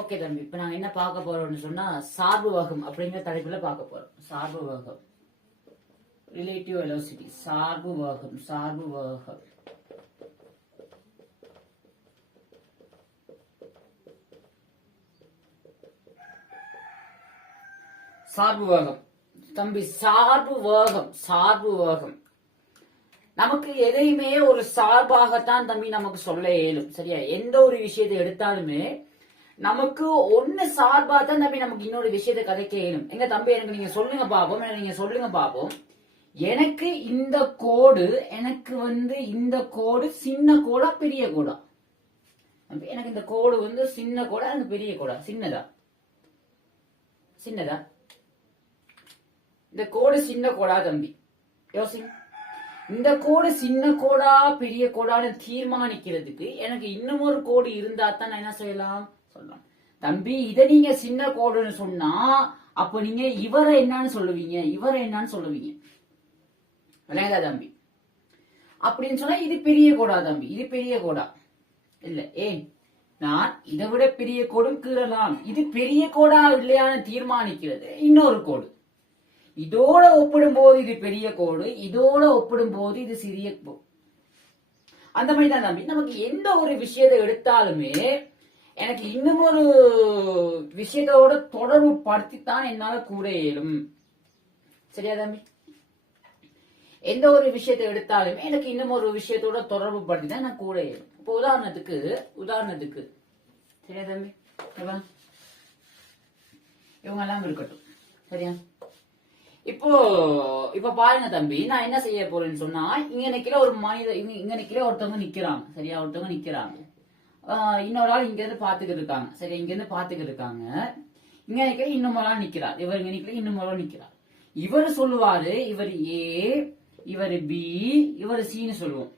Okay தம்பி, இப்ப நாங்க என்ன பார்க்க போறோம்னு சொன்னா சார்பு வகம் அப்படிங்கிற தலைப்புல பார்க்க போறோம். சார்பு வகம், ரிலேட்டிவ் வெலோசிட்டி, சார்பு வகம். சார்பு வகம் சார்பு வேகம் தம்பி. சார்பு வேகம், சார்பு வேகம் நமக்கு எதையுமே ஒரு சார்பாகத்தான் தம்பி நமக்கு சொல்ல இயலும். சரியா? எந்த ஒரு விஷயத்தை எடுத்தாலுமே நமக்கு ஒண்ணு சார்பா தான் தம்பி நமக்கு இன்னொரு விஷயத்தை கதைக்க இயலும். எங்க தம்பி, எனக்கு நீங்க சொல்லுங்க பாப்போம், நீங்க சொல்லுங்க பாப்போம். எனக்கு இந்த கோடு, எனக்கு இந்த கோடு சின்ன கோடா பெரிய கோடா? எனக்கு இந்த கோடு சின்ன கோடா எனக்கு பெரிய கோடா? சின்னதா? சின்னதா? இந்த கோடு சின்ன கோடா தம்பி? யோசிங்க. இந்த கோடு சின்ன கோடா பெரிய கோடான்னு தீர்மானிக்கிறதுக்கு எனக்கு இன்னும் ஒரு கோடு இருந்தா தான் நான் என்ன செய்யலாம் சொல்லலாம். தம்பி, இதை நீங்க சின்ன கோடுன்னு சொன்னா அப்ப நீங்க இவரை என்னன்னு சொல்லுவீங்க, இவரை என்னன்னு சொல்லுவீங்க. விளையாதா தம்பி? அப்படின்னு சொன்னா இது பெரிய கோடா தம்பி, இது பெரிய கோடா இல்ல. ஏன், நான் இதை விட பெரிய கோடும் கீறலாம். இது பெரிய கோடா இல்லையான்னு தீர்மானிக்கிறது இன்னொரு கோடு. இதோட ஒப்பிடும் போது இது பெரிய கோடு, இதோட ஒப்பிடும் போது இது சிறிய கோடு. அந்த மாதிரி தான் தம்பி நமக்கு எந்த ஒரு விஷயத்தை எடுத்தாலுமே எனக்கு இன்னும் ஒரு விஷயத்தோட தொடர்பு படுத்தித்தான் என்னால கூற இயலும். சரியா தம்பி? எந்த ஒரு விஷயத்தை எடுத்தாலுமே எனக்கு இன்னும் ஒரு விஷயத்தோட தொடர்பு படுத்தி தான் நான் கூற இயலும். இப்போ உதாரணத்துக்கு சரியா தம்பி? இவங்க எல்லாம் இருக்கட்டும். சரியா? இப்போ பாருங்க தம்பி, நான் என்ன செய்ய போறேன்னு சொன்னா, இங்க நிக்கிற ஒரு மனித, இங்க நிக்கிற ஒருத்தவங்க நிக்கிறாங்க. சரியா? ஒருத்தவங்க நிக்கிறாங்க. இன்னொரு ஆள் இங்க இருந்து பாத்துக்கிட்டு இருக்காங்க. சரி, இங்க இருந்து பாத்துக்கிட்டு இருக்காங்க. இங்க நிக்கிற இன்னொரு ஆள் நிக்கிறார். இவர் இங்க நிக்கிற இன்னொரு ஆள் நிக்கிறார். இவர் சொல்லுவாரு, இவர் ஏ, இவர் பி, இவர் சின்னு சொல்லுவோம்.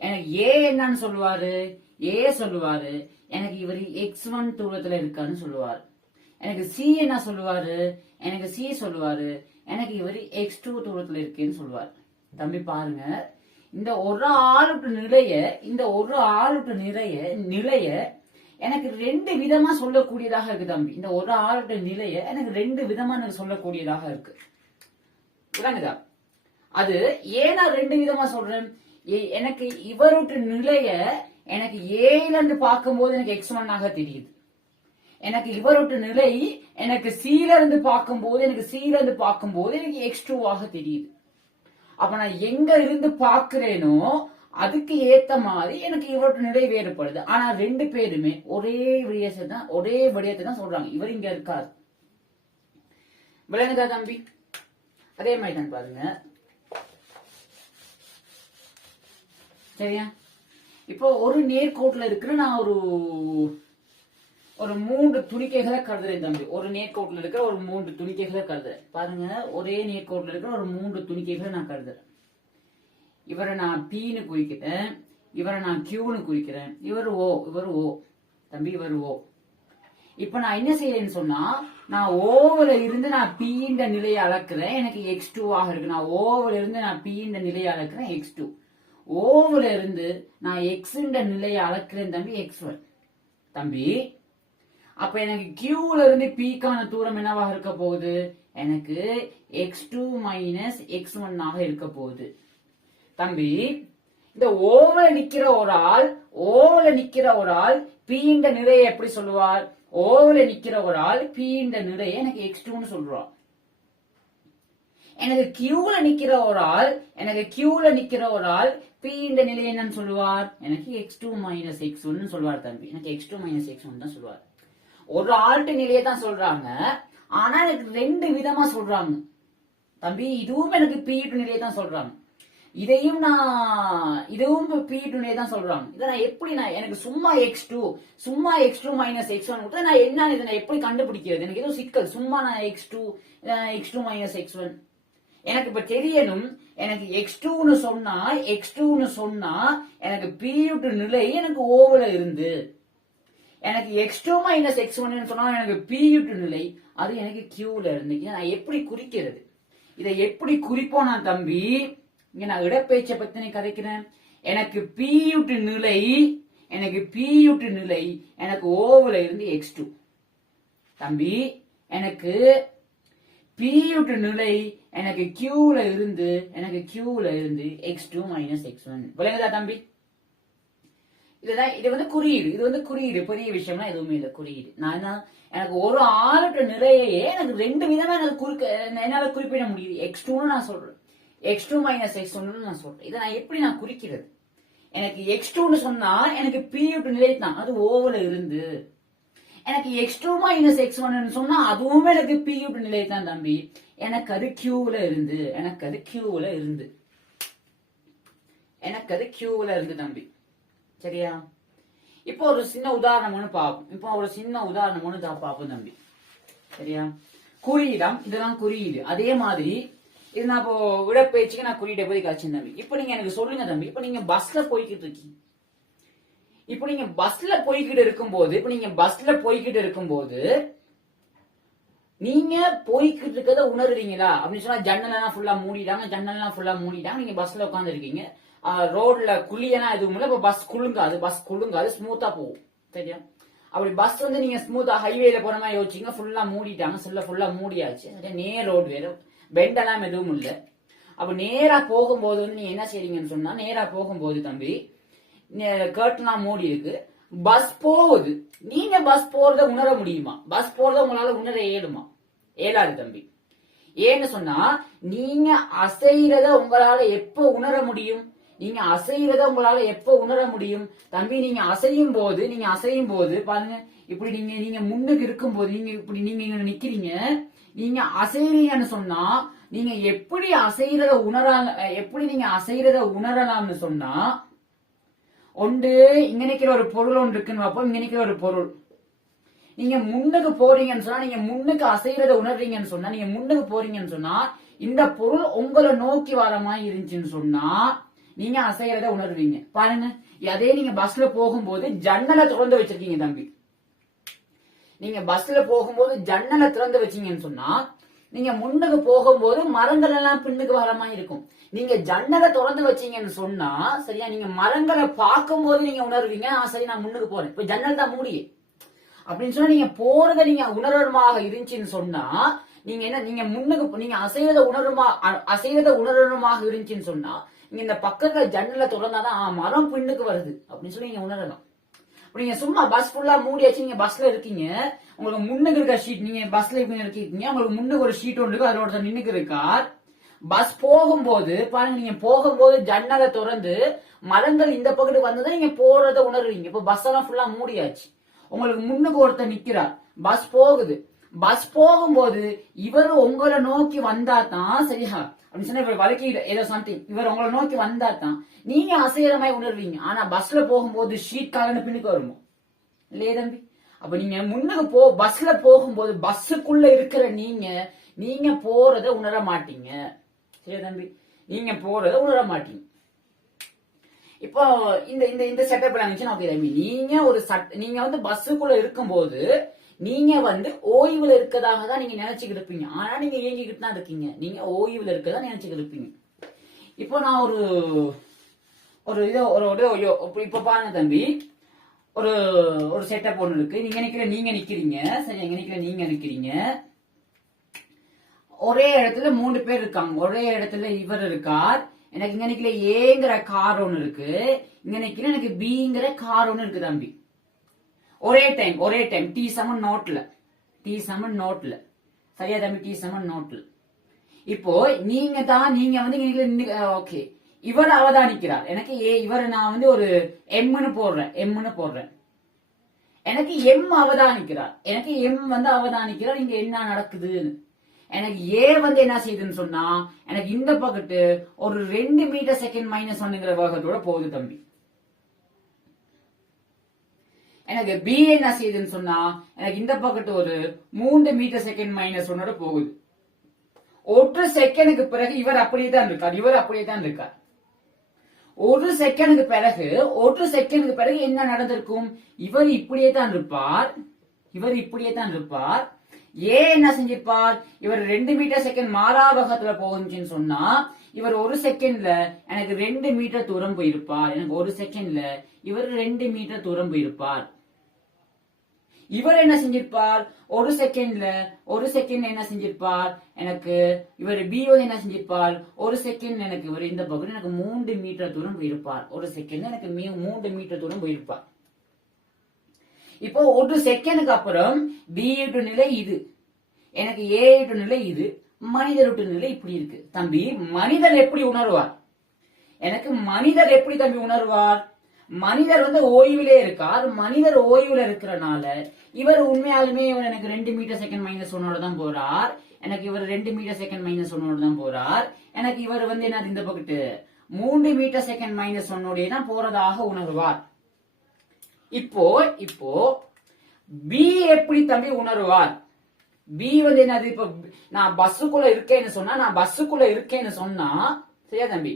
எனக்கு ஏ என்னன்னு சொல்லுவாரு, ஏ சொல்லுவாரு. எனக்கு இவர் x1 தூரத்துல இருக்கான்னு சொல்லுவாரு. எனக்கு சி என்ன சொல்லுவாரு, எனக்கு சி சொல்லுவாரு. எனக்கு இவர் x2 தூரத்துல இருக்கேன்னு சொல்லுவார். தம்பி பாருங்க, இந்த ஒரு ஆளுட்டு நிலைய எனக்கு ரெண்டு விதமா சொல்லக்கூடியதாக இருக்கு தம்பி. இந்த ஒரு ஆளுட்டு நிலைய எனக்கு ரெண்டு விதமா எனக்கு சொல்லக்கூடியதாக இருக்கு. விளங்குதா? அது ஏன்னா ரெண்டு விதமா சொல்றேன். எனக்கு இவருட்டு நிலைய எனக்கு ஏல இருந்து பார்க்கும்போது எனக்கு x1 ஆக தெரியுது. எனக்கு இவருட்டு நிலை எனக்கு சீல இருந்து பார்க்கும்போது எனக்கு x2 ஆக தெரியுது. அப்ப நான் எங்க இருந்து பாக்குறேனோ அதுக்கு ஏத்த மாதிரி எனக்கு இவருட்டு நிலை வேறுபடுது. ஆனா ரெண்டு பேருமே ஒரே விடயத்தை தான் சொல்றாங்க. இவர் இங்க இருக்காரு. விளங்குதா தம்பி? அதே மாதிரி தான் பாருங்க. சரியா? இப்போ ஒரு நேர்கோட்டுல இருக்கிற நான் ஒரு 3 துணிக்கைகளை கருதுறேன் தம்பி. ஒரு நேர்கோட்டுல இருக்கிற ஒரு 3 துணிக்கைகளை கருதுறேன். பாருங்க, ஒரே நேர்கோட்டுல இருக்கிற ஒரு 3 துணிக்கைகளை நான் கருதுறேன். இவரை நான் பீன்னு குறிக்கிறேன், இவரை நான் கியூன்னு குறிக்கிறேன். இவர் ஓ தம்பி, இவர் ஓ. இப்ப நான் என்ன செய்யறேன்னு சொன்னா, நான் ஓவல இருந்து நான் பீன்ற நிலையை அளக்குறேன். எனக்கு x2 ஆக இருக்கு. நான் ஓவல இருந்து நான் பீன்ற நிலையை அளக்குறேன் x2. ஓவல இருந்து நான் எக்ஸ்ன்ற நிலையை அளக்குறேன் தம்பி, x1. தம்பி, அப்ப எனக்கு கியூல இருந்து பீக்கான தூரம் என்னவாக இருக்க போகுது? எனக்கு x2 மைனஸ் x1 ஆக இருக்க போகுது. தம்பி, இந்த ஓவல நிக்கிற ஒரு ஆள் பீன்ற நிலையை எப்படி சொல்லுவார்? ஓவல நிக்கிற ஒரு ஆள் பீன்ற நிலையை எனக்கு x2ன்னு சொல்றான். எனக்கு கியூல நிக்கிற ஒரு ஆள் பீன்ற நிலை என்னன்னு சொல்லுவார்? எனக்கு x2 மைனஸ் x1 சொல்லுவார் தம்பி. எனக்கு x2 மைனஸ் x1 தான் சொல்லுவார். ஒரு ஆல்ட்டு நிலையை தான் சொல்றாங்க, ஆனா எனக்கு ரெண்டு விதமா சொல்றாங்க தம்பி. இதுவும் எனக்கு பீட்டு நிலையை தான் சொல்றாங்க, இதுவும் பீட்டு நிலையை தான் சொல்றாங்க. இதை நான் எப்படி, எனக்கு சும்மா x2 மைனஸ் x1 கொடுத்தா நான் என்ன, இதை நான் எப்படி கண்டுபிடிக்கிறது? எனக்கு ஏதோ சிக்கல். சும்மா நான் x2 மைனஸ் x1 எனக்கு இப்ப தெரியணும். எனக்கு x2ன்னு சொன்னா எனக்கு பீட்டு நிலை எனக்கு ஓவல இருந்து, எனக்கு x2 மைனஸ் x1 சொன்னா எனக்கு பீட்டு நிலை அது எனக்கு கியூல இருந்து. நான் எப்படி குறிக்கிறது? இதை எப்படி குறிப்போம் நான் தம்பி? இங்க நான் இடப்பெயர்ச்சியை பத்தி கதைக்கிறேன். எனக்கு பீட்டு நிலை எனக்கு பியூட்டு நிலை எனக்கு ஓவுல இருந்து x2 தம்பி எனக்கு பியூட்டு நிலை எனக்கு கியூல இருந்து x2 மைனஸ் x1 விளங்குதா தம்பி? இதுதான் இது வந்து குறியீடு பெரிய விஷயம்னா எதுவுமே இல்லை குறியீடு. நான் எனக்கு ஒரு ஆளுட்ட நிறையே எனக்கு ரெண்டு விதமா எனக்கு என்னால குறிப்பிட முடியுது. x2 நான் சொல்றேன், x2 மைனஸ் x1 நான் சொல்றேன். இதை நான் எப்படி நான் குறிக்கிறது? எனக்கு x2 சொன்னா எனக்கு பியூட்டு நிலை தான், அது ஓவல இருந்து. எனக்கு x2 மைனஸ் x1 சொன்னா அதுவுமே எனக்கு பியூட்டு நிலை தான் தம்பி. எனக்கு அது கியூல இருந்து தம்பி. சரியா? இப்போ ஒரு சின்ன உதாரணம்னு பார்ப்போம் தம்பி. சரியா? குறியீடம் இதெல்லாம் குறியீடு. அதே மாதிரி இது நான் இப்போ விடப்பேச்சுக்கு நான் குறியீடை போய் காய்ச்சேன் தம்பி. இப்போ நீங்க எனக்கு சொல்லுங்க தம்பி, இப்போ நீங்க பஸ்ல போய்கிட்டு இருக்கீங்க. இப்போ நீங்க பஸ்ல போய்கிட்டு இருக்கும்போது நீங்க போய்கிட்டு இருக்கிறத உணர்றீங்களா அப்படின்னு சொன்னா ஜன்னல்லாம் ஃபுல்லா மூடிட்டாங்க. நீங்க பஸ்ல உட்கார்ந்து இருக்கீங்க. ரோட்ல குழியெல்லாம் எதுவும் இல்லை. இப்ப பஸ் குலுங்காது ஸ்மூத்தா போகும். சரியா? அப்படி பஸ் வந்து நீங்க ஸ்மூத்தா ஹைவேல போற மாதிரி யோசிச்சீங்க, ஃபுல்லா மூடிட்டாங்க, ஃபுல்லா மூடியாச்சு. நேர் ரோடு வேற, பெண்டெல்லாம் எதுவும் இல்லை. அப்ப நேரா போகும்போது வந்து நீங்க என்ன செய்றீங்கன்னு சொன்னா, நேரா போகும்போது தம்பி கர்ட்லாம் மூடி இருக்கு, பஸ் போகுது. நீங்க பஸ் போறத உணர முடியுமா? பஸ் போறத உங்களால உணர ஏலாது தம்பி. ஏன்னு சொன்னா நீங்க அசைறத உங்களால எப்ப உணர முடியும்? தம்பி நீங்க அசையும் போது பாருங்க, இப்படி நீங்க முன்னுக்கு இருக்கும்போது நீங்க இங்க நிக்கிறீங்க, நீங்க அசைறீங்கன்னு சொன்னா நீங்க எப்படி அசைறத உணரலாம்னு சொன்னா, ஒன்று இங்க நிக்கிற ஒரு பொருள் ஒன்று இருக்குன்னு பார்ப்போம். இங்க நிக்கிற ஒரு பொருள் நீங்க முன்னுக்கு போறீங்கன்னு சொன்னா, நீங்க முன்னுக்கு அசைறத உணர்றீங்கன்னு சொன்னா, நீங்க முன்னுக்கு போறீங்கன்னு சொன்னா இந்த பொருள் உங்களை நோக்கி வர மாதிரி இருந்துச்சுன்னு சொன்னா நீங்க அசைறத உணர்வீங்க. பாருங்க, அதே நீங்க பஸ்ல போகும்போது ஜன்னலை திறந்து வச்சிருக்கீங்க தம்பி. நீங்க பஸ்ல போகும்போது ஜன்னலை திறந்து வச்சீங்கன்னு சொன்னா நீங்க முன்னுக்கு போகும்போது மரங்கள் எல்லாம் பின்னுக்கு வர மாதிரி இருக்கும். நீங்க ஜன்னலை திறந்து வச்சீங்கன்னு சொன்னா சரியா, நீங்க மரங்களை பார்க்கும் போது நீங்க உணர்வீங்க, சரி நான் முன்னுக்கு போறேன், இப்ப ஜன்னல் தான் மூடியே அப்படின்னு சொன்னா நீங்க போறத நீங்க உணர்வமாக இருந்துச்சுன்னு சொன்னா நீங்க என்ன, நீங்க முன்னுக்கு நீங்க அசைவத உணர்வமாக இருந்துச்சுன்னு சொன்னா நீங்க இந்த பக்கத்துல ஜன்னல திறந்தாதான் மரம் பின்னுக்கு வருது அப்படின்னு சொல்லி நீங்க உணரலாம். நீங்க சும்மா பஸ் ஃபுல்லா மூடியாச்சு, நீங்க பஸ்ல இருக்கீங்க, உங்களுக்கு முன்னுக்கு இருக்க ஷீட், நீங்க பஸ்ல இருக்கீங்க, உங்களுக்கு முன்னுக்கு ஒரு ஷீட் ஒன்று இருக்கு, அதோட நின்னுக்கு இருக்கார். பஸ் போகும்போது பாருங்க, நீங்க போகும்போது ஜன்னலை திறந்து மரங்கள் இந்த பக்கத்துக்கு வந்ததை நீங்க போறத உணர்வீங்க. இப்ப பஸ் எல்லாம் ஃபுல்லா மூடியாச்சு, உங்களுக்கு முன்னுக்கு ஒருத்தர் நிக்கிறார், பஸ் போகுது. பஸ் போகும்போது இவர் உங்களை நோக்கி வந்தா தான் சரியா அப்படின்னு சொன்னா, இவர் வழக்கி ஏதோ சம்திங், இவர் உங்களை நோக்கி வந்தா தான் நீங்க அசைகிற மாதிரி உணர்வீங்க. ஆனா பஸ்ல போகும்போது ஷீட் காலன்னு பின்னுக்கு வருமோ இல்லையே தம்பி? அப்ப நீங்க முன்னுக்கு பஸ்ல போகும்போது பஸ்ஸுக்குள்ள இருக்கிற நீங்க போறத உணர மாட்டீங்க. சரியா தம்பி? நீங்க போறத உணர மாட்டீங்க. இப்போ இந்த செட்டப் இருந்துச்சுன்னா ஓகே தம்பி, நீங்க வந்து பஸ்ஸுக்குள்ள இருக்கும்போது நீங்க வந்து ஓய்வுல இருக்கதாக தான் நீங்க நினைச்சுக்கிட்டு இருப்பீங்க. ஆனா நீங்க இயங்கிக்கிட்டு தான் இருக்கீங்க, நீங்க ஓய்வுல இருக்கதான் நினைச்சுக்கிட்டு இருப்பீங்க. இப்போ நான் இப்ப பாருங்க தம்பி, ஒரு செட்டப் ஒண்ணு இருக்கு. நீங்க நிக்கிறீங்க சரி, நீங்க நிக்கிறீங்க, ஒரே இடத்துல 3 பேர் இருக்காங்க. ஒரே இடத்துல இவர் இருக்கார், எனக்கு இங்க நிக்கிற ஏங்கிற கார் ஒண்ணு இருக்கு, இங்க நிக்கிற எனக்கு பிங்கிற கார் ஒண்ணு இருக்கு தம்பி. ஒரே டைம் டி சமன் நோட்ல சரியா தம்பி? டி சமன் நோட்ல. இப்போ நீங்க வந்து ஓகே, இவர் அவதானிக்கிறார், எனக்கு இவர் நான் வந்து ஒரு எம்னு போடுறேன், எனக்கு எம் அவதானிக்கிறார், இங்க என்ன நடக்குதுன்னு. எனக்கு ஏ வந்து என்ன செய்யுதுன்னு சொன்னா, எனக்கு இந்த பக்கத்து ஒரு 2 மீட்டர் செகண்ட் -1ங்கிற வேகத்தோட போகுது தம்பி. எனக்கு பி என்ன செய்யுதுன்னு சொன்னா, எனக்கு இந்த பக்கத்து ஒரு 3 மீட்டர் செகண்ட் -1ஓட போகுது. ஒரு செகண்டுக்கு பிறகு இவர் அப்படியே தான் இருக்கார். ஒரு செகண்டுக்கு பிறகு என்ன நடந்திருக்கும்? இவர் இப்படியே தான் இருப்பார், ஏ என்ன செஞ்சிருப்பார், இவர் 2 மீட்டர் செகண்ட் மாறாவகத்துல போகுச்சுன்னு சொன்னா இவர் ஒரு செகண்ட்ல எனக்கு 2 மீட்டர் தூரம் போயிருப்பார். எனக்கு ஒரு செகண்ட்ல இவர் 2 மீட்டர் தூரம் போயிருப்பார். இவர் என்ன செஞ்சிருப்பார், ஒரு செகண்ட்ல என்ன செஞ்சிருப்பார், எனக்கு இவர் பி வந்து என்ன செஞ்சிருப்பார், ஒரு செகண்ட் எனக்கு இவர் இந்த பக்கம் எனக்கு 3 மீட்டர் தூரம் போயிருப்பார். ஒரு செகண்ட் எனக்கு 3 மீட்டர் தூரம் போயிருப்பார். இப்போ ஒரு செகண்டுக்கு அப்புறம் பி டு நிலை இது, எனக்கு ஏ டு நிலை இது, மனிதர் டு நிலை இப்படி இருக்கு. தம்பி மனிதர் எப்படி உணர்வார், எனக்கு மனிதர் எப்படி தம்பி உணர்வார், மனிதர் வந்து ஓய்விலே இருக்கார். மனிதர் ஓய்வுல இருக்கிறனால இவர் உண்மையாலுமே இவர் எனக்கு 2 மீட்டர் செகண்ட் மைனஸ் ஒன்னோட தான் போறார். எனக்கு இவர் 2 மீட்டர் செகண்ட் மைனஸ் ஒன்னோட தான் போறார். எனக்கு இவர் வந்து என்ன இந்த பக்கத்து 3 மீட்டர் செகண்ட் மைனஸ் ஒன்னோட தான் போறதாக உணர்வார். இப்போ பி எப்படி தம்பி உணர்வார், பி வந்து என்னது, இப்ப நான் பஸ்ஸுக்குள்ள இருக்கேன்னு சொன்னா சரியா தம்பி,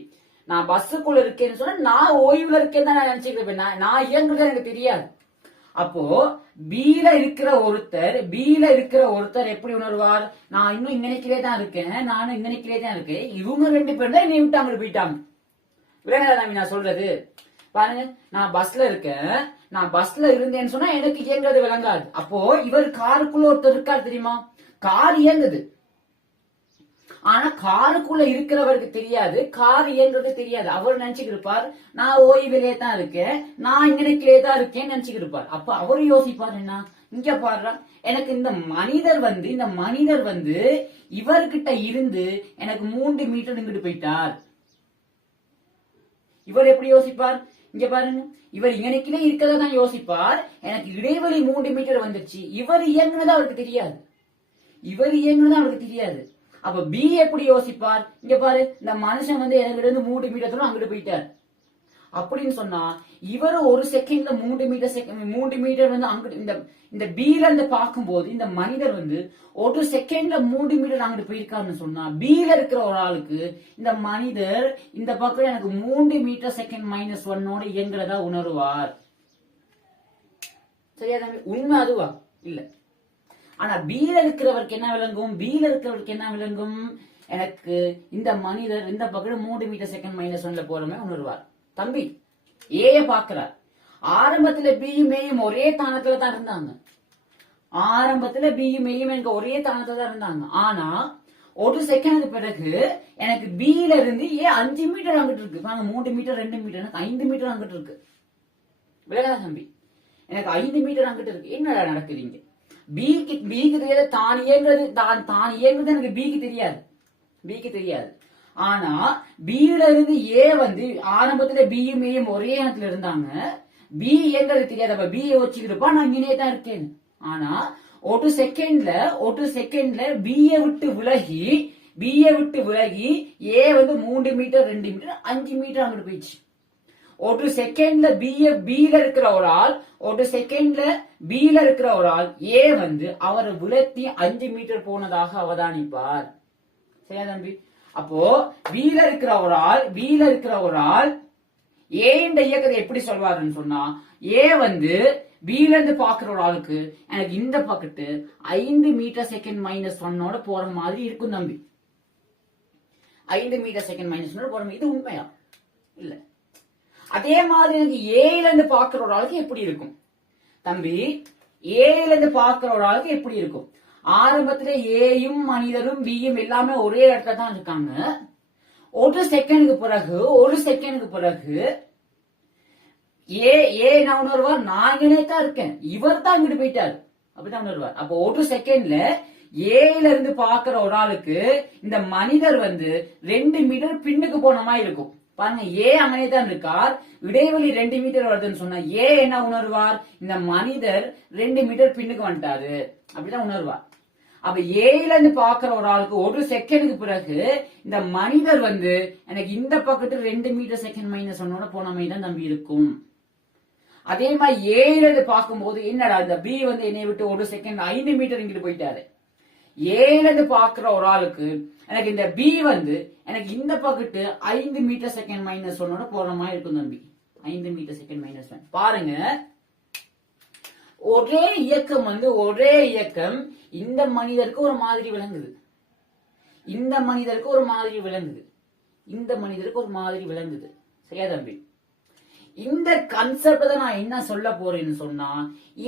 நான் பஸ்ஸுக்குள்ள இருக்கேன்னு சொன்னா நான் ஓய்வுல இருக்கேன்னு தான் நான் நினைச்சுட்டு இருப்பேன். நான் இயங்குறது எனக்கு தெரியாது. அப்போ பீல இருக்கிற ஒருத்தர் எப்படி உணர்வார், நான் இன்னும் இங்கனைக்கிலே தான் இருக்கேன், நானும் இங்கனைக்கிலே தான் இருக்கேன், இவங்க 2 பேரும் தான் என்னை விட்டு அங்க போயிட்டாங்க. விளங்குதா தம்பி நான் சொல்றது, பாருங்க நான் பஸ்ல இருக்கேன், நான் பஸ்ல இருந்தேன்னு சொன்னா எனக்கு இயங்குறது விளங்காது. அப்போ இவர் காருக்குள்ள ஒருத்தர் இருக்காரு தெரியுமா, கார் இயங்குது, ஆனா காருக்குள்ள இருக்கிறவருக்கு தெரியாது, கார் இயங்குறது தெரியாது. அவர் நினைச்சுக்கிட்டு இருப்பார் நான் ஓய்விலே தான் இருக்கேன், நான் இங்கனைக்கிலே தான் இருக்கேன்னு நினைச்சுக்கிட்டு இருப்பார். அப்ப அவரு யோசிப்பார் என்ன, இங்க பாடுறா எனக்கு இந்த மனிதர் வந்து இவர்கிட்ட இருந்து எனக்கு 3 மீட்டர் இங்கிட்டு போயிட்டார். இவர் எப்படி யோசிப்பார், இங்க பாருங்க, இவர் இங்கனைக்கிலே இருக்கதா தான் யோசிப்பார். எனக்கு இடைவெளி 3 மீட்டர் வந்துருச்சு, இவர் இயங்குனதா அவருக்கு தெரியாது. அப்ப பி எப்படி யோசிப்பார், இங்க பாரு இந்த மனுஷன் வந்து எனக்கு இருந்து 3 மீட்டர் தூரம் அங்கிட்டு போயிட்டார் அப்படின்னு சொன்னா இவர் ஒரு செகண்ட்ல 3 மீட்டர் வந்து அங்கிட்டு இந்த பீல இருந்து பார்க்கும்போது இந்த மனிதர் வந்து ஒரு செகண்ட்ல 3 மீட்டர் அங்கிட்டு போயிருக்காருன்னு சொன்னா பீல இருக்கிற ஒரு ஆளுக்கு இந்த மனிதர் இந்த பக்கம் எனக்கு 3 மீட்டர் செகண்ட் மைனஸ் 1 இயங்குறதா உணர்வார். சரியா தம்பி, உண்மை அதுவா இல்ல. ஆனா பீல இருக்கிறவருக்கு என்ன விளங்கும், எனக்கு இந்த மனிதர் இந்த பக்கம் 3 மீட்டர் செகண்ட் மைனஸ் 1 போறமே உணர்வார். தம்பி ஏ பாக்குறார், ஆரம்பத்துல பியும் ஏயும் ஒரே தானத்துல தான் இருந்தாங்க, ஆனா ஒரு செகண்டுக்கு பிறகு எனக்கு பில இருந்து ஏ 5 மீட்டர் அங்கிட்டு இருக்கு. 3 மீட்டர் 2 மீட்டர் எனக்கு 5 மீட்டர் அங்கிட்டு இருக்கு. விளங்கா தம்பி, எனக்கு 5 மீட்டர் அங்கிட்டு இருக்கு. என்னடா நடக்குதுங்க, பிக்கு தெரியாது, தான் இயங்குறது எனக்கு பிக்கு தெரியாது. ஆனா பில இருந்து ஏ வந்து ஆரம்பத்துல பியும் ஏயும் ஒரே இடத்துல இருந்தாங்க, பி இயங்குறது தெரியாது. அப்ப பி யோசிச்சுக்கிட்டுப்பா நான் இங்கே தான் இருக்கேன். ஆனா ஒரு செகண்ட்ல பிய விட்டு விலகி ஏ வந்து 3 மீட்டர் 2 மீட்டர் 5 மீட்டர் அங்கிட்டு போயிடுச்சு. ஒரு செகண்ட்ல பீல இருக்கிற ஒரு ஆள் ஏ வந்து அவரை விலத்தி 5 மீட்டர் போனதாக அவதானிப்பார். சரியா தம்பி, அப்போ பீல இருக்கிற ஒரு ஆள் ஏ இந்த இயக்கத்தை எப்படி சொல்வாருன்னு சொன்னா, ஏ வந்து பீல இருந்து பாக்குற ஒரு ஆளுக்கு எனக்கு இந்த பக்கத்து 5 மீட்டர் செகண்ட் மைனஸ் 1 போற மாதிரி இருக்கும் தம்பி. 5 மீட்டர் செகண்ட் மைனஸ் 1 போற மாதிரி. இது உண்மையா இல்ல? அதே மாதிரி எனக்கு ஏல இருந்து பாக்குற ஒரு ஆளுக்கு எப்படி இருக்கும் தம்பி, ஏல இருந்து பாக்குற ஒரு ஆளுக்கு எப்படி இருக்கும், ஆரம்பத்துல ஏயும் மனிதரும் பியும் எல்லாமே ஒரே இடத்துல தான் இருக்காங்க. ஒரு செகண்டுக்கு பிறகு ஏ நான் உணர்வார், நான் இங்கே தான் இருக்கேன், இவர் தான் இங்கிட்டு போயிட்டாரு அப்படிதான் உணர்வார். அப்போ ஒரு செகண்ட்ல ஏல இருந்து பாக்குற ஒரு ஆளுக்கு இந்த மனிதர் வந்து 2 மீட்டர் பின்னுக்கு போன மாதிரி இருக்கும். பாருங்க, ஏ அங்கனே தான் இருக்கார், இடைவெளி 2 மீட்டர் வருதுன்னு சொன்னா ஏ என்ன உணர்வார், இந்த மனிதர் 2 மீட்டர் பின்னுக்கு வந்துட்டாரு அப்படிதான் உணர்வார். அப்ப ஏல இருந்து பாக்குற ஒரு ஆளுக்கு ஒரு செகண்டுக்கு பிறகு இந்த மனிதர் வந்து எனக்கு இந்த பக்கத்து 2 மீட்டர் செகண்ட் மைனஸ் 1 போன மாதிரி தான் தம்பி இருக்கும். அதே மாதிரி ஏல இருந்து பார்க்கும்போது என்னடா இந்த பி வந்து என்னை விட்டு ஒரு செகண்ட் 5 மீட்டர் இங்கிட்டு போயிட்டாரு. ஏல இருந்து பாக்குற ஒரு ஆளுக்கு எனக்கு இந்த பி வந்து எனக்கு இந்த பக்கத்து 5 மீட்டர் செகண்ட் மைனஸ் 1 போற மாதிரி இருக்கும் தம்பி. 5 மீட்டர் செகண்ட் மைனஸ் 1 பாருங்க, ஒரே இயக்கம் ஒரே இயக்கம் இந்த மனிதருக்கு ஒரு மாதிரி விளங்குது, இந்த மனிதருக்கு ஒரு மாதிரி விளங்குது, இந்த மனிதருக்கு ஒரு மாதிரி விளங்குது. சரியா தம்பி? இந்த கன்செப்ட் தான் நான் என்ன சொல்ல போறேன்னு சொன்னா,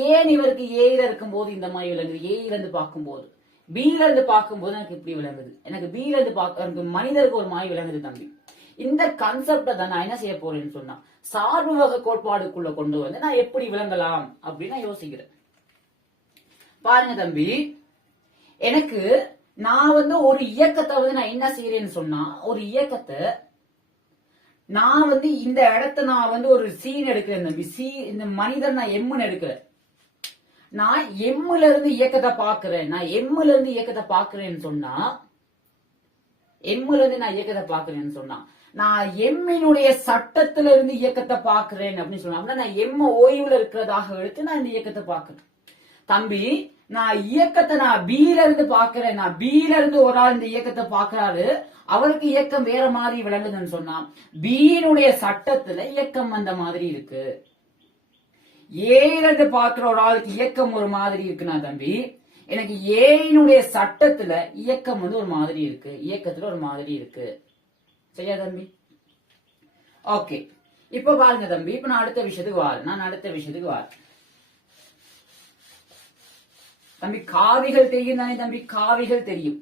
ஏன் இவருக்கு ஏல இருக்கும் போது இந்த மாதிரி விளங்குது, ஏல இருந்து பார்க்கும் போது, பீல இருந்து பார்க்கும் போது எனக்கு இப்படி விளங்குது, எனக்கு பீல இருந்து பார்க்க மனிதருக்கு ஒரு மாதிரி விளங்குது தம்பி. இந்த கன்செப்ட தான் நான் என்ன செய்ய போறேன்னு சொன்னா, சார்பு வகை கோட்பாடுக்குள்ள கொண்டு வந்து நான் எப்படி விளங்கலாம் அப்படின்னு நான் யோசிக்கிறேன். பாருங்க தம்பி, எனக்கு நான் ஒரு இயக்கத்தை நான் என்ன செய்யறேன்னு சொன்னா, ஒரு இயக்கத்தை நான் இந்த இடத்த நான் ஒரு சீன் எடுக்கிறேன் தம்பி. இந்த மனிதர் நான் எம்னு எடுக்கிறேன். நான் எம்ல இருந்து இயக்கத்தை பாக்குறேன். நான் எம்ல இருந்து இயக்கத்தை பாக்குறேன்னு சொன்னா, எம்ல இருந்து நான் இயக்கத்தை பாக்குறேன்னு சொன்னா, நான் எம்மினுடைய சட்டத்துல இருந்து இயக்கத்தை பாக்குறேன் அப்படின்னு சொன்னா, நான் எம்ம ஓய்வுல இருக்கிறதாக எடுத்து நான் இந்த இயக்கத்தை பாக்குறேன் தம்பி. நான் இயக்கத்தை நான் பீல இருந்து பாக்குறேன். நான் பீல இருந்து ஒரு ஆள் இந்த இயக்கத்தை பாக்குறாரு, அவருக்கு இயக்கம் வேற மாதிரி விளங்குதுன்னு சொன்னா, பீனுடைய சட்டத்துல இயக்கம் அந்த மாதிரி இருக்கு. ஏல இருந்து பாக்குற ஒரு ஆளுக்கு இயக்கம் ஒரு மாதிரி இருக்குன்னா தம்பி, எனக்கு ஏனுடைய சட்டத்துல இயக்கம் ஒரு மாதிரி இருக்கு, இயக்கத்துல ஒரு மாதிரி இருக்கு. சரியா தம்பி? ஓகே, இப்ப பாருங்க தம்பி, இப்ப நான் அடுத்த விஷயத்துக்கு வாரு. தம்பி காவிகள் தெரியும் தானே தம்பி? காவிகள் தெரியும்.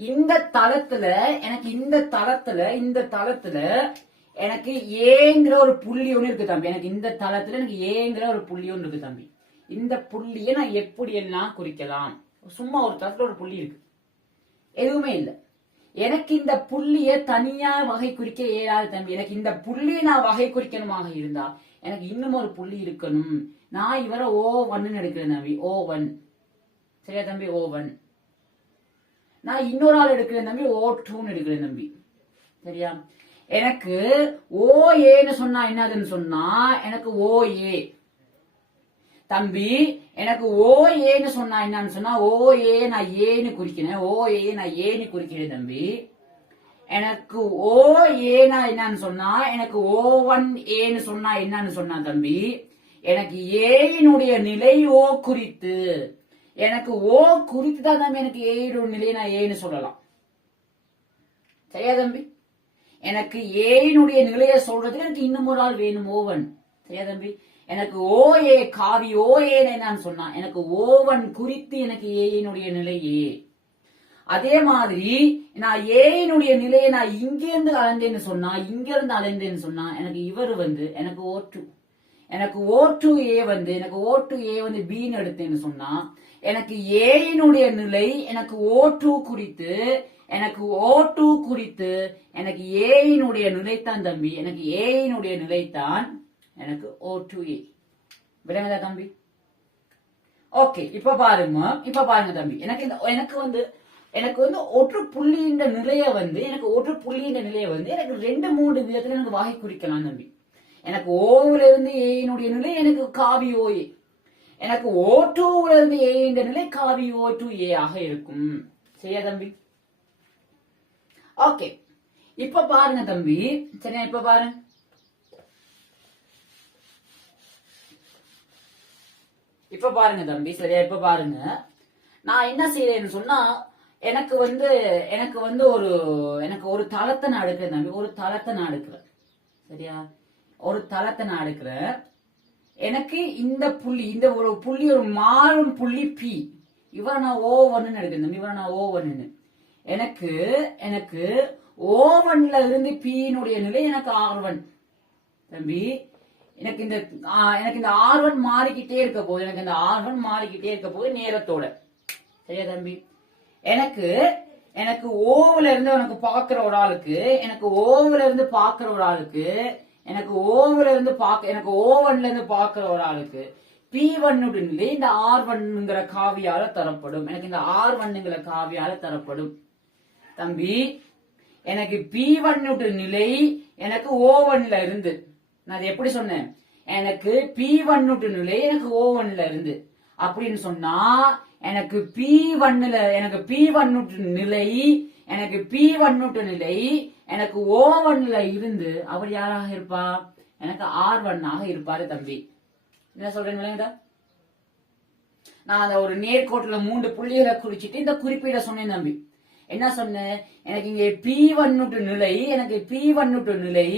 இந்த தளத்துல எனக்கு ஏங்கிற ஒரு புள்ளி ஒண்ணு இருக்கு தம்பி. எனக்கு இந்த தளத்துல எனக்கு ஏங்கிற ஒரு புள்ளி ஒண்ணு இருக்கு தம்பி. இந்த புள்ளியை நான் எப்படி எல்லாம் குறிக்கலாம்? சும்மா ஒரு தளத்துல ஒரு புள்ளி இருக்கு, எதுவுமே இல்லை. எனக்கு இந்த புள்ளிய தனியா வகை குறிக்க இயலாது தம்பி. எனக்கு இந்த புள்ளியை நான் வகை குறிக்கணுமாக இருந்தா எனக்கு இன்னும் ஒரு புள்ளி இருக்கணும். நான் இவரை O1 எடுக்கிறேன் தம்பி, O1. சரியா தம்பி? O1. நான் இன்னொரு ஆள் எடுக்கிறேன் தம்பி, O2 எடுக்கிறேன் தம்பி. சரியா? எனக்கு OAன்னு சொன்னா என்னதுன்னு சொன்னா, எனக்கு OA தம்பி. எனக்கு OAன்னு சொன்னா என்னன்னு சொன்னா, OA நான் ஏன்னு குறிக்கிறேன், OA நான் ஏன்னு குறிக்கிறேன் தம்பி. எனக்கு OA நான் என்னன்னு சொன்னா, எனக்கு O1Aன்னு சொன்னா என்னன்னு சொன்னா தம்பி, எனக்கு ஏனுடைய நிலை O குறித்து, எனக்கு O குறித்து தான் தம்பி எனக்கு ஏனுடைய நிலையை நான் ஏன்னு சொல்லலாம். சரியா தம்பி? எனக்கு ஏனுடைய நிலையை சொல்றதுக்கு எனக்கு இன்னும் ஒரு ஆள் வேணும், O1. சரியா தம்பி? எனக்கு OA காவி OA என்னன்னு சொன்னா, எனக்கு O1 குறித்து எனக்கு ஏனுடைய நிலை A. அதே மாதிரி நான் ஏனுடைய நிலையை நான் இங்கிருந்து அளந்தேன்னு சொன்னா, இங்கிருந்து அளந்தேன்னு சொன்னா, எனக்கு இவர் எனக்கு O2. எனக்கு O2A எனக்கு O2A Bன்னு எடுத்தேன்னு சொன்னா, எனக்கு ஏனுடைய நிலை எனக்கு O2 குறித்து, எனக்கு O2 குறித்து எனக்கு ஏனுடைய நிலைத்தான் தம்பி. எனக்கு ஏனுடைய நிலைத்தான் எனக்கு O2A. விளங்குதா தம்பி? ஓகே, இப்ப பாருங்க தம்பி, எனக்கு ஒரு புள்ளியின் நிலைய எனக்கு ஒரு புள்ளியின் நிலைய எனக்கு 2-3 விதத்துல எனக்கு வகை குறிக்கலாம் தம்பி. எனக்கு ஓவுல இருந்து ஏனுடைய நிலை எனக்கு காவி OA, எனக்கு O2ல இருந்து ஏன்ற நிலை காவி O2A ஆக இருக்கும். சரியா தம்பி? ஓகே, இப்ப பாருங்க தம்பி. சரியா? இப்ப பாருங்க, தம்பி. சரியா? இப்ப பாருங்க, நான் என்ன செய்யறேன்னு சொன்னா, எனக்கு ஒரு தளத்தை நான் எடுக்கிறேன் தம்பி. ஒரு தளத்தை நான் எடுக்கிறேன். சரியா? ஒரு தளத்தை நான் எடுக்கிறேன். எனக்கு இந்த புள்ளி, ஒரு புள்ளி, ஒரு மாறும் புள்ளி P. இவரை நான் O1 எடுக்கிறேன் தம்பி. இவரை நான் O1. எனக்கு O1ல இருந்து P-னுடைய நிலை எனக்கு R1 தம்பி. எனக்கு இந்த R1 மாறிக்கிட்டே இருக்க போது, நேரத்தோட. சரியா தம்பி? எனக்கு ஓவுல இருந்து எனக்கு பாக்குற ஒரு ஆளுக்கு, எனக்கு ஓவுல இருந்து பாக்குற ஒரு ஆளுக்கு, எனக்கு O1ல இருந்து பாக்குற ஒரு ஆளுக்கு P1 நிலை இந்த R1ங்கிற காவியால தரப்படும். எனக்கு இந்த R1ங்கிற காவியால தரப்படும் தம்பி. எனக்கு P1 நிலை எனக்கு O1ல இருந்து, நான் எப்படி சொன்னேன், எனக்கு P1 நிலை எனக்கு O1ல இருந்து அப்படின்னு சொன்னா, எனக்கு P1 நிலை எனக்கு O1ல இருந்து அவர் யாராக இருப்பா? எனக்கு R1 ஆக இருப்பாரு தம்பி. என்ன சொல்றீங்களா? நான் அந்த ஒரு நேர்கோட்டுல 3 புள்ளிகளை குறிச்சிட்டு இந்த குறிப்பீட சொன்னேன் தம்பி. என்ன சொன்னேன்? எனக்கு இங்க P1 நிலை, எனக்கு P1 நிலை,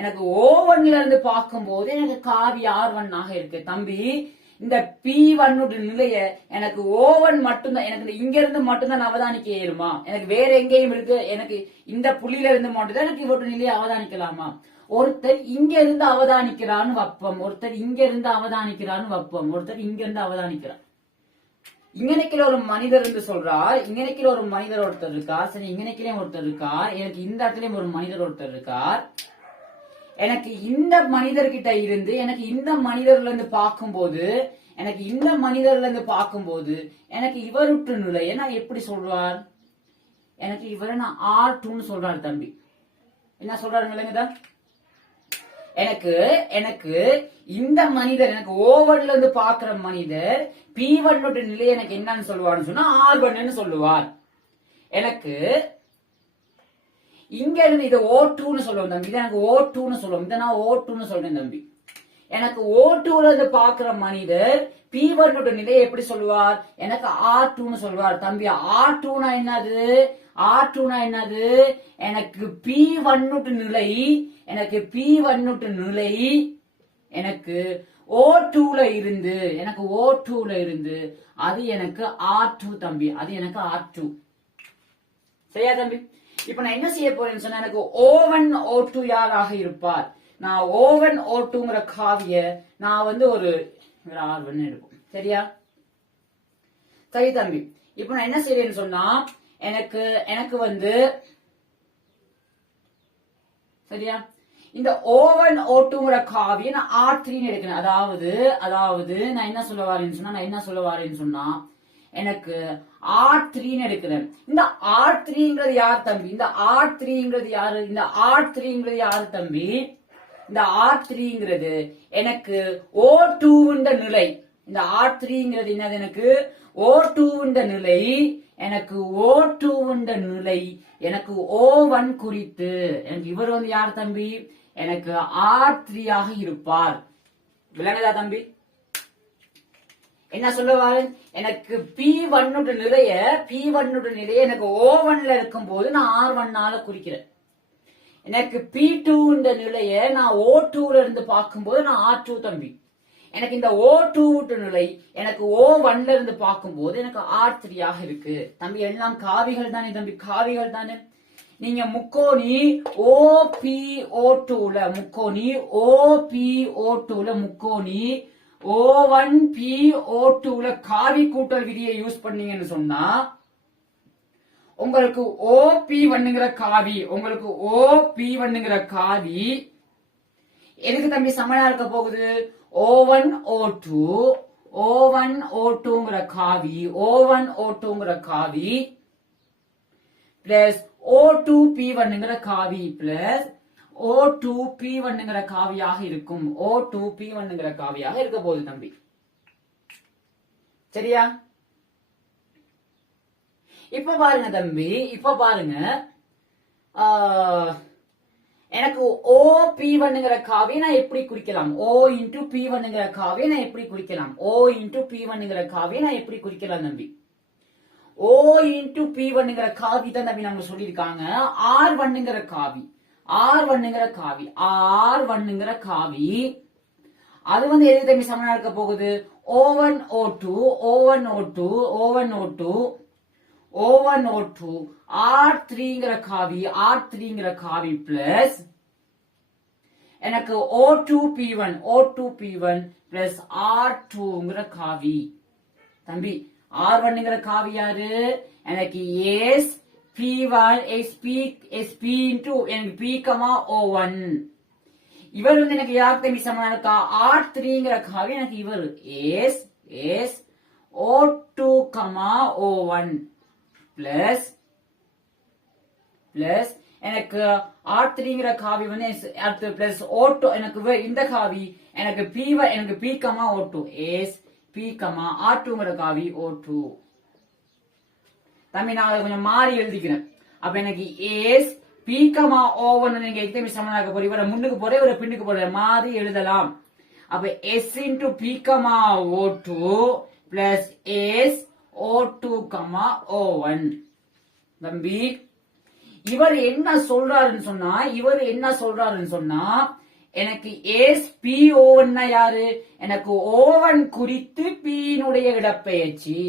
எனக்கு O1ல இருந்து பார்க்கும்போது எனக்கு காவி R1 ஆக இருக்கு தம்பி. இந்த P1 நிலைய எனக்கு O1 மட்டும்தான், எனக்கு இங்க இருந்து மட்டும்தான் அவதானிக்க இயலுமா? எனக்கு வேற எங்கேயும் இருக்கு? எனக்கு இந்த புள்ளியில இருந்து மட்டும்தான் எனக்கு இவற்று நிலையை அவதானிக்கலாமா? ஒருத்தர் இங்க இருந்து அவதானிக்கிறான்னு வப்பம், ஒருத்தர் இங்க இருந்து அவதானிக்கிறான்னு வப்பம், ஒருத்தர் இங்க இருந்து அவதானிக்கிறார். இங்கனைக்கிற ஒரு மனிதர் என்று சொல்றார், இங்கனைக்கிற ஒரு மனிதர் ஒருத்தர் இருக்கார், சரி இங்கனைக்கிலே ஒருத்தர் இருக்கார், எனக்கு இந்த இடத்துலயும் ஒரு மனிதர் ஒருத்தர் இருக்கார். எனக்கு இந்த மனிதர்கிட்ட இருந்து எனக்கு இந்த மனிதர்ல இருந்து பார்க்கும்போது எனக்கு இந்த மனிதர்ல இருந்து பார்க்கும்போது எனக்கு இவருட்டு நிலையை நான் எப்படி சொல்றார்? எனக்கு இவரை நான் R2ன்னு சொல்றாரு தம்பி. என்ன சொல்றாரு நிலைங்கதா? எனக்கு எனக்கு இந்த மனிதர், எனக்கு ஓவன்ல இருந்து பாக்குற மனிதர் P1 நிலை எனக்கு என்னன்னு சொல்லுவார்னு சொன்னா R1ன்னு சொல்லுவார். எனக்கு இங்க இருந்து இதை O2ன்னு சொல்லுவோம் தம்பி, இதை எனக்கு O2ன்னு சொல்லுவோம், இதை நான் O2ன்னு சொல்றேன் தம்பி. எனக்கு O2ல இருந்து பாக்குற மனிதர் P1 நிலையை எப்படி சொல்லுவார்? எனக்கு R2ன்னு சொல்வார் தம்பி. R2னா என்னது? R2னா என்னது? எனக்கு P1 நிலை, எனக்கு P1 நிலை எனக்கு O2ல இருந்து, எனக்கு O2ல இருந்து அது எனக்கு R2 தம்பி, அது எனக்கு R2. சரியா தம்பி? இப்ப நான் என்ன செய்ய போறேன்னு சொன்னா, எனக்கு O1 O2 யாராக இருப்பார்? நான் O1 O2ங்கிற காவிய நான் வந்து ஒரு R1 எடுப்போம். சரியா? சரி தம்பி. இப்ப நான் என்ன செய்யறேன்னு சொன்னா, எனக்கு எனக்கு வந்து சரியா இந்த O1 O2ங்கிற காவிய நான் R3ன்னு எடுக்கிறேன். அதாவது நான் என்ன சொல்ல வரேன்னு சொன்னா எனக்கு R3ன்னு எடுக்கிறேன். இந்த R3ங்கிறது யார் தம்பி? இந்த R3ங்கிறது யாரு? இந்த R3ங்கிறது யாரு தம்பி? இந்த R3ங்கிறது எனக்கு O2 நிலை. இந்த R3ங்கிறது என்னது? எனக்கு O2 நிலை, எனக்கு O2 நிலை, எனக்கு O1 குறித்து எனக்கு இவர் வந்து யார் தம்பி? எனக்கு R3 ஆக இருப்பார். விளங்குதா தம்பி? என்ன சொல்லுவாரு? எனக்கு P1 நிலைய எனக்கு O1ல இருக்கும் போது நான் R1னால குறிக்கிறேன். எனக்கு P2 நிலைய நான் O2ல இருந்து பார்க்கும்போது நான் R2 தம்பி. எனக்கு இந்த O2 நிலை எனக்கு O1ல இருந்து பார்க்கும்போது எனக்கு R3 ஆக இருக்கு தம்பி. எல்லாம் காவிகள் தானே தம்பி, காவிகள் தானே. நீங்க முக்கோணி OPO2ல முக்கோணி O1PO2ல காவி கூட்டல் விதியை யூஸ் பண்ணீங்கன்னு சொன்னா உங்களுக்கு OP1ங்கிற காவி எதுக்கு தம்பி சமனா இருக்க போகுது? O1O2ங்கிற காவி பிளஸ் O2P1ங்கிற காவி பிளஸ் O2P1ங்கிற காவியாக இருக்கும். O2P1ங்கிற காவியாக இருக்க போகுது தம்பி. சரியா? இப்ப பாருங்க தம்பி, இப்ப பாருங்க, எனக்கு OP1ங்கிற காவியை நான் எப்படி குறிக்கலாம்? O*P1ங்கிற காவியை நான் எப்படி குறிக்கலாம்? O*P1ங்கிற காவியை நான் எப்படி குறிக்கலாம் தம்பி? O*P1ங்கிற காவி தான் தம்பி நம்ம சொல்லியிருக்காங்க. R1ங்கிற காவி அது வந்து எது தம்பி சமனா இருக்க போகுது? O1O2 R3ங்கிற காவி பிளஸ் எனக்கு O2P1 பிளஸ் R2ங்கிற காவி தம்பி. R1ங்கிற காவி யாரு? எனக்கு P1 SP into எனக்கு P, O1. இவர் வந்து எனக்கு யார் தம்பி சமனா இருக்கா? R3ங்கிற காவி எனக்கு இவர் O2, O1 பிளஸ் எனக்கு R3ங்கிற காவி வந்து அடுத்து பிளஸ் O2 எனக்கு இந்த காவி எனக்கு P1 எனக்கு P, O2 P, R2ங்கிற காவி O2 தம்பி. நான் கொஞ்சம் மாறி எழுதிக்கிறேன். அப்ப எனக்கு P, O1 நீங்க எத்தனை சமனாக போற இவரை முன்னுக்கு போற இவரை பின்னுக்கு போற மாறி எழுதலாம். அப்ப S into P, O2 plus S O2, O1. தம்பி இவர் என்ன சொல்றாருன்னு சொன்னா எனக்கு ஏஸ் PO1 யாரு, எனக்கு O1 குறித்து P னுடைய இடப்பெயர்ச்சி.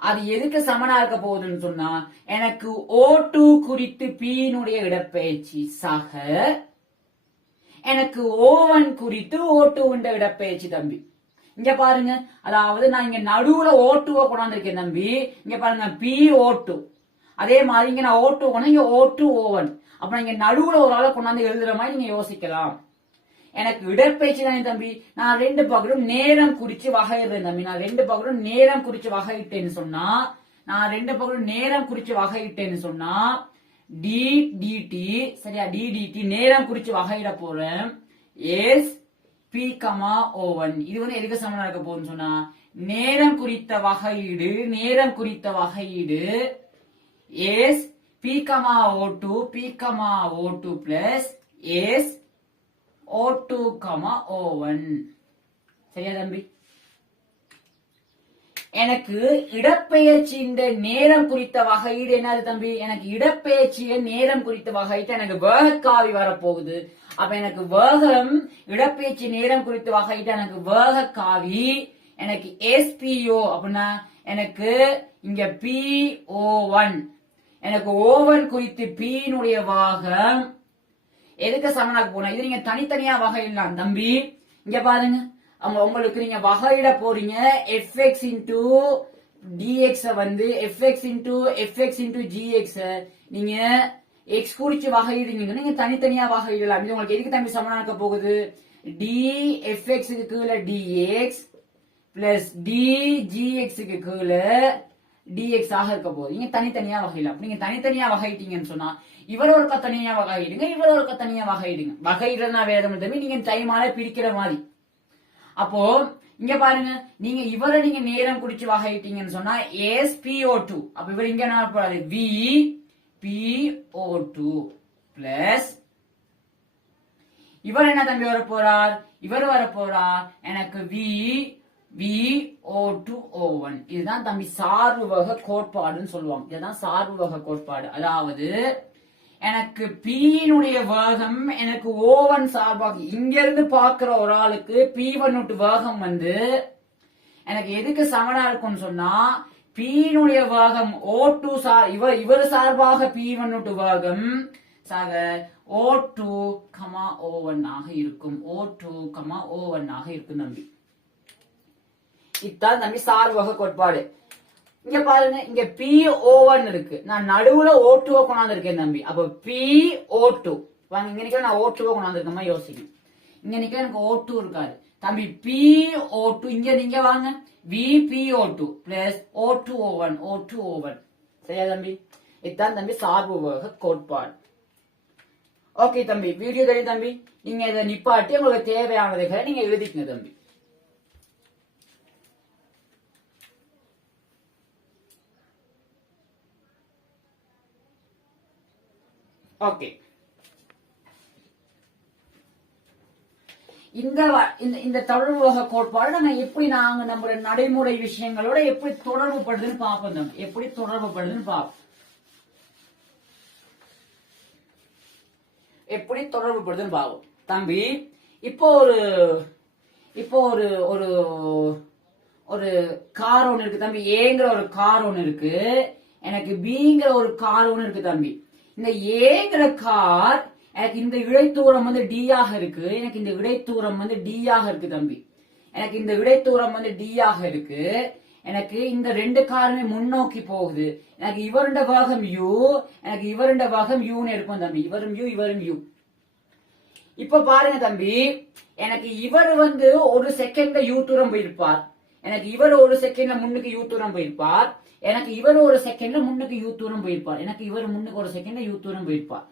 அது எதுக்கு சமனா இருக்க போகுதுன்னு சொன்னா எனக்கு O2 குறித்து P னுடைய இடப்பெயர்ச்சி சக எனக்கு O1 குறித்து O2 இடப்பெயர்ச்சி. தம்பி இங்க பாருங்க, அதாவது நான் இங்க நடுவுல O2 கொண்டாந்துருக்கேன் தம்பி. இங்க பாருங்க PO2, அதே மாதிரி இங்க நான் O2 கொண்டு இங்க O2 O1. அப்ப இங்க நடுவுல ஒரு ஆளை கொண்டாந்து எழுதுற மாதிரி நீங்க யோசிக்கலாம். எனக்கு இடப்பெயர்ச்சி தானே தம்பி. நான் ரெண்டு பக்கமும் நேரம் குறிச்சு வகையிடுறேன் தம்பி. நான் ரெண்டு பக்கமும் நேரம் குறிச்சு வகையிட்டேன்னு சொன்னா டி டிடி சரியா, டி டிடி நேரம் குறிச்சு வகையிட போறேன். எஸ் P, O1 இது வந்து எதுக்கு சமனா இருக்க போகுதுன்னு சொன்னா நேரம் குறித்த வகையீடு S P, O2 plus S O2, O1. சரியா தம்பி. எனக்கு இடப்பெயர்ச்சி இந்த நேரம் குறித்த வகையீடு என்னது தம்பி, எனக்கு இடப்பெயர்ச்சிய நேரம் குறித்த வகையீடு எனக்கு வேகக்காவி வரப்போகுது. அப்ப எனக்கு வேகம் இடப்பெயர்ச்சி நேரம் குறித்த வகையீடு எனக்கு வேகக்காவி எனக்கு SPO அப்படின்னா எனக்கு இங்க PO1 எனக்கு O1 குறித்து P னுடைய வேகம் எதுக்கு சமனாக போனா இது நீங்க தனித்தனியா வகையிடலாம் தம்பி. இங்க பாருங்க, உங்களுக்கு நீங்க வகையிட போறீங்க fx into dx வந்து fx into gx நீங்க x குறிச்சு வகையிடுங்க, நீங்க தனித்தனியா வகையிடலாம். இது உங்களுக்கு எதுக்கு தம்பி சமனா இருக்க போகுது, dfx க்கு கீழே dx பிளஸ் dgx க்கு கீழே dx ஆக இருக்க போகுது. நீங்க தனித்தனியா வகையிடலாம். நீங்க தனித்தனியா வகையிட்டீங்கன்னு சொன்னா இவர் ஒரு தனியா வகையிடுங்க, இவர் ஒரு தனியா வகையிடுங்க. வகையிடுறதுனா வேற தம்பி நீங்க டைமால பிரிக்கிற மாதிரி. அப்போ இங்க பாருங்க, நீங்க இவரை நீங்க நேரம் குறிச்சு வகையிட்டீங்கன்னு சொன்னா SPO2, அப்ப இவர் இங்க என்ன போறாரு VPO2 பிளஸ் இவர் என்ன தம்பி வர போறார், இவர் வர போறார் எனக்கு VO2 O1. இதுதான் தம்பி சார்பு வகை கோட்பாடுன்னு சொல்லுவாங்க. இதுதான் சார்பு வகை கோட்பாடு. அதாவது எனக்கு P னுடைய வேகம் எனக்கு O1 சார்பாக இங்க இருந்து பாக்குற ஒரு ஆளுக்கு P1 வேகம் வந்து எனக்கு எதுக்கு சமனா இருக்கும்னு சொன்னா P னுடைய வேகம் O2 இவர் சார்பாக P1 வேகம் சாக O2, O1 ஆக இருக்கும். O2, O1 ஆக இருக்கும் தம்பி. இதான் தம்பி சார்பு வகை கோட்பாடு. இங்க பாருங்க, இங்க PO1 இருக்கு, நான் நடுவுல O2 கொண்டாந்து இருக்கேன் தம்பி. அப்ப PO2 வாங்க, இங்க நிக்க நான் O2 கொண்டாந்து இருக்கமா யோசிக்கணும். இங்க நிக்க எனக்கு O2 இருக்காது தம்பி. PO2 இங்க நீங்க வாங்க VPO2 பிளஸ் O2 O1 சரியா தம்பி. இதுதான் தம்பி சார்பு வகை கோட்பாடு. ஓகே தம்பி, வீடியோ தெரியும் தம்பி. நீங்க இதை நிப்பாட்டி உங்களுக்கு தேவையானதுகளை நீங்க எழுதிக்கங்க தம்பி. ஓகே, இந்த தொடர்பு வகை கோட்பாடு நம்ம எப்படி நம்ம நடைமுறை விஷயங்களோட எப்படி தொடர்பு படுதுன்னு பார்ப்போம். எப்படி தொடர்பு படுதுன்னு பார்ப்போம் தம்பி. இப்போ ஒரு கார் ஒண்ணு இருக்கு தம்பி. ஏங்கிற ஒரு கார் ஒண்ணு இருக்கு, எனக்கு பிங்கிற ஒரு கார் ஒண்ணு இருக்கு தம்பி. இந்த ஏங்கிற கார் எனக்கு இந்த இடைத்தூரம் வந்து D ஆக இருக்கு, எனக்கு இந்த இடைத்தூரம் வந்து D ஆக இருக்கு தம்பி. எனக்கு இந்த இடைத்தூரம் வந்து D ஆக இருக்கு. எனக்கு இந்த ரெண்டு காருமே முன்னோக்கி போகுது. எனக்கு இவருண்ட வேகம் U, எனக்கு இவருண்ட வேகம் Uன்னு இருக்கும் தம்பி. இவரும் U. இப்ப பாருங்க தம்பி, எனக்கு இவர் வந்து ஒரு செகண்ட்ல U தூரம் போயிருப்பார், எனக்கு இவர் ஒரு செகண்ட்ல முன்னுக்கு U தூரம் போயிருப்பார், எனக்கு இவர் ஒரு செகண்ட்ல முன்னுக்கு U தூரம் போயிருப்பார், எனக்கு இவர் முன்னுக்கு ஒரு செகண்ட்ல U தூரம் போயிருப்பார்.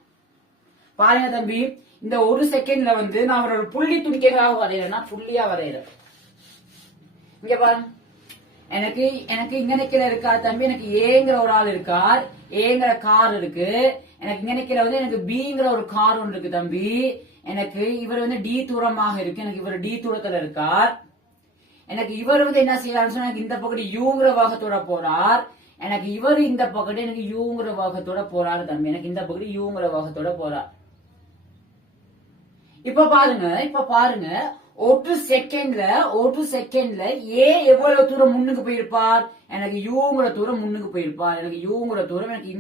பாருங்க தம்பி, இந்த ஒரு செகண்ட்ல வந்து நான் ஒரு புள்ளி துணிக்கையாக வரைகிறேன்னா புள்ளியா வரைகிறேன். இங்க பாருங்க, எனக்கு இங்க நிக்கிற இருக்கா தம்பி, எனக்கு ஏங்கிற ஒரு ஆள் இருக்கார், ஏங்கிற கார் இருக்கு. எனக்கு இங்க நிக்கிற வந்து எனக்கு பிங்கிற ஒரு கார் ஒன்று இருக்கு தம்பி. எனக்கு இவர் வந்து D தூரமாக இருக்கு, எனக்கு இவர் D தூரத்துல இருக்கார். எனக்கு இவர் வந்து என்ன செய்யறாரு சொன்னா எனக்கு இந்த பகுதி யூங்கிற பாகத்தோட போறார், எனக்கு இவர் இந்த பகுதி எனக்கு யூங்கிற பாகத்தோட போறாரு தம்பி, எனக்கு இந்த பகுதி யூங்கிற பாகத்தோட போறார். இப்ப பாருங்க ஒரு செகண்ட்ல ஏ எவ்வளவு தூரம் முன்னுக்கு போயிருப்பார், எனக்கு யூங்கிற தூரம் முன்னுக்கு போயிருப்பார், எனக்கு யூங்கிற தூரம் எனக்கு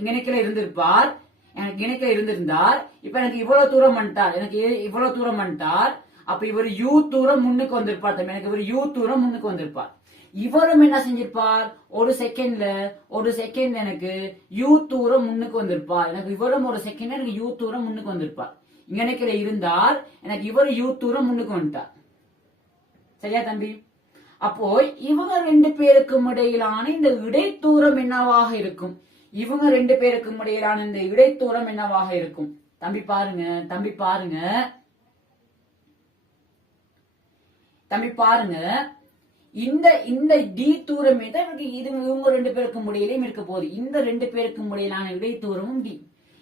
இங்கனைக்குல இருந்திருப்பார், எனக்கு இணைக்கல இருந்திருந்தார். இப்ப எனக்கு இவ்வளவு தூரம் பண்ணிட்டார், எனக்கு இவ்வளவு தூரம் பண்ணிட்டார். அப்ப இவர் யூ தூரம் முன்னுக்கு வந்திருப்பார் தம்பி, எனக்கு இவர் யூ தூரம் முன்னுக்கு வந்திருப்பார். இவரும் என்ன செஞ்சிருப்பார், ஒரு செகண்ட்ல எனக்கு யூ தூரம் முன்னுக்கு வந்திருப்பார், எனக்கு இவரும் ஒரு செகண்ட்ல எனக்கு யூ தூரம் முன்னுக்கு வந்திருப்பார். இங்கனைக்குல இருந்தார், எனக்கு இவர் யூ தூரம் முன்னுக்கு வந்துட்டார். சரியா தம்பி? அப்போ இவங்க ரெண்டு பேருக்கும் இடையிலான இந்த இடைத்தூரம் என்னவாக இருக்கும், இவங்க ரெண்டு பேருக்கும் இடையிலான இந்த இடைத்தூரம் என்னவாக இருக்கும் தம்பி பாருங்க. இந்த டி தூரமே தான் இது இவங்க ரெண்டு பேருக்கும் இடையிலையும் இருக்க போகுது. இந்த ரெண்டு பேருக்கும் இடையிலான இடைத்தூரமும் டி.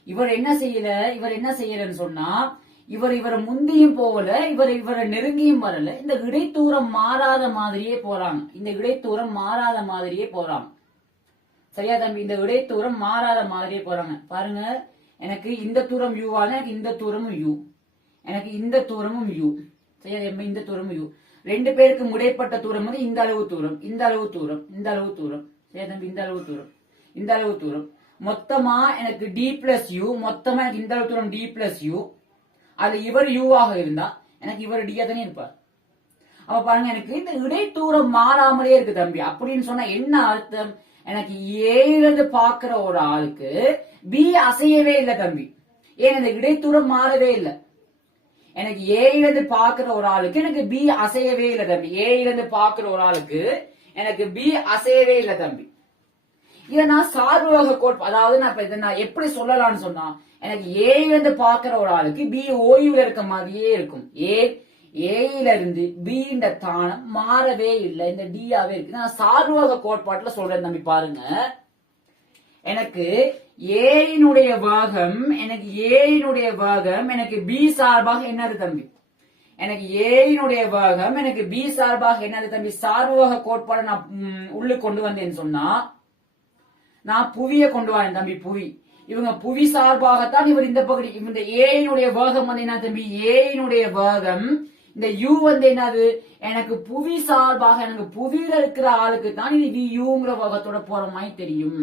இவர் என்ன செய்யலன்னு சொன்னா இவரை முந்தியும் போகல, இவரை நெருங்கியும் வரல. இந்த இடைத்தூரம் மாறாத மாதிரியே போறாங்க. சரியா தம்பி? இந்த இடைத்தூரம் மாறாத மாதிரியே போறாங்க. பாருங்க, எனக்கு இந்த தூரம் யூவான, எனக்கு இந்த தூரமும் யூ, எனக்கு இந்த தூரமும் யூ. சரியா? இந்த தூரமும் யூ. ரெண்டு பேருக்கும் இடைப்பட்ட தூரம் வந்து இந்த அளவு தூரம். சரியா தம்பி? இந்த அளவு தூரம் மொத்தமா எனக்கு டி பிளஸ் யூ, மொத்தமா எனக்கு இந்த அளவு தூரம் டி பிளஸ் யூ. அது இவர் யூவாக இருந்தா எனக்கு இவர் டியா தானே இருப்பார். அப்ப பாருங்க, எனக்கு இந்த இடைத்தூரம் மாறாமலே இருக்கு தம்பி. அப்படின்னு சொன்னா என்ன அர்த்தம், எனக்கு ஏழு பாக்குற ஒரு ஆளுக்கு பி அசையவே இல்லை தம்பி. ஏன், இந்த இடைத்தூரம் மாறவே இல்லை. எனக்கு ஏழு பாக்குற ஒரு ஆளுக்கு எனக்கு பி அசையவே இல்லை தம்பி. ஏழு பாக்குற ஒரு ஆளுக்கு எனக்கு பி அசையவே இல்லை தம்பி. இதை நான் சார்புவக கோட்பாடு, அதாவது நான் எப்படி சொல்லலாம்னு சொன்னா, எனக்கு ஏழு பாக்குற ஒரு ஆளுக்கு பி ஓய்வுல இருக்க மாதிரியே இருக்கும். ஏல இருந்து பி தானம் மாறவே இல்லை, இந்த டியாவே இருக்கு. நான் சார்புவக கோட்பாட்டுல சொல்றேன் தம்பி. பாருங்க, எனக்கு ஏனுடைய பாகம் எனக்கு பி சார்பாக என்னது தம்பி, எனக்கு ஏனுடைய பாகம் எனக்கு பி சார்பாக என்னது தம்பி. சார்புவக கோட்பாடு நான் உள்ளு கொண்டு வந்தேன்னு சொன்னா, நான் புவிய கொண்டு வரேன் தம்பி. இவங்க புவி சார்பாகத்தான் இவர் இந்த பகுதி. இந்த ஏனுடைய வேகம் வந்து என்ன தம்பி, ஏனுடைய வேகம் இந்த யூ வந்து என்னது, எனக்கு புவி சார்பாக, எனக்கு புவியில இருக்கிற ஆளுக்கு தான் இது வி யூங்கிற வேகத்தோட போற மாதிரி தெரியும்.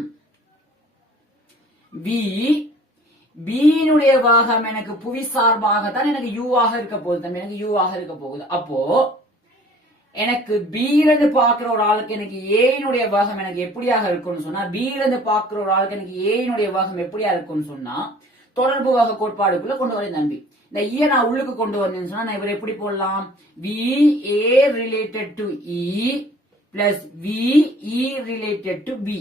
பியினுடைய வேகம் எனக்கு புவி சார்பாக தான் எனக்கு யூவாக இருக்க போகுது தம்பி, எனக்கு யூவாக இருக்க போகுது. அப்போ எனக்கு பீல இருந்து பாக்குற ஒரு ஆளுக்கு எனக்கு ஏனுடைய வேகம் எனக்கு எப்படியாக இருக்கும்னு சொன்னா, பீல இருந்து பாக்குற ஒரு ஆளுக்கு எனக்கு ஏனுடைய வேகம் எப்படியா இருக்கும்னு சொன்னா, தொடர்பு வகை கோட்பாடுக்குள்ள கொண்டு வரேன் தம்பி. இந்த ஈ நான் உள்ளுக்கு கொண்டு வந்தேன்னு சொன்னா நான் இவர் எப்படி போடலாம், V A related to E plus V E related to B.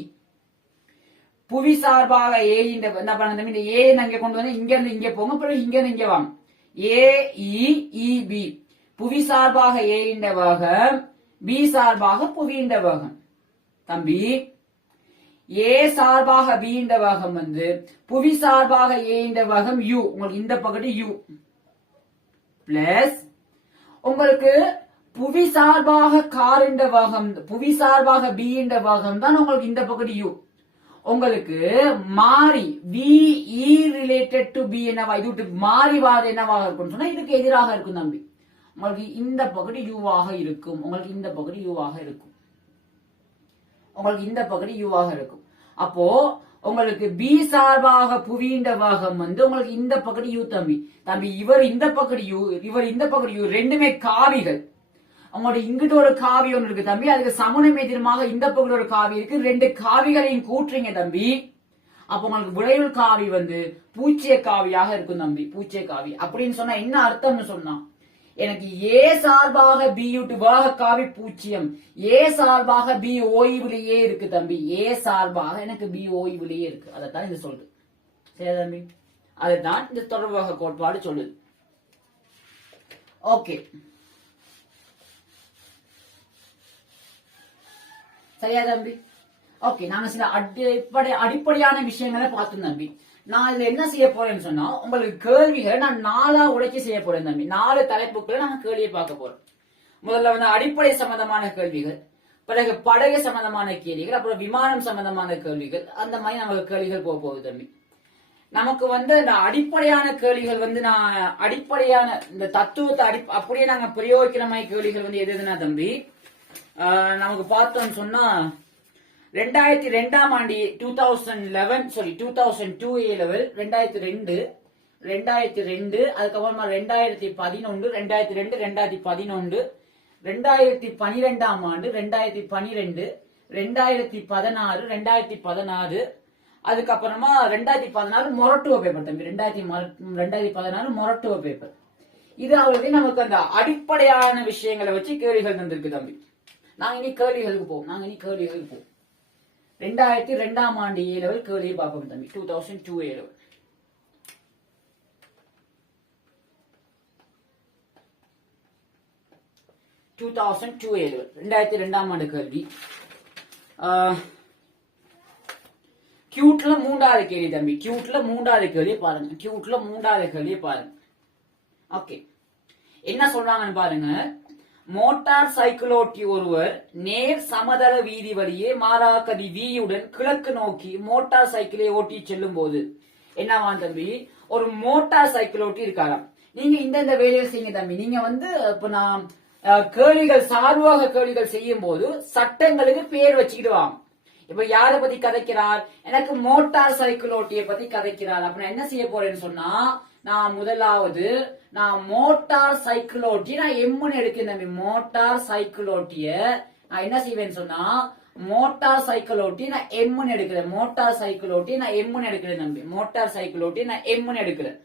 புவி சார்பாக ஏ இந்த தம்பி, இந்த ஏ அங்க கொண்டு வந்து இங்க இருந்து இங்க போங்க, அப்புறம் இங்க இருந்து இங்க வாங்க. ஏ இ பி, புவி சார்பாக ஏ இந்த வேகம், பி சார்பாக புவி இந்த வேகம் தம்பி. ஏ சார்பாக பி இந்த வேகம் வந்து புவி சார்பாக ஏ இந்த வேகம் யூ, உங்களுக்கு இந்த பகுதி யூ பிளஸ் உங்களுக்கு புவி சார்பாக கார் இந்த வேகம், புவி சார்பாக பி இந்த வேகம் தான் உங்களுக்கு இந்த பகுதி யூ. உங்களுக்கு மாறி V E related to B என்னவா, இது மாறி வாது என்னவாக இருக்கும் சொன்னா இதுக்கு எதிராக இருக்கும் தம்பி. உங்களுக்கு இந்த பகுதி யூவாக இருக்கும், உங்களுக்கு இந்த பகுதி யூவாக இருக்கும், உங்களுக்கு இந்த பகுதி யூவாக இருக்கும். அப்போ உங்களுக்கு பி சார்பாக புவியின் வேகம் வந்து உங்களுக்கு இந்த பகுதி யூ தம்பி. இவர் இந்த பகுதி யூ, இவர் இந்த பகுதி யூ, ரெண்டுமே காவிகள். உங்களுடைய இங்கிட்ட ஒரு காவி ஒன்று இருக்கு தம்பி, அதுக்கு சமணம் எதிரமாக இந்த பகுதியில் ஒரு காவி இருக்கு. ரெண்டு காவிகளையும் கூட்டுறீங்க தம்பி, அப்ப உங்களுக்கு விளைவுள் காவி வந்து பூச்சிய காவியாக இருக்கும் தம்பி, பூச்சிய காவி. அப்படின்னு சொன்னா என்ன அர்த்தம்னு சொன்னா, எனக்கு ஏ சார்பாக பி யூட்டு வாக காவி பூச்சியம், ஏ சார்பாக பி ஓய்வுலயே இருக்கு தம்பி, ஏ சார்பாக எனக்கு பி ஓய்வுலயே இருக்கு. அதைத்தான் இது சொல்லுது. சரி தம்பி, அதுதான் இந்த தொடர்பாக கோட்பாடு சொல்லுது. ஓகே, சரியா தம்பி? ஓகே, நாங்க சில அடிப்படையான விஷயங்களை பார்த்தோம் தம்பி. நான் இதுல என்ன செய்ய போறேன்னு சொன்னா, உங்களுக்கு கேள்விகளை நான் 4 உடைச்சு செய்ய போறேன் தம்பி. 4 தலைப்புக்குள்ள நாங்க கேள்வியை பார்க்க போறோம். முதல்ல வந்து அடிப்படை சம்பந்தமான கேள்விகள், பிறகு படகு சம்பந்தமான கேள்விகள், அப்புறம் விமானம் சம்பந்தமான கேள்விகள், அந்த மாதிரி நமக்கு கேள்விகள் போக போகுது தம்பி. நமக்கு வந்து இந்த அடிப்படையான கேள்விகள் வந்து நான் அடிப்படையான இந்த தத்துவத்தை அப்படியே நாங்க பிரயோகிக்கிற மாதிரி கேள்விகள் வந்து எதுனா தம்பி, நமக்கு பார்த்தோம்னு சொன்னா 2002 ஆண்டு 2002 A லெவல் 2002 அதுக்கப்புறமா 2011 2002 2011 2012 ஆண்டு 2012 2016 2016 அதுக்கப்புறமா 2016 மொரட்டுவ பேப்பர் தம்பி. 2016 மொரட்டுவ பேப்பர். இது அவருக்கு நமக்கு அந்த அடிப்படையான விஷயங்களை வச்சு கேள்விகள் தந்திருக்கு தம்பி. நாங்க இனி கேள்விகளுக்கு போவோம். 2002 ஆண்டு A லெவல் கேள்வி பார்ப்போம் தம்பி. 2002 A லெவல். A லெவல் 2002 ஆண்டு கேள்வி. கியூட்ல 3வது கேள்வி தம்பி. கியூட்ல 3வது கேள்வி பாருங்க. ஓகே, என்ன சொல்றாங்கன்னு பாருங்க. மோட்டார் சைக்கிளோட்டி ஒருவர் நேர் சமதள வீதி வழியே மாறாக்கதி வீயுடன் கிழக்கு நோக்கி மோட்டார் சைக்கிளை ஓட்டி செல்லும் போது என்னவான் தம்பி, ஒரு மோட்டார் சைக்கிள் ஓட்டி இருக்காராம். நீங்க இந்த வேலையை செய்யுங்க தம்பி. நீங்க வந்து இப்ப நான் கேள்விகள் சார்பாக கேள்விகள் செய்யும் போது சட்டங்களுக்கு பேர் வச்சுக்கிட்டு வாங்க. இப்ப யாரை பத்தி கதைக்கிறார், எனக்கு மோட்டார் சைக்கிள் ஓட்டிய பத்தி கதைக்கிறார். அப்ப நான் என்ன செய்ய போறேன்னு சொன்னா, நான் முதலாவது மோட்டார் சைக்கிள் ஓட்டி நான் எம்முன்னு எடுக்கிறேன் தம்பி. மோட்டார் சைக்கிள் ஓட்டிய நான் என்ன செய்வேன்னு சொன்னா, மோட்டார் சைக்கிள் ஓட்டி நான் எம்முன்னு எடுக்கிறேன். மோட்டார் சைக்கிள் ஓட்டி நான் எம்முன்னு எடுக்கிறேன் தம்பி. மோட்டார் சைக்கிள் ஓட்டி நான் எம்முன்னு எடுக்கிறேன்.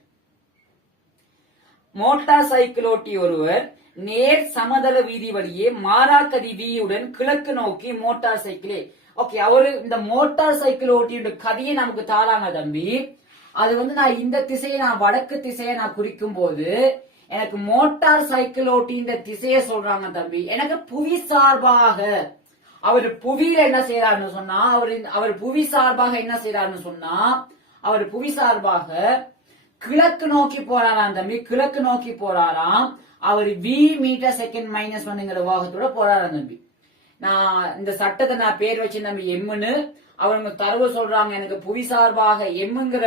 மோட்டார் சைக்கிள் ஓட்டி ஒருவர் நேர் சமதள வீதி வழியே மாறாக்கதி வீயுடன் கிழக்கு நோக்கி மோட்டார் சைக்கிளே. ஓகே, அவரு இந்த மோட்டார் சைக்கிள் ஓட்டியோட கதையை நமக்கு தாராங்க தம்பி. அது வந்து நான் இந்த திசையை நான் வடக்கு திசையை நான் குறிக்கும் போது எனக்கு மோட்டார் சைக்கிள் ஓட்டி இந்த திசையை சொல்றாங்க தம்பி. எனக்கு புவி சார்பாக அவர் புவியில என்ன செய்யறாருன்னு சொன்னா, அவர் புவி சார்பாக என்ன செய்யறாருன்னு சொன்னா, அவர் புவி சார்பாக கிழக்கு நோக்கி போறாராம் தம்பி. கிழக்கு நோக்கி போறாராம். அவர் v மீட்டர் செகண்ட் -1ங்கிற வேகத்தோட போறாராம் தம்பி. நான் இந்த சட்டத்தை நான் பேர் வச்சு நம்ம எம்முன்னு அவங்க தரவு சொல்றாங்க. எனக்கு புவி சார்பாக எம்முங்கிற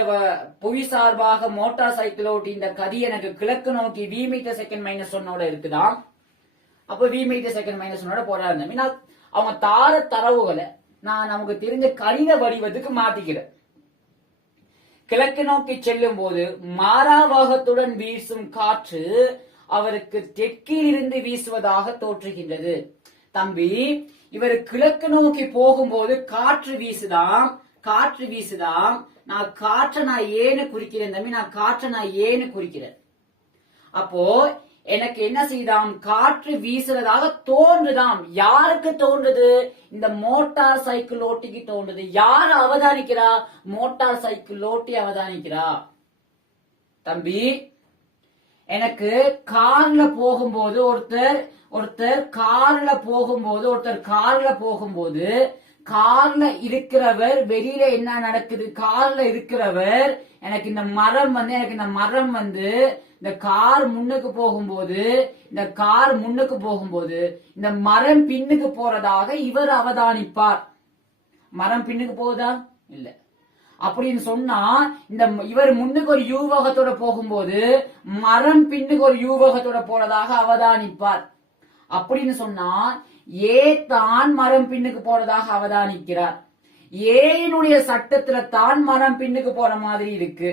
புவி சார்பாக மோட்டார் சைக்கிள் ஓட்டி இந்த கதி எனக்கு கிழக்கு நோக்கி v மீட்டர் செகண்ட் -1 இருக்குதான். அப்ப v மீட்டர் செகண்ட் -1 போறாரு தம்பி. நான் அவங்க தார தரவுகளை நான் நமக்கு தெரிஞ்ச கணித வடிவத்துக்கு மாத்திக்கிறேன். கிழக்கு நோக்கி செல்லும் போது மாறாவாகத்துடன் வீசும் காற்று அவருக்கு தெற்கில் இருந்து வீசுவதாக தோற்றுகின்றது தம்பி. இவர் கிழக்கு நோக்கி போகும்போது காற்று வீசுதாம். நான் காற்றை நான் ஏன்னு குறிக்கிறேன் தம்பி. ஏன்னு குறிக்கிறேன். அப்போ எனக்கு என்ன செய்தாம், காற்று வீசுறதாக தோன்றுதாம். யாருக்கு தோன்றுது, இந்த மோட்டார் சைக்கிள் ஓட்டிக்கு தோன்றுது. யார் அவதானிக்கிறா, மோட்டார் சைக்கிள் ஓட்டி அவதானிக்கிறா தம்பி. எனக்கு கார்ல போகும்போது ஒருத்தர் கார்ல போகும்போது கார்ல இருக்கிறவர் வெளியில என்ன நடக்குது, கார்ல இருக்கிறவர் எனக்கு இந்த மரம் வந்து இந்த கார் முன்னுக்கு போகும்போது இந்த மரம் பின்னுக்கு போறதாக இவர் அவதானிப்பார். மரம் பின்னுக்கு போகுதா இல்ல அப்படின்னு சொன்னா, இந்த இவர் முன்னுக்கு ஒரு யூவகத்தோட போகும்போது மரம் பின்னுக்கு ஒரு யூவகத்தோட போறதாக அவதானிப்பார். அப்படின்னு சொன்னா ஏ தான் மரம் பின்னுக்கு போறதாக அவதானிக்கிறார். ஏனுடைய சட்டத்துல தான் மரம் பின்னுக்கு போற மாதிரி இருக்கு.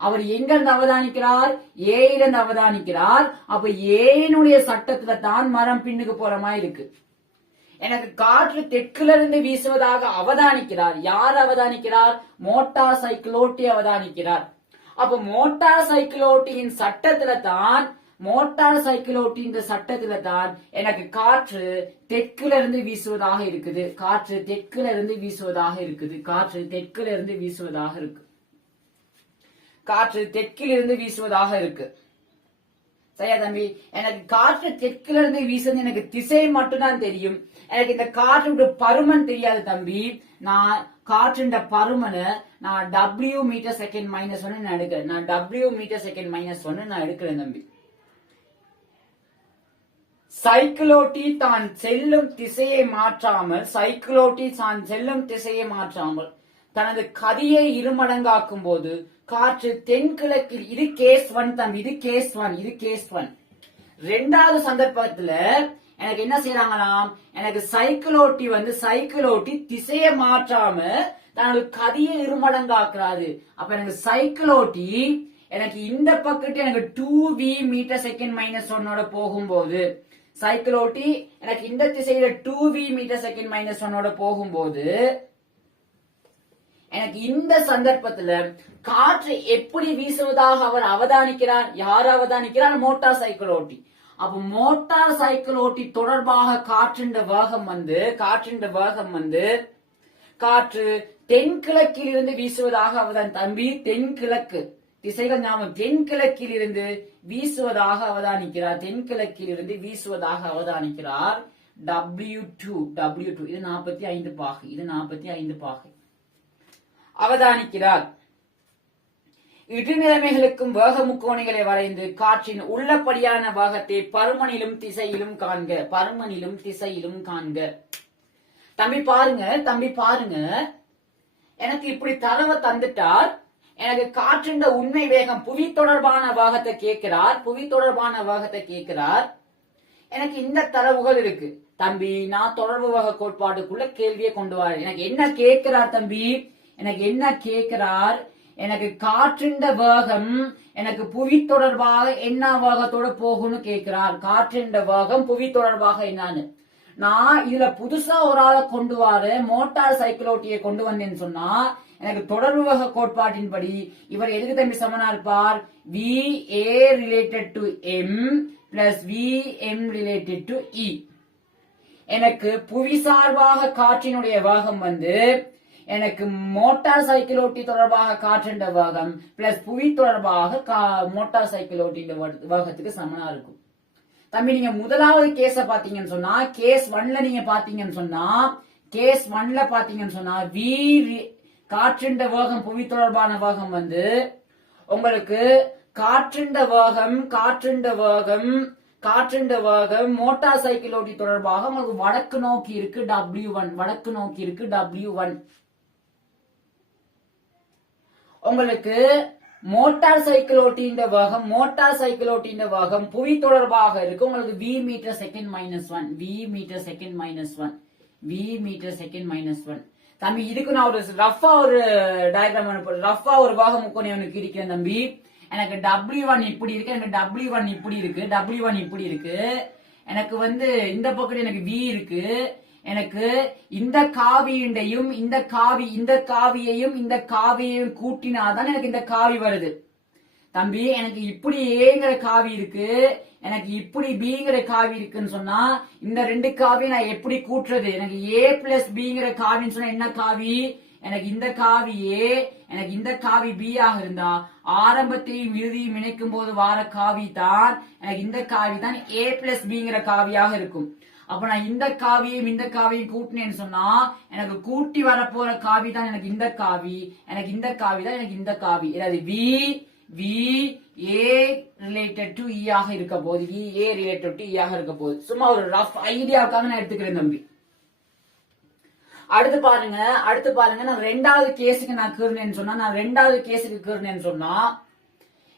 அவர் எங்க இருந்து அவதானிக்கிறார், ஏயிலிருந்து அவதானிக்கிறார். அப்ப ஏனுடைய சட்டத்துல தான் மரம் பின்னுக்கு போற மாதிரி இருக்கு. எனக்கு காற்று தெற்குல இருந்து வீசுவதாக அவதானிக்கிறார். யார் அவதானிக்கிறார், மோட்டார் சைக்கிள் ஓட்டி அவதானிக்கிறார். அப்ப மோட்டார் சைக்கிள் ஓட்டியின் சட்டத்துல தான் எனக்கு காற்று தெற்குல இருந்து வீசுவதாக இருக்குது. சரியா தம்பி? எனக்கு காற்று தெற்குல இருந்து வீசுறது எனக்கு திசை மட்டும்தான் தெரியும். எனக்கு இந்த காற்று பருமன் தெரியாது தம்பி. நான் காற்றின் பருமனை நான் W மீட்டர் செகண்ட் -1 நான் எடுக்கிறேன். W மீட்டர் செகண்ட் -1 நான் எடுக்கிறேன் தம்பி. சைக்கிளோட்டி தான் செல்லும் திசையை மாற்றாமல் தனது கதியை இருமடங்காக்கும் போது காற்று தென்கிழக்கில், இது கேஸ் 1 தம்பி, இது கேஸ் 1. ரெண்டாவது சந்தர்ப்பத்துல எனக்கு என்ன செய்யறாங்களாம், எனக்கு சைக்கிளோட்டி திசையை மாற்றாம தனது கதியை இருமடங்காக்குறாரு. அப்ப எனக்கு சைக்கிளோட்டி எனக்கு இந்த பக்கத்து எனக்கு 2v மீட்டர் செகண்ட் மைனஸ் 1 போகும்போது, சைக்கிளோட்டி எனக்கு இந்த திசையில 2v மீட்டர் செகண்ட் மைனஸ் 1 போகும்போது, எனக்கு இந்த சந்தர்ப்பத்துல காற்று எப்படி வீசுவதாக அவர் அவதானிக்கிறார். யார் அவதானிக்கிறார்? மோட்டார் சைக்கிள் ஓட்டி. அப்ப மோட்டார் சைக்கிள் ஓட்டி தொடர்பாக காற்றின் வேகம் வந்து காற்று தென்கிழக்கில் இருந்து வீசுவதாக அவதான் தம்பி, தென்கிழக்கு திசைகள் ஞாபகம், தென்கிழக்கில் இருந்து வீசுவதாக அவதானிக்கிறார். W2 இது 45 பாகை அவதானிக்கிறார். இடுநிலைமைகளுக்கும் வேக முக்கோணிகளை வரைந்து காற்றின் உள்ளபடியான வேகத்தை பருமனிலும் திசையிலும் காண்க. தம்பி பாருங்க, எனக்கு இப்படி தரவை தந்துட்டார். எனக்கு காற்றின் உண்மை வேகம் புவி தொடர்பான வேகத்தை கேட்கிறார். எனக்கு இந்த தரவுகள் இருக்கு தம்பி. நான் தொடர்பு வேக கோட்பாட்டுக்குள்ள கேள்வியை கொண்டு வர. எனக்கு என்ன கேட்கிறார் தம்பி? எனக்கு காற்றின் வேகம் எனக்கு புவி தொடர்பாக என்ன வேகத்தோட போகும்னு கேட்கிறார். காற்றின் வேகம் புவி தொடர்பாக என்னன்னு நான் இதுல புதுசா ஒரு ஆளை கொண்டு வர, மோட்டார் சைக்கிளோட்டியை கொண்டு வந்தேன்னு சொன்னா எனக்கு தொடர்பு வேக கோட்பாட்டின்படி இவர் எதுக்கு தம்பி சமனா இருப்பார்? VA related to M plus VM related to E. எனக்கு புவி சார்பாக காற்றினுடைய வேகம் வந்து எனக்கு மோட்டார் சைக்கிள் ஓட்டி தொடர்பாக காற்றின் வேகம் பிளஸ் புவி தொடர்பாக மோட்டார் சைக்கிள் ஓட்டி வேகத்துக்கு சமனா இருக்கும். தம்பி நீங்க முதலாவது கேஸ பாத்தீங்கன்னு சொன்னா, கேஸ் 1ல நீங்க பாத்தீங்கன்னு சொன்னா காற்றின் வேகம் புவி தொடர்பான வேகம் வந்து உங்களுக்கு காற்றின் வேகம் மோட்டார் சைக்கிள் ஓட்டி தொடர்பாக உங்களுக்கு வடக்கு நோக்கி இருக்கு W1. உங்களுக்கு மோட்டார் சைக்கிள் ஓட்டியின் வேகம் புவி தொடர்பாக இருக்கு உங்களுக்கு v மீட்டர் செகண்ட் மைனஸ் 1. தம்பி இதுக்கு நான் ஒரு ரஃபா ஒரு டயக்ராம் ரஃபா ஒரு வேக முக்கோணம் எனக்கு இருக்கிறேன் தம்பி. எனக்கு W1 இப்படி இருக்கு, எனக்கு W1 இப்படி இருக்கு. எனக்கு வந்து இந்த பக்கம் எனக்கு v இருக்கு. எனக்கு இந்த காவியையும் இந்த காவியையும் கூட்டினாதான் எனக்கு இந்த காவி வருது தம்பி. எனக்கு இப்படி ஏங்கிற காவி இருக்கு, எனக்கு இப்படி பிங்கிற காவி இருக்குன்னு சொன்னா இந்த ரெண்டு காவியை நான் எப்படி கூட்டுறது? எனக்கு A பிளஸ் பிங்கிற காவின்னு சொன்னா என்ன காவி? எனக்கு இந்த காவி B ஆக இருந்தா ஆரம்பத்தையும் இறுதியும் இணைக்கும் போது வார காவி தான் எனக்கு இந்த காவி தான் A பிளஸ் பிங்கிற காவியாக இருக்கும். அப்ப நான் இந்த காவியும் கூட்டினேன்னு சொன்னா எனக்கு கூட்டி வரப்போற காவி தான் எனக்கு இந்த காவி தான் எனக்கு இந்த காவி. அதாவது V A related to E ஆக இருக்க போகுது. சும்மா ஒரு ரஃப் ஐடியாவுக்காக நான் எடுத்துக்கிறேன் தம்பி. அடுத்து பாருங்க நான் ரெண்டாவது கேஸுக்கு நான் கீறினேன்னு சொன்னா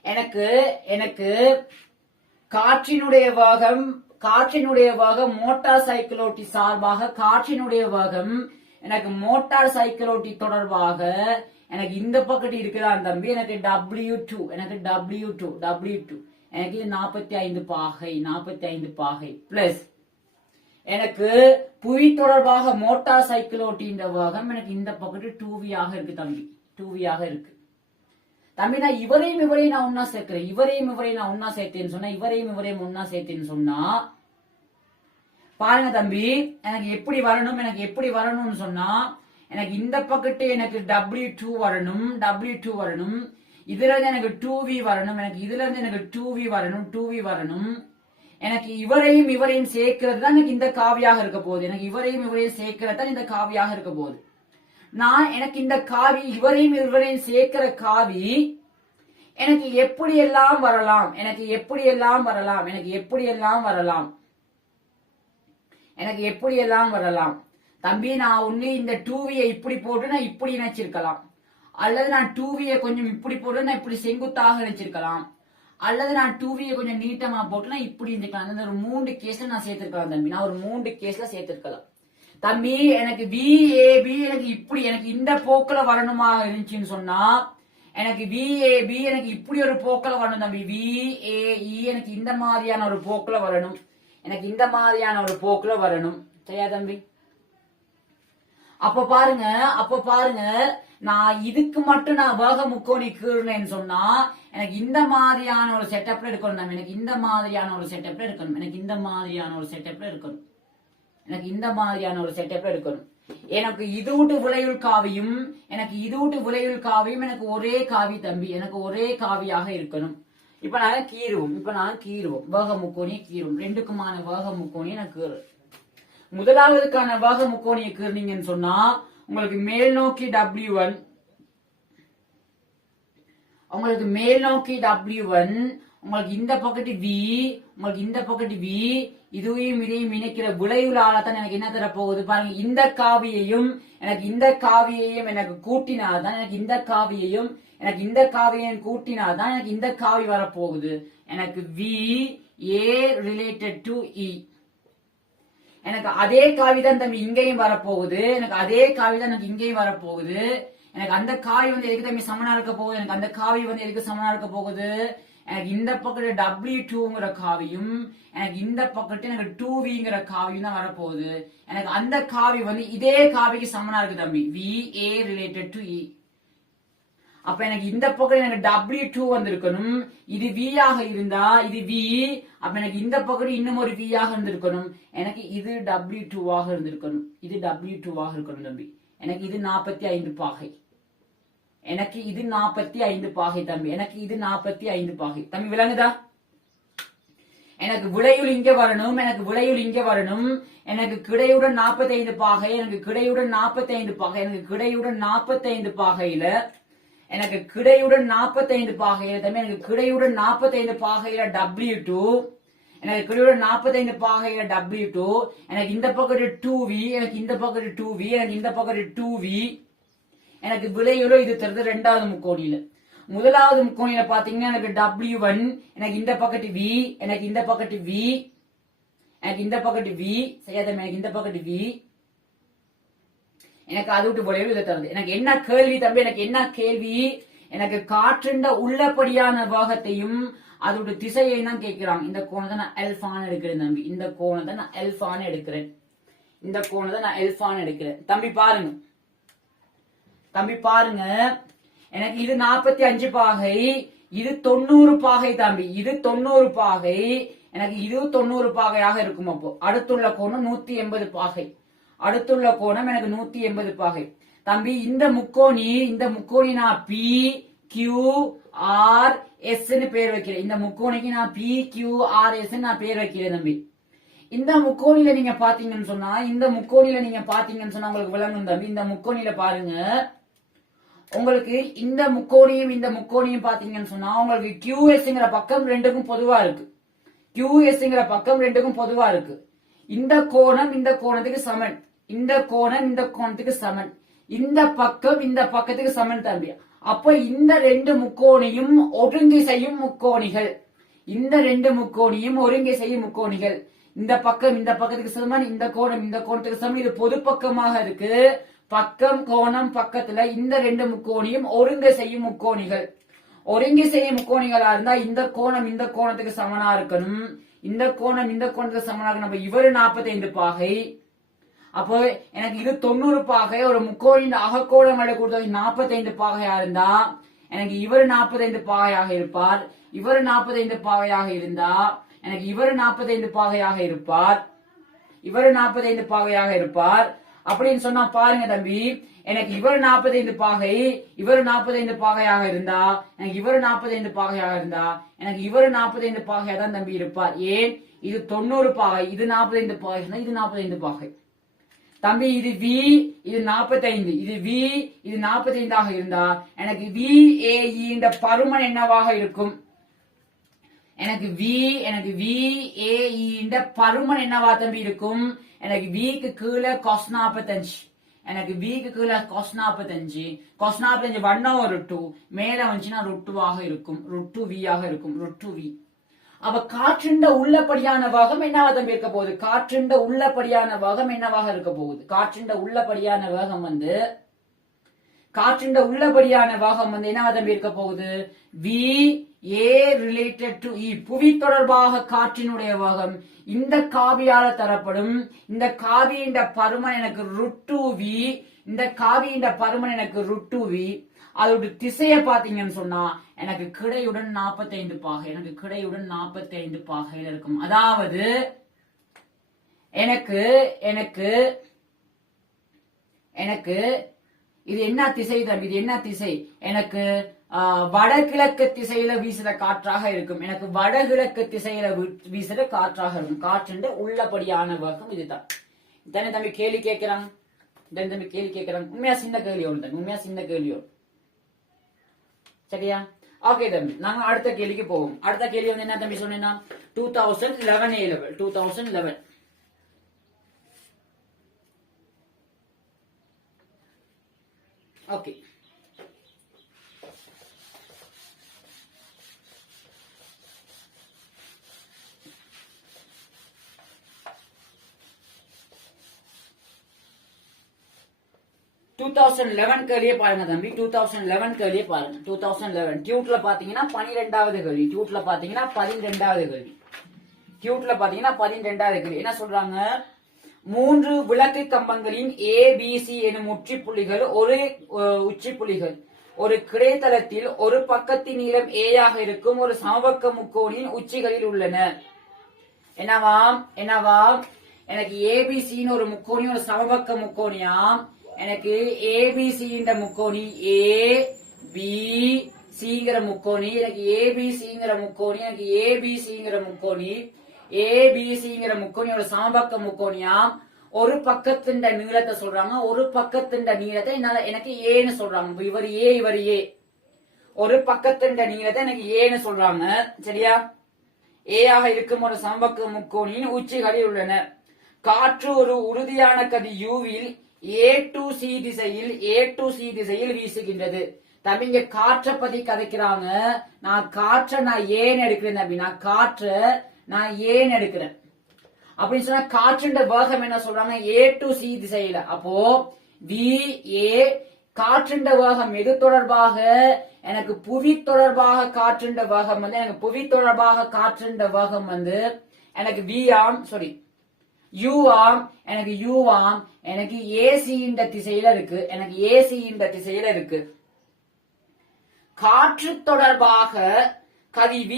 எனக்கு காற்றினுடைய வேகம் மோட்டார் சைக்கிள் ஓட்டி சார்பாக காற்றினுடைய வேகம் எனக்கு மோட்டார் சைக்கிள் ஓட்டி தொடர்பாக எனக்கு இந்த பக்கத்து இருக்குதான் தம்பி. எனக்கு W2 எனக்கு 45 பாகை பிளஸ் எனக்கு புவி தொடர்பாக மோட்டார் சைக்கிள் ஓட்டின்ற வேகம் எனக்கு இந்த பக்கத்து 2v ஆக இருக்கு தம்பி. நான் இவரையும் நான் ஒன்னா சேர்க்கிறேன். ஒன்னா சேர்த்தேன்னு சொன்னா பாருங்க தம்பி, எனக்கு எப்படி வரணும்னு சொன்னா எனக்கு இந்த பக்கத்து எனக்கு W2 வரணும். இதுல இருந்து எனக்கு 2v வரணும். எனக்கு 2v வரணும். எனக்கு இவரையும் சேர்க்கிறது தான் எனக்கு இந்த காவியாக இருக்க போகுது. எனக்கு இந்த காவி இவரையும் சேர்க்கிற காவி எனக்கு எப்படி எல்லாம் வரலாம். எனக்கு எப்படி எல்லாம் வரலாம் தம்பி. நான் ஒண்ணு இந்த 2v இப்படி போட்டு நான் இப்படி இணைச்சிருக்கலாம், அல்லது நான் 2v கொஞ்சம் இப்படி போட்டு நான் இப்படி செங்குத்தாக இணைச்சிருக்கலாம், அல்லது நான் 2v கொஞ்சம் நீட்டமா போட்டு நான் இப்படி இருந்துக்கலாம். அந்த ஒரு 3 கேஸ்ல நான் சேர்த்திருக்கலாம் தம்பி. நான் ஒரு 3 கேஸ்ல சேர்த்திருக்கலாம் தம்பி. எனக்கு VAB எனக்கு இப்படி எனக்கு இந்த போக்குல வரணுமா இருந்துச்சுன்னு சொன்னா, எனக்கு VAB எனக்கு இப்படி ஒரு போக்குல வரணும் தம்பி. VAE எனக்கு இந்த மாதிரியான ஒரு போக்குல வரணும், எனக்கு இந்த மாதிரியான ஒரு போக்குல வரணும். சரியா தம்பி? அப்ப பாருங்க நான் இதுக்கு மட்டும் நான் வேக முக்கோணி கீழ்னேன்னு சொன்னா எனக்கு இந்த மாதிரியான ஒரு செட்டப்ல இருக்கணும் தம்பி. எனக்கு இந்த மாதிரியான ஒரு செட்டப்ல இருக்கணும், எனக்கு இந்த மாதிரியான ஒரு செட்டப்ல இருக்கணும், எனக்கு இந்த மாதிரியான ஒரு செட்டப்ல இருக்கணும். எனக்கு இது விட்டு விளையுள் காவியும் எனக்கு இது விட்டு விளையுள் காவியும் எனக்கு ஒரே காவி தம்பி, எனக்கு ஒரே காவியாக இருக்கணும். இப்ப நாங்க கீறுவோம் வேக முக்கோணியை கீறுவோம். ரெண்டுக்குமான வேக முக்கோணியை நான் கீறு. முதலாவதுக்கான வேக முக்கோணியை கீர்னீங்கன்னு சொன்னா உங்களுக்கு மேல் நோக்கி W1, உங்களுக்கு மேல் நோக்கி W1, உங்களுக்கு இந்த பக்கத்து V, உங்களுக்கு இந்த பக்கத்து V, இதையும் இதையும் இணைக்கிற விளைவுலாலதான் எனக்கு என்ன தர போகுது பாருங்க. இந்த காவியையும் எனக்கு இந்த காவியையும் எனக்கு கூட்டினால்தான் எனக்கு இந்த காவியையும் எனக்கு இந்த காவியையும் கூட்டினால்தான் எனக்கு இந்த காவி வரப்போகுது. எனக்கு VA ரிலேட்டட் டு E. எனக்கு அதே காவிதான் தம்பி இங்கேயும் வரப்போகுது, எனக்கு அதே காவிதான் எனக்கு இங்கேயும் வரப்போகுது. எனக்கு அந்த காவி வந்து எதுக்கு தம்பி சமனா இருக்க போகுது, எனக்கு அந்த காவி வந்து எதுக்கு சமனா இருக்க போகுது. எனக்கு இந்த பக்கத்து W2ங்கிற காவியும் எனக்கு இந்த பக்கத்து எனக்கு 2vங்கிற காவியும் தான் வரப்போகுது. எனக்கு அந்த காவி வந்து இதே காவிக்கு சமனா இருக்கு தம்பி, VA ரிலேட்டட் டு E. அப்ப எனக்கு இந்த பக்கம் எனக்கு W2 வந்திருக்கணும், இது V ஆக இருந்தா இது V. அப்ப எனக்கு இந்த பக்கம் இன்னும் ஒரு V ஆக இருந்திருக்கணும், எனக்கு இது W2 ஆக இருந்திருக்கணும், இது W2 ஆக இருக்கணும் தம்பி. எனக்கு இது 45 பாகை, எனக்கு இது 45 பாகை தம்பி, எனக்கு இது 45 பாகை தம்பி. விளங்குதா? எனக்கு விளையுள் இங்க வரணும், எனக்கு விளையுள் இங்க வரணும். எனக்கு கிடையுடன் 45 பாகை, எனக்கு கிடையுடன் 45 பாகை, எனக்கு கிடையுடன் 45 பாகையில எனக்கு கிடையுடன் 45 பாகையில தம்பி, எனக்கு கிடையுடன் 45 பாகையில W2, எனக்கு கிடையுடன் 45 பாகையில W2, எனக்கு இந்த பக்கத்து 2v, எனக்கு இந்த பக்கத்து 2v, எனக்கு இந்த பக்கத்து 2v. எனக்கு விளையுளோ இது தருது ரெண்டாவது முக்கோணியில. முதலாவது முக்கோணியில பாத்தீங்கன்னா எனக்கு W1, எனக்கு இந்த பக்கத்து V, எனக்கு இந்த பக்கத்து V, எனக்கு இந்த பக்கத்து V. சரியா தம்பி? எனக்கு இந்த பக்கத்து V, எனக்கு அது விட்டு விளையுள் இதை தருது. எனக்கு என்ன கேள்வி தம்பி, எனக்கு என்ன கேள்வி, எனக்கு காற்றின் உள்ளபடியான வேகத்தையும் அதோட திசையை தான் கேட்கிறாங்க. இந்த கோணத்தை நான் எல்ஃபான்னு எடுக்கிறேன் தம்பி, இந்த கோணத்தை நான் எல்ஃபான்னு எடுக்கிறேன், இந்த கோணத்தை நான் எல்ஃபான்னு எடுக்கிறேன் தம்பி. பாருங்க எனக்கு இது 45 பாகை, இது 90 பாகை தம்பி, இது 90 பாகை, எனக்கு இது 90 பாகையாக இருக்கும். அப்போ அடுத்துள்ள கோணம் 180 பாகை, அடுத்துள்ள கோணம் எனக்கு 180 பாகை தம்பி. இந்த முக்கோணி நான் PQRS பேர் வைக்கிறேன், இந்த முக்கோணிக்கு நான் PQRS நான் பேர் வைக்கிறேன் தம்பி. இந்த முக்கோணியில நீங்க பாத்தீங்கன்னு சொன்னா உங்களுக்கு விளங்கும் தம்பி. இந்த முக்கோணியில பாருங்க, உங்களுக்கு இந்த முக்கோணியும் பாத்தீங்கன்னு சொன்னா உங்களுக்கு QSங்கிற பக்கம் ரெண்டுக்கும் பொதுவா இருக்கு, QSங்கிற பக்கம் ரெண்டுக்கும் பொதுவா இருக்கு. இந்த கோணம் இந்த கோணத்துக்கு சமன், இந்த கோணம் இந்த கோணத்துக்கு சமன், இந்த பக்கம் இந்த பக்கத்துக்கு சமன் தம்பி. அப்ப இந்த ரெண்டு முக்கோணியும் ஒருங்கி செய்யும் முக்கோணிகள், இந்த ரெண்டு முக்கோணியும் ஒருங்கி செய்யும் முக்கோணிகள். இந்த பக்கம் இந்த பக்கத்துக்கு சமன், இந்த கோணம் இந்த கோணத்துக்கு சமன். இது பொது பக்கமாக இருக்கு, பக்கம் கோணம் பக்கத்துல இந்த ரெண்டு முக்கோணியும் ஒருங்கி செய்யும் முக்கோணிகள். ஒருங்கி செய்யும் முக்கோணிகளா இருந்தா இந்த கோணம் இந்த கோணத்துக்கு சமனா இருக்கணும், இந்த கோணம் இந்த கோணத்துக்கு சமனாக நம்ம இவரு 45 பாகை. அப்போ எனக்கு இது 90 பாகை. ஒரு முக்கோணின் அகக்கோணம் கொடுத்த 45 பாகையா இருந்தா எனக்கு இவர் 45 பாகையாக இருப்பார், இவர் 45 பாகையாக இருந்தா எனக்கு இவர் 45 பாகையாக இருப்பார், இவர் 45 பாகையாக இருப்பார் அப்படின்னு சொன்னா பாருங்க தம்பி. எனக்கு இவர் 45 பாகை, இவர் 45 பாகையாக இருந்தா எனக்கு இவர் 45 பாகையாக இருந்தா எனக்கு இவர் 45 பாகையா தான் தம்பி இருப்பார். ஏன்? இது 90 பாகை, இது 45 பாகை, இது 45 பாகை தம்பி. இது V, இது 45, இது V, இது 45 ஆக இருந்தா எனக்கு VAE இந்த பருமன் என்னவாக இருக்கும்? எனக்கு வி ஏ இந்த பருமன் என்னவா தம்பி இருக்கும்? எனக்கு விக்கு கீழே cos 45, எனக்கு விக்கு கீழே cos 45, cos 45 1 ஒரு 2 மேல வந்துச்சுன்னா √2 ஆக இருக்கும், √2 v ஆக இருக்கும், √2 v. அப்ப காற்றிண்ட உள்ளபடியான வேகம் என்னவா தம்பி இருக்க போகுது? காற்றிண்ட உள்ளபடியான வேகம் என்னவாக இருக்க போகுது? காற்றிண்ட உள்ளபடியான வேகம் வந்து என்னவா தம்பி இருக்க போகுது? v a related to e, புவி தொடர்பாக காற்றினுடைய வேகம் இந்த காவியால தரப்படும். இந்த காவியின் பருமன் எனக்கு √2v, இந்த காவியின் பருமன் எனக்கு √2v. அதோட திசையை பாத்தீங்கன்னு சொன்னா எனக்கு கிடையுடன் 45 பாகை, எனக்கு கிடையுடன் 45 பாகையில் இருக்கும். அதாவது எனக்கு எனக்கு எனக்கு இது என்ன திசை தம்பி? இது என்ன திசை? எனக்கு வடகிழக்கு திசையில வீசுற காற்றாக இருக்கும். எனக்கு வடகிழக்கு திசையில வீசுற காற்றாக இருக்கும். காற்று உள்ளபடியான வேகம் இதுதான். தானே தம்பி கேள்வி கேட்கிறாங்க? தம்பி கேள்வி கேட்கிறாங்க. உண்மையா சின்ன கேள்வி ஒன்று தம்பி, உண்மையா சின்ன கேள்வி ஒன்று. சரியா? ஓகே தம்பி, நாங்க அடுத்த கேள்விக்கு போவோம். அடுத்த கேள்வி வந்து என்ன தம்பி சொன்னேன்னா 2011 A level, 2011. ஓகே, கேள்வியே பாருங்க தம்பி. 2011 கேள்வியே பாருங்க. 2011 டியூட்ல பாத்தீங்கன்னா 12வது கேள்வி. டியூட்ல பாத்தீங்கன்னா 12வது கேள்வி. டியூட்ல பாத்தீங்கன்னா 12வது கேள்வி. என்ன சொல்றாங்க? 3 விளக்கு கம்பங்களின் A B C எனும் உச்சி புள்ளிகள் ஒரு உச்சி புள்ளிகள் ஒரு கிடைத்தளத்தில் ஒரு பக்கத்தின் நீளம் A ஆக இருக்கும் ஒரு சமபக்க முக்கோணின் உச்சிகளில் உள்ளன. என்னவாம்? எனக்கு ABC ஒரு முக்கோணி, ஒரு சமபக்க முக்கோணியாம். எனக்கு ABC இந்த முக்கோணி ABCங்கிற முக்கோணி, எனக்கு ABCங்கிற முக்கோணி, எனக்கு ABCங்கிற முக்கோணி, ABCங்கிற முக்கோணி ஒரு சமபக்க முக்கோணியாம். ஒரு பக்கத்தின் நீளத்தை சொல்றாங்க, ஒரு பக்கத்தின் நீளத்தை எனக்கு ஏன்னு சொல்றாங்க. இவர் ஏ. ஒரு பக்கத்தின் நீளத்தை எனக்கு ஏன்னு சொல்றாங்க. சரியா? ஏ ஆக இருக்கும் ஒரு சமபக்க முக்கோணியின் உச்சிகளில் உள்ளன. காற்று ஒரு உறுதியான கதி யூவில் A to C திசையில் வீசுகின்றது. தம்பி இங்க காற்றை பத்தி கதைக்கிறாங்க. நான் காற்றை ஏன் எடுக்கிறேன் தம்பி? நான் ஏன் எடுக்கிறேன் அப்படின்னு சொன்னா காற்றுண்ட வேகம் என்ன சொல்றாங்க? A to C திசையில. அப்போ VA காற்றுண்ட வேகம் எது தொடர்பாக? எனக்கு புவி தொடர்பாக காற்றுண்ட வேகம் வந்து எனக்கு புவி தொடர்பாக காற்றுண்ட வேகம் வந்து எனக்கு U ஆம். எனக்கு U ஆம். எனக்கு AC இந்த திசையில இருக்கு. எனக்கு AC இந்த திசையில இருக்கு. காற்று தொடர்பாக கதி V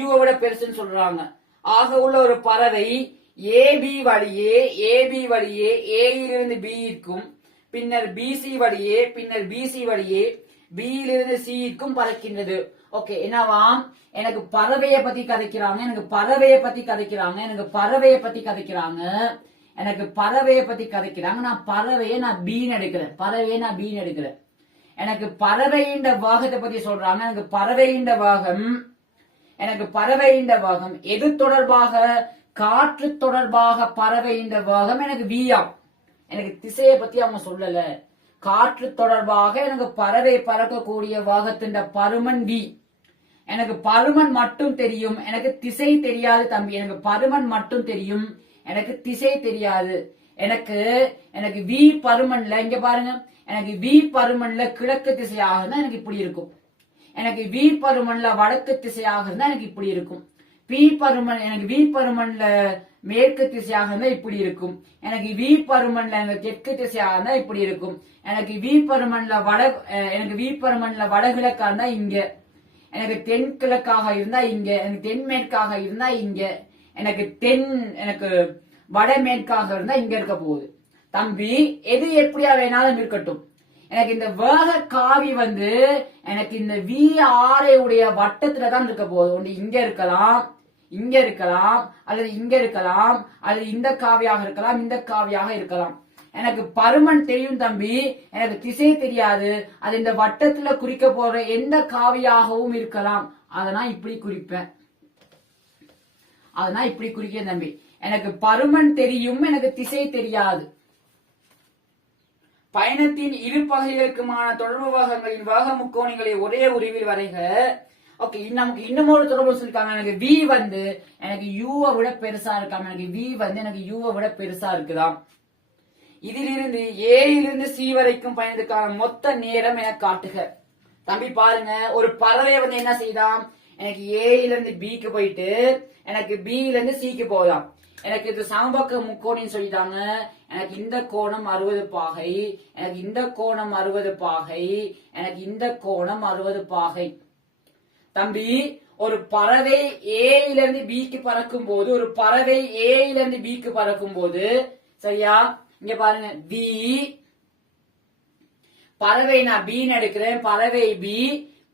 U விட பெருசுன்னு சொல்றாங்க. ஆக உள்ள ஒரு பறவை AB வழியே A இலிருந்து B க்கும், பின்னர் BC வழியே B இலிருந்து C க்கும் பறக்கின்றது. ஓகே, என்னவாம்? எனக்கு பறவையை பத்தி கதைக்கிறாங்க. எனக்கு பறவையை பத்தி கதைக்கிறாங்க. நான் பறவையை பீன் எடுக்கிறேன். எனக்கு பறவையின் வேகத்தை பத்தி சொல்றாங்க. எனக்கு பறவையின் வேகம் எது தொடர்பாக? காற்று தொடர்பாக பறவையின் வேகம் எனக்கு வியாம். எனக்கு திசையை பத்தி அவங்க சொல்லல. காற்று தொடர்பாக எனக்கு பறவை பறக்கக்கூடிய வேகத்தின் பருமன் வி. எனக்கு பருமன் மட்டும் தெரியும், எனக்கு திசை தெரியாது தம்பி. எனக்கு பருமன் மட்டும் தெரியும், எனக்கு திசை தெரியாது. எனக்கு வி பருமன்ல இங்க பாருங்க, எனக்கு வி பருமன்ல கிழக்கு திசையாக இருந்தா எனக்கு இப்படி இருக்கும். எனக்கு வி பருமன்ல வடக்கு திசையாக இருந்தா எனக்கு இப்படி இருக்கும். எனக்கு வி பருமன்ல மேற்கு திசையாக இருந்தா இப்படி இருக்கும். எனக்கு வி பருமன்ல தெற்கு திசையாக இருந்தா இப்படி இருக்கும். எனக்கு வி பருமன்ல வடகிழக்கா இருந்தா இங்க. எனக்கு தென்கிழக்காக இருந்தா இங்க. எனக்கு தென்மேற்காக இருந்தா இங்க. எனக்கு வடமேற்காக இருந்தா இங்க இருக்க போகுது. தம்பி எது எப்படியா வேணாலும் இருக்கட்டும், எனக்கு இந்த வேக காவி வந்து எனக்கு இந்த V6 உடைய வட்டத்துல தான் இருக்க போகுது. ஒன்று இங்க இருக்கலாம், அல்லது இங்க இருக்கலாம், அல்லது இந்த காவியாக இருக்கலாம், இந்த காவியாக இருக்கலாம். எனக்கு பருமன் தெரியும் தம்பி, எனக்கு திசை தெரியாது. அது இந்த வட்டத்துல குறிக்க போற எந்த காவியாகவும் இருக்கலாம். அதை நான் இப்படி குறிப்பேன். அதனால் இப்படி குறிக்கிறேன் தம்பி. எனக்கு பருமன் தெரியும், எனக்கு திசை தெரியாது. பயணத்தின் இரு பகுதிகளுக்குமான தொடர்பு வேகங்களின் வேக முக்கோணங்களை ஒரே உருவில் வரைக. ஓகே, நமக்கு இன்னும் ஒரு தொடர்பு சொல்லிருக்காங்க. எனக்கு v வந்து எனக்கு u விட பெருசா இருக்காம, எனக்கு v வந்து எனக்கு u விட பெருசா இருக்குதாம். இதிலிருந்து a இலிருந்து c வரைக்கும் பயணத்துக்கான மொத்த நேரம் என காட்டுக. தம்பி பாருங்க, ஒரு பறவை வந்து என்ன செய்தாம், எனக்கு a இலிருந்து b க்கு போயிட்டு எனக்கு b இலிருந்து c க்கு போகலாம். எனக்கு இது சமபக்க முக்கோணம் சொல்லிட்டாங்க. எனக்கு இந்த கோணம் 60 பாகை, எனக்கு இந்த கோணம் 60 பாகை, எனக்கு இந்த கோணம் 60 பாகை. தம்பி, ஒரு பறவை a இலிருந்து b க்கு பறக்கும் போது, ஒரு பறவை a இலிருந்து b க்கு பறக்கும் போது, சரியா, இங்க பாருங்க, b பறவை நான் b எடுக்கிறேன், பறவை b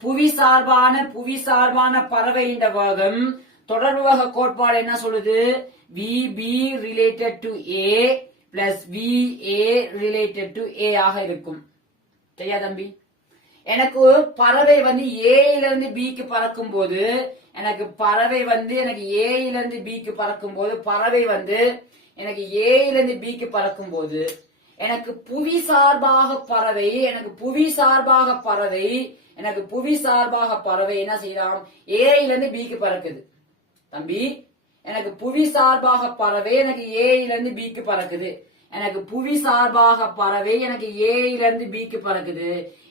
புவி சார்பான பறவையின் வேகம் தொடர்பு வேக கோட்பாடு என்ன சொல்லுது, vb related to a plus va related to a ஆக இருக்கும். சரியா தம்பி? எனக்கு பறவை வந்து a இலிருந்து b க்கு பறக்கும் போது, எனக்கு பறவை வந்து எனக்கு a இலிருந்து b க்கு பறக்கும் போது, பறவை வந்து எனக்கு a இலிருந்து b க்கு பறக்கும் போது, எனக்கு புவி சார்பாக பறவை, எனக்கு புவி சார்பாக பறவை என்ன செய்யலாம், a இலிருந்து b க்கு பறக்குது. தம்பி, எனக்கு புவி சார்பாக பறவை எனக்கு a இலிருந்து b க்கு பறக்குது. எனக்கு புவி சார்பாக பறவை எனக்கு a இலிருந்து b க்கு பறக்குது.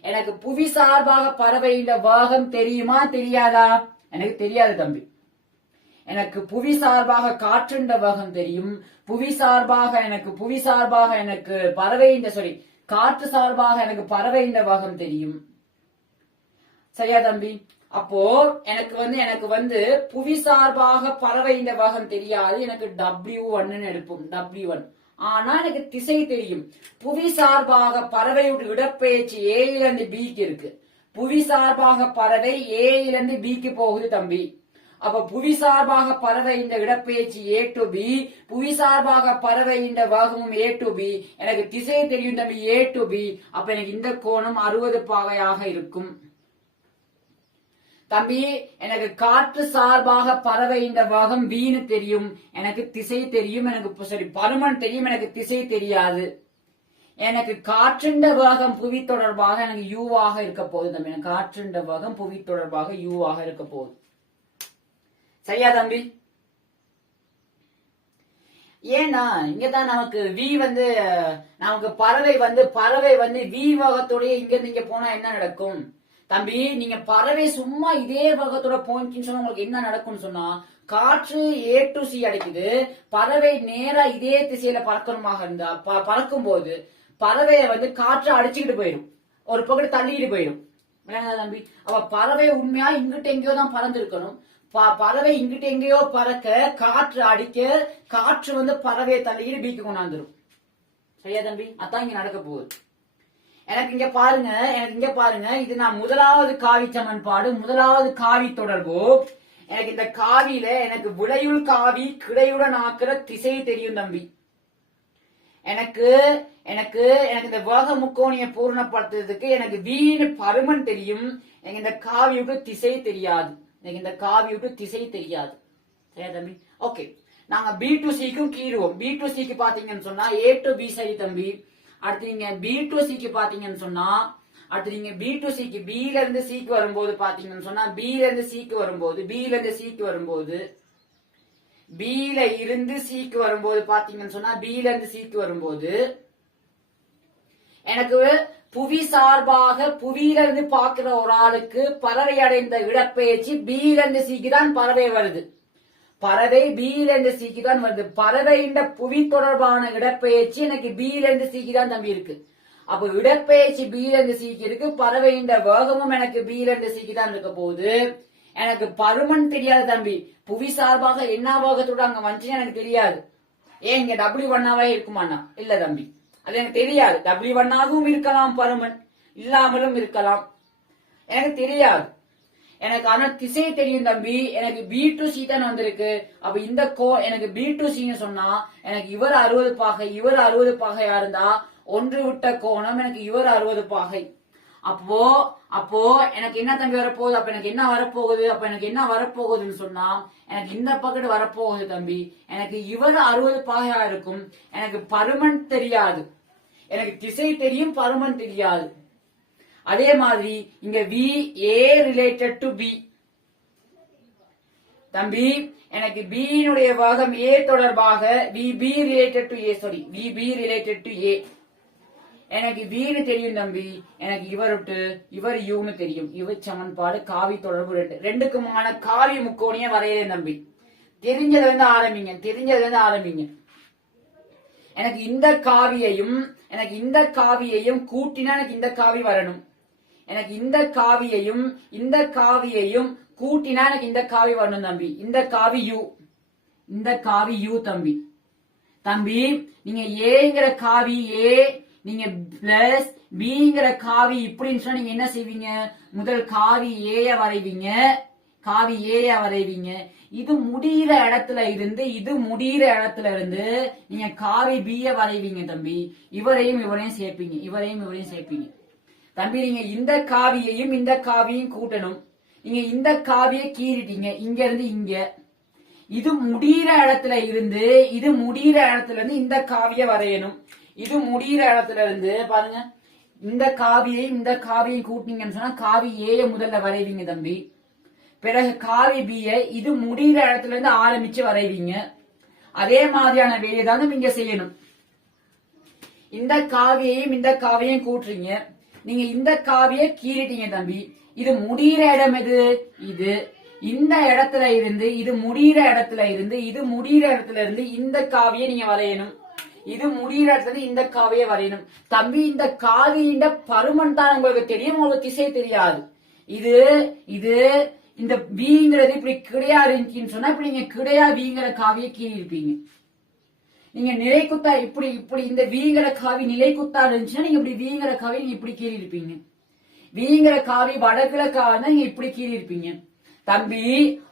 எனக்கு புவி சார்பாக பறவையின் வேகம் தெரியுமா தெரியாதா? எனக்கு தெரியாது தம்பி. எனக்கு புவி சார்பாக காற்றின் வேகம் தெரியும். புவி சார்பாக எனக்கு பறவையின் காற்று சார்பாக எனக்கு பறவையின் வேகம் தெரியும். சரியா தம்பி? அப்போ எனக்கு வந்து புவி சார்பாக பறவையின் வேகம் தெரியாது. எனக்கு W1 எடுப்போம், W1. ஆனா எனக்கு திசை தெரியும். புவி சார்பாக பறவையோட இடப்பெயர்ச்சி a இலிருந்து b க்கு இருக்கு. புவி சார்பாக பறவை a இலிருந்து b க்கு போகுது தம்பி. அப்ப புவி சார்பாக பறவை இந்த இடப்பெயர்ச்சி a to b, புவி சார்பாக பறவை இந்த வேகமும் a to b. எனக்கு திசை தெரியும் தம்பி, a to b. அப்ப எனக்கு இந்த கோணம் 60 பாகையாக இருக்கும். தம்பி, எனக்கு காற்று சார்பாக பறவை இந்த வேகம் வீணு தெரியும், எனக்கு திசை தெரியும், எனக்கு பருமன் தெரியும், எனக்கு திசை தெரியாது. எனக்கு காற்றின் வேகம் புவி தொடர்பாக எனக்கு u ஆக இருக்க போகுது தம்பி. எனக்கு காற்றின் வேகம் புவி தொடர்பாக u ஆக இருக்க போகுது. சரியா தம்பி? ஏன்னா இங்கதான் நமக்கு v வந்து நமக்கு பறவை வந்து v வேகத்தோடய இங்க இருந்து இங்க போனா என்ன நடக்கும் தம்பி? நீங்க பறவை சும்மா இதே வேகத்தோட போயின்னு சொன்னா உங்களுக்கு என்ன நடக்கும்னு சொன்னா, காற்று a to c அடிக்குது, பறவை நேரா இதே திசையில பறக்கணுமாக இருந்தா பறக்கும் போது பறவைய வந்து காற்று அடிச்சுக்கிட்டு போயிடும், ஒரு பக்கத்து தள்ளிட்டு போயிடும். தம்பி, அப்ப பறவை உண்மையா இங்கிட்ட எங்கேயோ தான் பறந்து இருக்கணும். பறவை இங்கிட்ட எங்கேயோ பறக்க காற்று அடிக்க, காற்று வந்து பறவையை தள்ளிக்கிட்டு பீக்கு கொண்டாந்துரும். சரியா தம்பி? அதான் இங்க நடக்க போகுது. எனக்கு இங்க பாருங்க, இது நான் முதலாவது காவி சமன்பாடு, முதலாவது காவி தொடர்பு. எனக்கு இந்த காவியில எனக்கு விடையுள் காவி கிடையுடன் ஆக்குற திசை தெரியும் தம்பி. எனக்கு இந்த வேக முக்கோணிய பூர்ணப்படுத்துறதுக்கு எனக்கு வீணு பருமன் தெரியும், எனக்கு இந்த காவியோட திசை தெரியாது. சரியா தம்பி? ஓகே, நாங்க B to C க்கும் கீறுவோம். B to C க்கு பாத்தீங்கன்னு சொன்னா A to B சரி தம்பி. அடுத்து நீங்க B to C க்கு பாத்தீங்கன்னு சொன்னா, அடுத்து நீங்க B to C க்கு B ல இருந்து C க்கு வரும்போது பாத்தீங்கன்னு சொன்னா, B ல இருந்து C க்கு வரும்போது எனக்கு புவி சார்பாக புவியில இருந்து பாக்குற ஒரு ஆளுக்கு பறவை அடைந்த இடப்பெயர்ச்சி B ல இருந்து C க்கு தான் பறவை வருது. பறவை B ல இருந்து C க்கு தான் வருது. பறவையின் புவி தொடர்பான இடப்பெயர்ச்சி எனக்கு B ல இருந்து C க்கு தான் தம்பி இருக்கு. அப்ப இடப்பெயர்ச்சி B ல இருந்து C க்கு இருக்கு, பறவையின் வேகமும் எனக்கு B ல இருந்து C க்கு தான் இருக்க போகுது. எனக்கு பருமன் தெரியாது தம்பி. புவி சார்பாக என்ன வேகத்தோட அங்க வந்துச்சுன்னு எனக்கு தெரியாது. ஏன் இங்க W1 இருக்குமாண்ணா? இல்ல தம்பி, அது எனக்கு தெரியாது. W1 இருக்கலாம், பருமன் இல்லாமலும் இருக்கலாம், எனக்கு தெரியாது. எனக்கு ஆனா திசை தெரியும் தம்பி. எனக்கு B to C தான் வந்திருக்கு. அப்ப இந்த எனக்கு B to C சொன்னா எனக்கு இவர் 60 பாகை, இவர் 60 பாகையா இருந்தா ஒன்று விட்ட கோணம் எனக்கு இவர் 60 பாகை. அப்போ அப்போ எனக்கு என்ன தம்பி வரப்போகுது, அப்ப எனக்கு என்ன வரப்போகுது, அப்ப எனக்கு என்ன வரப்போகுதுன்னு சொன்னா எனக்கு இந்த பக்கெட் வரப்போகுது தம்பி. எனக்கு இவர் 60 பாகையா இருக்கும். எனக்கு பருமன் தெரியாது, எனக்கு திசை தெரியும், பருமன் தெரியாது. அதே மாதிரி இங்க V A related to B தம்பி. எனக்கு B னுடைய பாகம் A தொடர்பாக VB related to A, sorry VB related to A. எனக்கு V னு தெரியும் தம்பி. எனக்கு இவர் U னு தெரியும். இவர் சமன்பாடு காவி தொடர்பு 2. ரெண்டுக்குமான காவி முக்கோணிய வரையறேன் தம்பி. தெரிஞ்சது வந்து ஆரம்பிங்க. எனக்கு இந்த காவியையும் கூட்டினா எனக்கு இந்த காவி வரணும். எனக்கு இந்த காவியையும் கூட்டினா எனக்கு இந்த காவி வரணும் தம்பி. இந்த காவி U தம்பி. நீங்க ஏங்கிற காவி A, நீங்க பிளஸ் பிங்கிற காவி இப்படின்னு சொன்னா நீங்க என்ன செய்வீங்க, முதல் காவி ஏ வரைவீங்க. இது முடிகிற இடத்துல இருந்து நீங்க காவி B வரைவீங்க தம்பி. இவரையும் சேர்ப்பீங்க தம்பி. நீங்க இந்த காவியையும் கூட்டணும். நீங்க இந்த காவியை கீறிட்டீங்க இங்க இருந்து இங்க. இது முடிகிற இடத்துல இருந்து இந்த காவிய வரையணும். இது முடிகிற இடத்துல இருந்து பாருங்க, இந்த காவியையும் கூட்டினீங்கன்னு சொன்னா காவி ஏ முதல்ல வரைவீங்க தம்பி. பிறகு காவி B இது முடிகிற இடத்துல இருந்து ஆரம்பிச்சு வரைவீங்க. அதே மாதிரியான வேலையை தான் இங்க செய்யணும். இந்த காவியையும் கூட்டுறீங்க. நீங்க இந்த காவியை கீறிட்டீங்க தம்பி. இது முடிகிற இடம் எது, இது இந்த இடத்துல இருந்து இந்த காவியை நீங்க வரையணும். இது முடிகிற இடத்துல இந்த காவியை வரையணும் தம்பி. இந்த காவியின் பருமன் தான் உங்களுக்கு தெரியும், உங்களுக்கு திசை தெரியாது. இது இந்த வீங்கிறது இப்படி கிடையா இருந்துச்சுன்னு சொன்னா இப்படி நீங்க கிடையா வீங்கிற காவியை கீழே இருப்பீங்க. நீங்க நிலை குத்தா இப்படி இந்த வீங்கிற காவி நிலை குத்தா இருந்துச்சுன்னா நீங்க இப்படி வீங்கிற காவி நீங்க இப்படி கீழே இருப்பீங்க. வீங்கிற காவி வடகிழக்காக நீங்க இப்படி கீழே இருப்பீங்க தம்பி.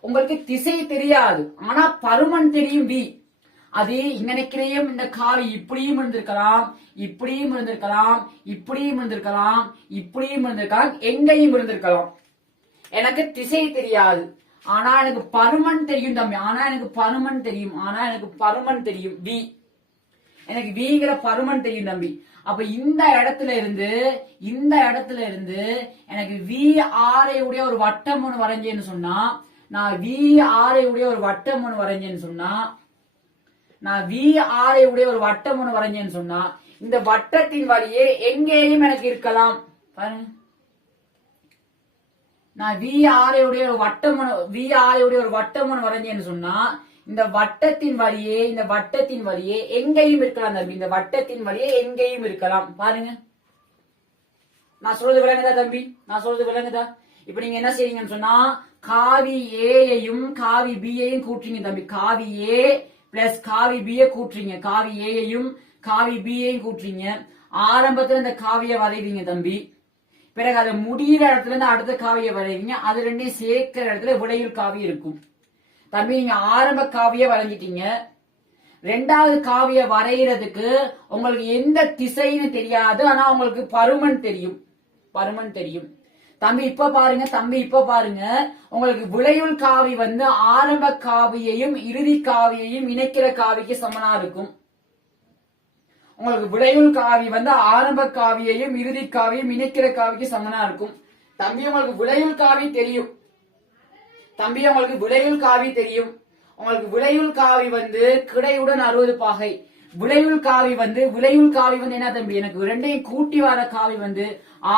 உங்களுக்கு திசை தெரியாது, ஆனா பருமன் தெரியும் வி. அது இங்கனைக்கிறையும் இந்த காவி இப்படியும் இருந்திருக்கலாம், எங்கேயும் இருந்திருக்கலாம். எனக்கு திசை தெரியாது, ஆனா எனக்கு பருமன் தெரியும் தம்பி. எனக்கு பருமன் தெரியும் வி. எனக்கு வீங்கிற பருமன் தெரியும் தம்பி. அப்ப இந்த இடத்துல இருந்து எனக்கு VR உடைய ஒரு வட்டம் ஒண்ணு வரைஞ்சேன்னு சொன்னா, இந்த வட்டத்தின் வழியே எங்கேயும் எனக்கு இருக்கலாம். பாருங்க, நான் VR உடைய ஒரு வட்டம் ஒண்ணு வரைஞ்சேன்னு சொன்னா இந்த வட்டத்தின் வழியே எங்கேயும் இருக்கலாம் தம்பி. இந்த வட்டத்தின் வழியே எங்கேயும் இருக்கலாம். பாருங்க, நான் சொல்றது விளங்குதா தம்பி? இப்ப நீங்க என்ன செய்வீங்கன்னு சொன்னா காவி ஏயையும் காவி பியையும் கூட்டுறீங்க தம்பி. காவி ஏ பிளஸ் காவி பிய கூட்டுறீங்க. காவி ஏயையும் காவி பியையும் கூட்டுறீங்க. ஆரம்பத்துல இந்த காவிய வரைவீங்க தம்பி. பிறகு அதை முடிகிற இடத்துல இருந்து அடுத்த காவிய வரைவீங்க. அது ரெண்டையும் சேர்க்கிற இடத்துல விடையில் காவி இருக்கும் தம்பி. நீங்க ஆரம்ப காவிய வரைஞ்சிட்டீங்க. ரெண்டாவது காவிய வரைகிறதுக்கு உங்களுக்கு எந்த திசைன்னு தெரியாது, ஆனா உங்களுக்கு பருமன் தெரியும் தம்பி. இப்ப பாருங்க, உங்களுக்கு விளையுள் காவி வந்து ஆரம்ப காவியையும் இறுதி காவியையும் இணைக்கிற காவிக்கு சமனா இருக்கும். உங்களுக்கு விளையுள் காவி வந்து ஆரம்ப காவியையும் இறுதி காவியும் இணைக்கிற காவிக்கு சமனா இருக்கும் தம்பி. உங்களுக்கு விளையுள் காவி தெரியும். உங்களுக்கு விளையுள் காவி வந்து கிடையுடன் 60 பாகை. விளையுள் காவி வந்து என்ன தம்பி, எனக்கு ரெண்டையும் கூட்டி வர காவி வந்து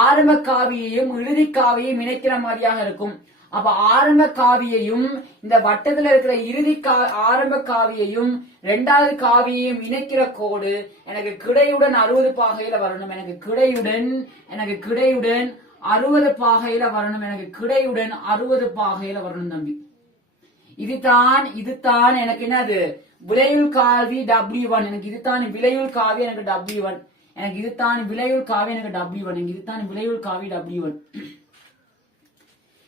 ஆரம்ப காவியையும் இறுதி காவியையும் இணைக்கிற மாதிரியாக இருக்கும். அப்ப ஆரம்ப காவியையும் இந்த வட்டத்துல இருக்கிற ஆரம்ப காவியையும் ரெண்டாவது காவியையும் இணைக்கிற கோடு எனக்கு கிடையுடன் 60 பாகையில வரணும். எனக்கு கிடையுடன் 60 பாகையில வரணும் தம்பி. இதுதான் எனக்கு என்னது விளையுள் காவி W1. எனக்கு இதுதான் விளையுள் காவி, எனக்கு W1. எனக்கு இதுதான் விளையுள் காவி, எனக்கு W1.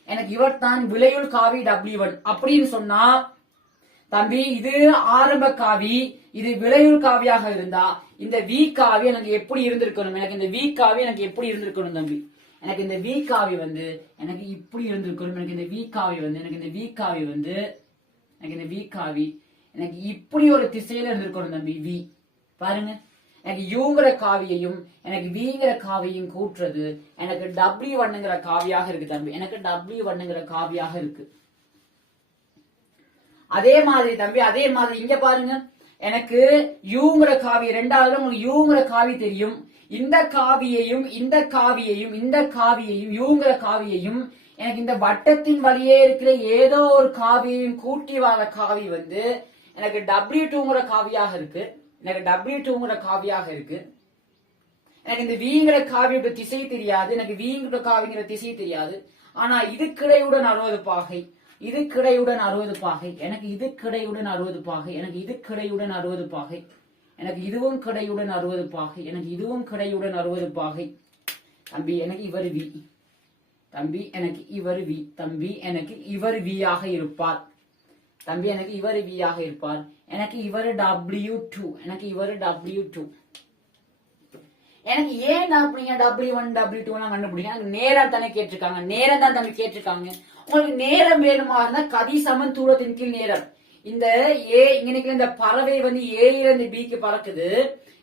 எனக்கு இவர்தான் விளையுள் காவி W1 அப்படின்னு சொன்னா தம்பி, இது ஆரம்ப காவி, இது விளையுள் காவியாக இருந்தா இந்த V காவி எனக்கு எப்படி இருந்திருக்கணும்? எனக்கு இந்த V காவி எனக்கு எப்படி இருந்திருக்கணும் தம்பி? எனக்கு இந்த வி காவி வந்து எனக்கு இப்படி இருந்திருக்கணும். எனக்கு இந்த வி காவி வந்து எனக்கு இந்த வி காவி எனக்கு இப்படி ஒரு திசையில இருந்திருக்கணும் தம்பி. வி பாருங்க, எனக்கு யூங்கிற காவியையும் எனக்கு விங்கிற காவியையும் கூட்டுறது எனக்கு W1ங்கிற காவியாக இருக்கு தம்பி. எனக்கு W1ங்கிற காவியாக இருக்கு. அதே மாதிரி தம்பி, அதே மாதிரி இங்க பாருங்க, எனக்கு யூங்கிற காவி ரெண்டாவது உங்களுக்கு யூங்கிற காவி தெரியும். இந்த காவியையும் யூங்கிற காவியையும் எனக்கு இந்த வட்டத்தின் வழியே இருக்கிற ஏதோ ஒரு காவியையும் கூட்டி வர காவி வந்து எனக்கு W2ங்கிற காவியாக இருக்கு. எனக்கு இந்த வீங்கிற காவியோட திசை தெரியாது. எனக்கு வீங்கிற காவிங்கிற திசை தெரியாது. ஆனா இதுக்கிடையுடன் 60 பாகை, இதுக்கிடையுடன் 60 பாகை, எனக்கு இதுக்கிடையுடன் 60 பாகை, எனக்கு இதுக்கிடையுடன் 60 பாகை, எனக்கு இதுவும் கிடையுடன் 60 பாகை, எனக்கு இதுவும் கிடையுடன் 60 பாகை. தம்பி எனக்கு இவர் வி, தம்பி எனக்கு இவர் வி, தம்பி எனக்கு இவர் வி ஆக இருப்பார். தம்பி எனக்கு இவர் வி ஆக இருப்பார். எனக்கு இவர் W2, எனக்கு இவர் W2. எனக்கு ஏன் அப்படிங்க W1 W2 எல்லாம் கண்டுபிடிங்க. நேரம் தானே கேட்டிருக்காங்க, நேரம் தான் தம்பி கேட்டிருக்காங்க. உங்களுக்கு நேரம் வேணுமா இருந்தா கதி சமன் தூரத்தின் கீழ் நேரம். இந்த ஏ இங்க இந்த பறவை வந்து ஏல இருந்து பிக்கு பறக்குது.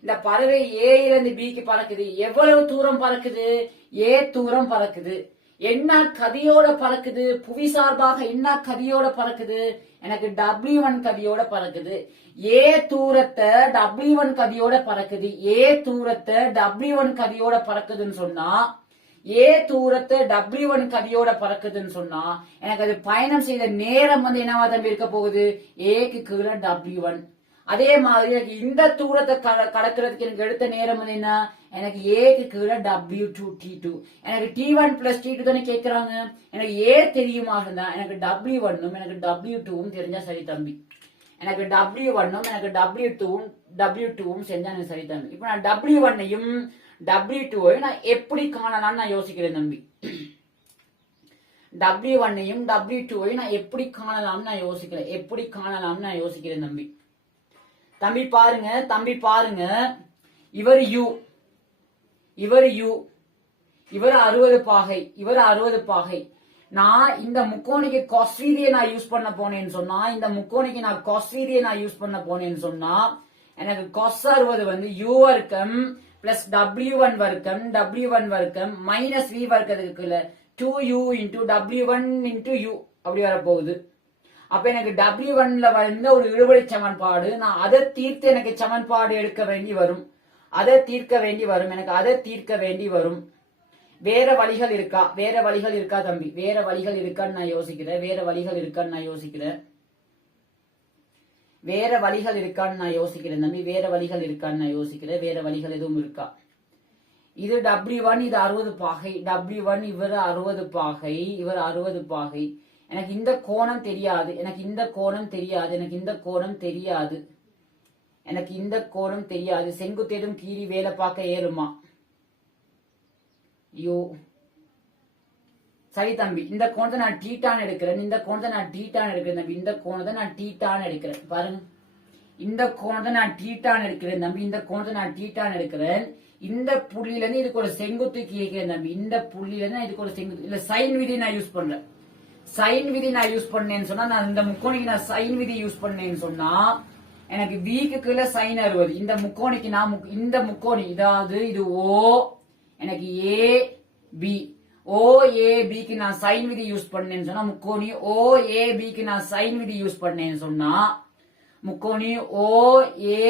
இந்த பறவை ஏல இருந்து பிக்கு பறக்குது. எவ்வளவு தூரம் பறக்குது? ஏ தூரம் பறக்குது. என்ன கதியோட பறக்குது? புவி சார்பாக என்ன கதியோட பறக்குது? எனக்கு W1 கதியோட பறக்குது. ஏ தூரத்தை W1 கதியோட பறக்குது. ஏ தூரத்தை W1 கதியோட பறக்குதுன்னு சொன்னா, ஏ தூரத்தை W1 கதியோட பறக்குதுன்னு சொன்னா எனக்கு அது பயணம் செய்த நேரம் வந்து என்னவா தம்பி இருக்க போகுது? ஏக்கு கீழே W1. அதே மாதிரி எனக்கு இந்த தூரத்தை கடக்கிறதுக்கு எனக்கு எடுத்த நேரம் வந்து என்ன? எனக்கு ஏக்கு கீழே W2 T2. எனக்கு T1 பிளஸ் T2 தானே கேட்கிறாங்க. எனக்கு ஏ தெரியுமா இருந்தா எனக்கு W1ம் எனக்கு W2ம் தெரிஞ்சா சரி தம்பி. எனக்கு W1ம் எனக்கு W2ம் செஞ்சா எனக்கு சரி தம்பி. இப்ப நான் W1ஐயும் W2ஐயும் நான் எப்படி காணலாம்னு நான் யோசிக்கிறேன் தம்பி. W1ஐயும் W2ஐயும் நான் எப்படி காணலாம்னு நான் யோசிக்கிறேன் தம்பி. தம்பி பாருங்க, இவர் யூ, இவர் 60 பாகை, நான் இந்த முக்கோணிக்கு cos வீதியை நான் யூஸ் பண்ண போனேன்னு சொன்னா, எனக்கு cos 60 வந்து u வர்க்கம் பிளஸ் W1 வர்க்கம் minus v வர்க்கத்துக்கு 2u into W1 into u அப்படி வர போகுது. அப்ப எனக்கு W1ல வந்து ஒரு இருபடி சமன்பாடு, நான் அதை தீர்த்து எனக்கு சமன்பாடு எடுக்க வேண்டி வரும். எனக்கு அதை தீர்க்க வேண்டி வரும். வேற வழிகள் இருக்கா தம்பி? வேற வழிகள் இருக்கான்னு நான் யோசிக்கிறேன். வேற வழிகள் இருக்கான்னு நான் யோசிக்கிறேன் தம்பி. வேற வழிகள் எதுவும் இருக்கா? இது W1, இது 60 பாகை. W1 இவர் 60 பாகை. எனக்கு இந்த கோணம் தெரியாது. எனக்கு இந்த கோணம் தெரியாது. செங்குத்தேடும் கீறி வேலை பார்க்க ஏறுமா? யோ சரி தம்பி. இந்த கோணத்தை நான் டீட்டான் எடுக்கிறேன். தம்பி. இந்த கோணத்தை நான் டீட்டான் எடுக்கிறேன். பாருங்க, இந்த கோணத்தை நான் டீட்டான் எடுக்கிறேன் தம்பி. இந்த புள்ளியில இருந்து இதுக்கு ஒரு செங்குத்து கேட்கிறேன் தம்பி. இந்த புள்ளியில இருந்து இதுக்கு ஒரு செங்குத்து இல்ல சைன் விதி நான் யூஸ் பண்றேன். சொன்னா நான் இந்த முக்கோணிக்கு நான் சைன் விதி யூஸ் பண்ணேன்னு சொன்னா எனக்கு வீக்கு கீழே சைன் 60. இந்த முக்கோணிக்கு நான் இந்த முக்கோணி இதாவது இது ஓ, எனக்கு ஏ பி, ஓ ஏ பிக்கு நான் சைன் விதி யூஸ் பண்ணேன்னு சொன்னா முக்கோணி ஓ ஏ பிக்கு நான் சைன் விதி யூஸ் பண்ணேன்னு சொன்னா முக்கோணி ஓ ஏ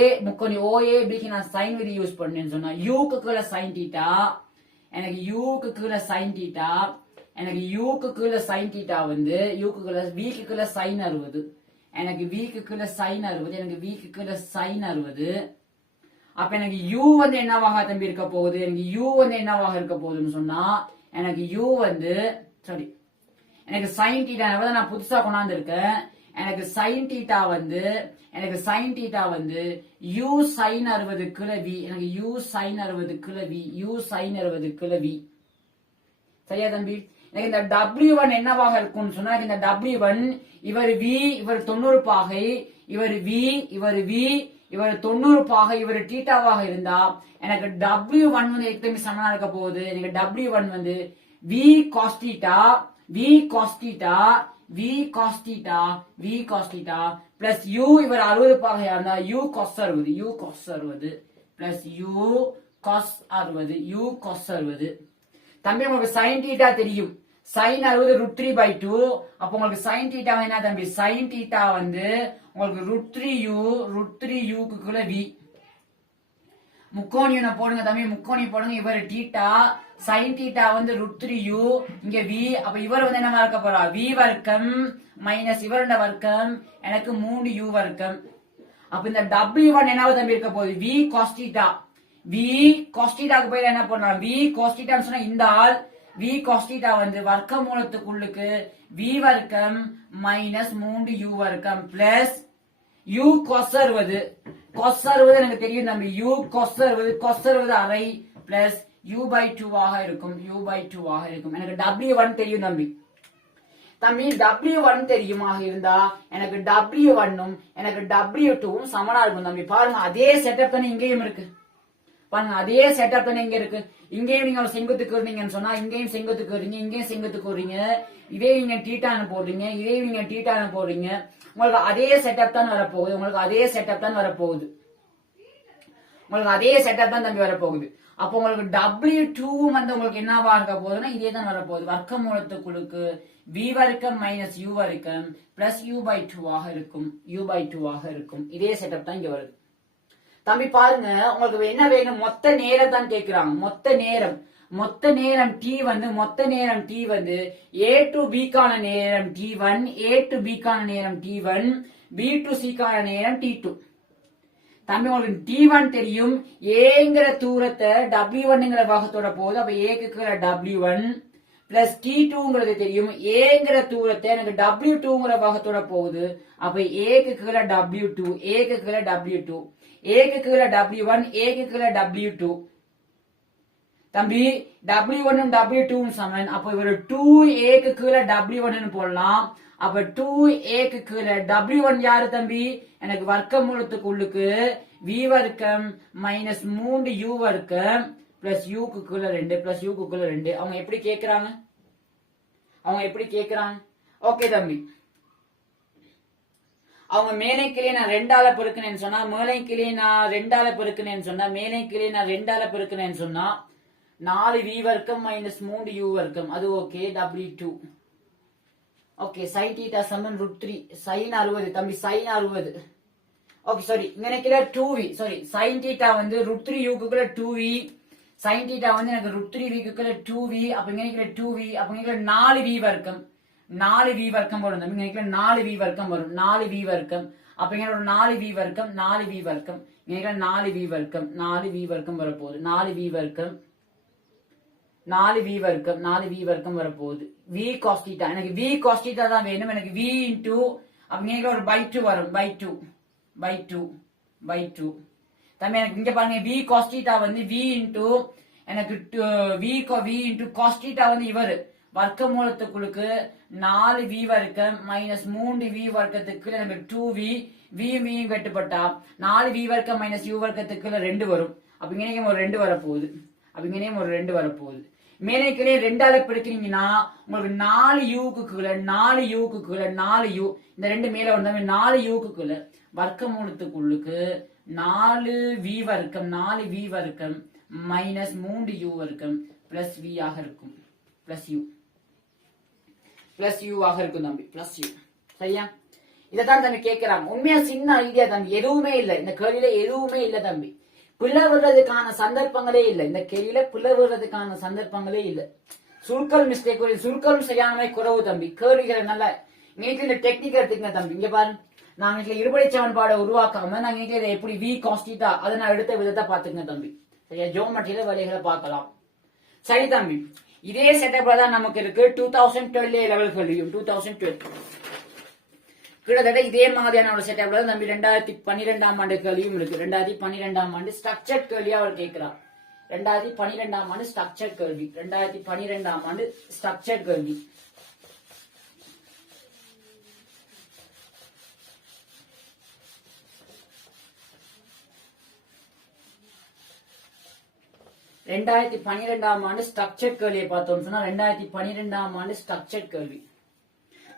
பிக்கு நான் சைன் விதி யூஸ் பண்ணேன்னு சொன்னா யூக்கு கீழே சைன் டீட்டா, எனக்கு யூக்கு கீழே சைன் டீட்டா, எனக்கு யூக்கு கீழே சைன் டீட்டா வந்து யூக்கு கீழே வீக்கு கீழே சைன் 60, எனக்கு வீக்கு கீழே சைன் 60. அப்ப எனக்கு யூ வந்து என்னவாக தம்பி இருக்க போகுது? எனக்கு யூ வந்து என்னவாக இருக்க போகுதுன்னு சொன்னா எனக்கு யூ வந்து சாரி எனக்கு சைன் டீட்டா நான் புதுசா கொண்டாந்து இருக்கேன். எனக்கு சைன் டீட்டா வந்து யூ சைன் 60 கீழே வி, எனக்கு யூ சைன் 60 கீழே வி. சரியா தம்பி? எனக்கு இந்த W1 என்னவாக இருக்கும்னு சொன்னா இந்த W1 இவர் V, இவர் 90 பாகை, இவர் V, இவர் 90 பாகை, இவர் டீட்டாவாக இருந்தா எனக்கு W1 வந்து எத்தனை சமனா இருக்க போகுது? எனக்கு W1 வந்து v cos theta v cos theta v cos theta v cos theta plus u இவர் 60 பாகையா இருந்தா u cos 60 plus u cos 60 u cos 60 தம்பி உங்களுக்கு sin theta தெரியும் sin 60 √3/2 அப்ப உங்களுக்கு sin theta என்ன தம்பி sin theta வந்து உங்களுக்கு √3u க்குள்ள v முக்கோணியனை போடுங்க தம்பி முக்கோணி போடுங்க இவர் தீட்டா sin theta வந்து √3u இங்க v அப்ப இவர் வந்து என்ன இருக்க போறா v வர்க்கம் மைனஸ் இவரோட வர்க்கம் எனக்கு 3u வர்க்கம் அப்ப இந்த w1 என்னவா தம்பி இருக்க போகுது v cos theta v cos theta க்கு போய் என்ன பண்ணலாம் v cos theta ன்னு சொன்னா இந்த ஆள் v cos theta வந்து வர்க்க மூலத்துக்குள்ளுக்கு v வர்க்கம் மைனஸ் 3u வர்க்கம் பிளஸ் u cos 60 cos 60 எனக்கு தெரியும் தம்பி u cos 60 அரை பிளஸ் u/2 ஆக இருக்கும் u/2 ஆக இருக்கும் எனக்கு w1 தெரியும் தம்பி w1 தெரியுமாக இருந்தா எனக்கு w1ம் எனக்கு w2ம் சமனா இருக்கும் தம்பி பாருங்க அதே செட்டப் தானே இங்கேயும் இருக்கு பாருங்க அதே செட்டப் தானே இங்க இருக்கு இங்கேயும் நீங்க செங்குத்துக்கு வரீங்கன்னு சொன்னா இங்கேயும் செங்குத்துக்கு வரீங்க இங்கேயும் செங்குத்துக்கு வரீங்க இதே நீங்க தீட்டான்னு போடுறீங்க இதே நீங்க தீட்டான்னு போடுறீங்க உங்களுக்கு அதே செட்டப் தான் வரப்போகுது உங்களுக்கு அதே செட்டப் தான் வரப்போகுது உங்களுக்கு அதே செட்டப் தான் தம்பி வரப்போகுது அப்போ உங்களுக்கு w2 வந்து உங்களுக்கு என்னவா இருக்க போகுதுன்னா இதே தான் வரப்போகுது வர்க்க மூலத்துக்குழுக்கு v வர்க்கம் மைனஸ் u வர்க்கம் பிளஸ் u/2 ஆக இருக்கும் u/2 ஆக இருக்கும் இதே செட்டப் தான் இங்க வருது தம்பி பாருங்க உங்களுக்கு என்ன வேணும் மொத்த நேரம் தான் கேக்குறாங்க மொத்த நேரம் t வந்து a to b கான நேரம் t1 a to b கான நேரம் t1 b to c கான நேரம் t2 தம்பி உங்களுக்கு t1 தெரியும் aங்கிற தூரத்தை w1ங்கிற பாகத்தோட போகுது அப்ப a க்கு கீழ w1 பிளஸ் t2ங்கிறது தெரியும் aங்கிற தூரத்தை எனக்கு w2ங்கிற பாகத்தோட போகுது அப்ப a க்கு கீழ w2 a க்கு கீழ w2 a க்கு கீழ w1 a க்கு கீழ w2 தம்பி w1 ம் w2 ம் சமன் அப்ப இவர் 2a க்கு கீழ w1 ன்னு போடலாம் அப்ப 2a க்கு கீழ w1 யாரு தம்பி எனக்கு வர்க்க மூலத்துக்கு உள்ளுக்கு v வர்க்கம் மைனஸ் 3u வர்க்கம் பிளஸ் u க்கு கீழ 2 பிளஸ் u க்கு கீழ 2 அவங்க எப்படி கேக்குறாங்க ஓகே தம்பி அவங்க மேலே கிளே நான் 2ஆல பெருக்குனேன்னு சொன்னா மேலே கிளே நான் 2ஆல பெருக்குனேன்னு சொன்னா மேலே கிளே நான் 2ஆல பெருக்குனேன்னு சொன்னா 4v வர்க்கம் மைனஸ் 3u வர்க்கம் அது okay w2 okay sin theta சமன் √3 sin 60 தம்பி sin 60 ஓகே சாரி இங்க நிக்கிற 2v சாரி sin theta வந்து √3u க்குள்ள 2v sin theta வந்து எனக்கு √3v க்குள்ள 2v அப்ப இங்க நிக்கிற 2v அப்ப இங்க 4v வர்க்கம் 4v வர்க்கம் வரும் தம்பி இங்க நிக்கிற 4v வர்க்கம் வரும் 4v வர்க்கம் அப்ப இங்க ஒரு 4v வர்க்கம் 4v வர்க்கம் இங்க நிக்கிற 4v வர்க்கம் வரப்போகுது 4v வர்க்கம் 4v வர்க்கம் வரப்போகுது v cos theta எனக்கு v cos theta தான் வேணும் எனக்கு v into அப்படிங்க ஒரு by2 வரும் by2 தம்பி எனக்கு இங்க பாருங்க v cos theta வந்து v into எனக்கு v into cos theta வந்து இவர் வர்க்க மூலத்துக்குளுக்கு 4v வர்க்கம் மைனஸ் 3v வர்க்கத்துக்கு எனக்கு 2v v வெட்டுப்பட்டா 4v வர்க்கம் மைனஸ் u வர்க்கத்துக்கு 2 வரும் அப்ப இங்க ஒரு 2 வரப்போகுது மேலே கீழே 2ஆல பெருக்கிறீங்கன்னா உங்களுக்கு 4u க்கு கீழ 4u இந்த 2 மேல வந்தாவே 4u க்கு கீழ வர்க்க மூலத்துக்குள்ளுக்கு 4v வர்க்கம் மைனஸ் 3u வர்க்கம் பிளஸ் v ஆக இருக்கும் பிளஸ் u ஆக இருக்கும் தம்பி பிளஸ் u சரியா இததான் தம்பி கேக்குறாங்க உண்மையா சின்ன ஐடியா தம்பி எதுவுமே இல்ல இந்த கேள்வியில எதுவுமே இல்ல தம்பி பிளவுறதுக்கான சந்தர்ப்பங்களே இல்ல இந்த கேள்வியில பிளவுறதுக்கான சந்தர்ப்பங்களே இல்ல சுருக்கல் மிஸ்டேக் சுருக்கலும் சரியான குறவு தம்பி கேள்விகளை நல்லா இன்னைக்கு இந்த டெக்னிக் எடுத்துக்கங்க தம்பி இங்க பாருங்க நாங்க இன்னைக்கு இருபடி சமன்பாடை உருவாக்காம நாங்க இன்னைக்கு இதை எப்படி v cos theta அதை நான் எடுத்த விதத்தை பாத்துக்கங்க தம்பி சரியா ஜியோமெட்ரியில வழிகளை பார்க்கலாம் சரி தம்பி இதே செட்டப்ல தான் நமக்கு இருக்கு 2012 லெவல் கேள்வியும் 2012 கிட்டத்தட்ட இதே மாதிரியான ஒரு செட்டப்ல தான் தம்பி 2012ஆம் ஆண்டு கேள்வியும் இருக்கு 2012ஆம் ஆண்டு ஸ்ட்ரக்சர்ட் கேள்வியா அவர் கேட்கிறார் 2012ஆம் ஆண்டு ஸ்ட்ரக்சர்ட் கேள்வி 2012ஆம் ஆண்டு ஸ்ட்ரக்சர்ட் கேள்வி 2012ஆம் ஆண்டு ஸ்ட்ரக்சர்ட் கேள்வியை பார்த்தோம்னு சொன்னா 2012ஆம் ஆண்டு ஸ்ட்ரக்சர்ட் கேள்வி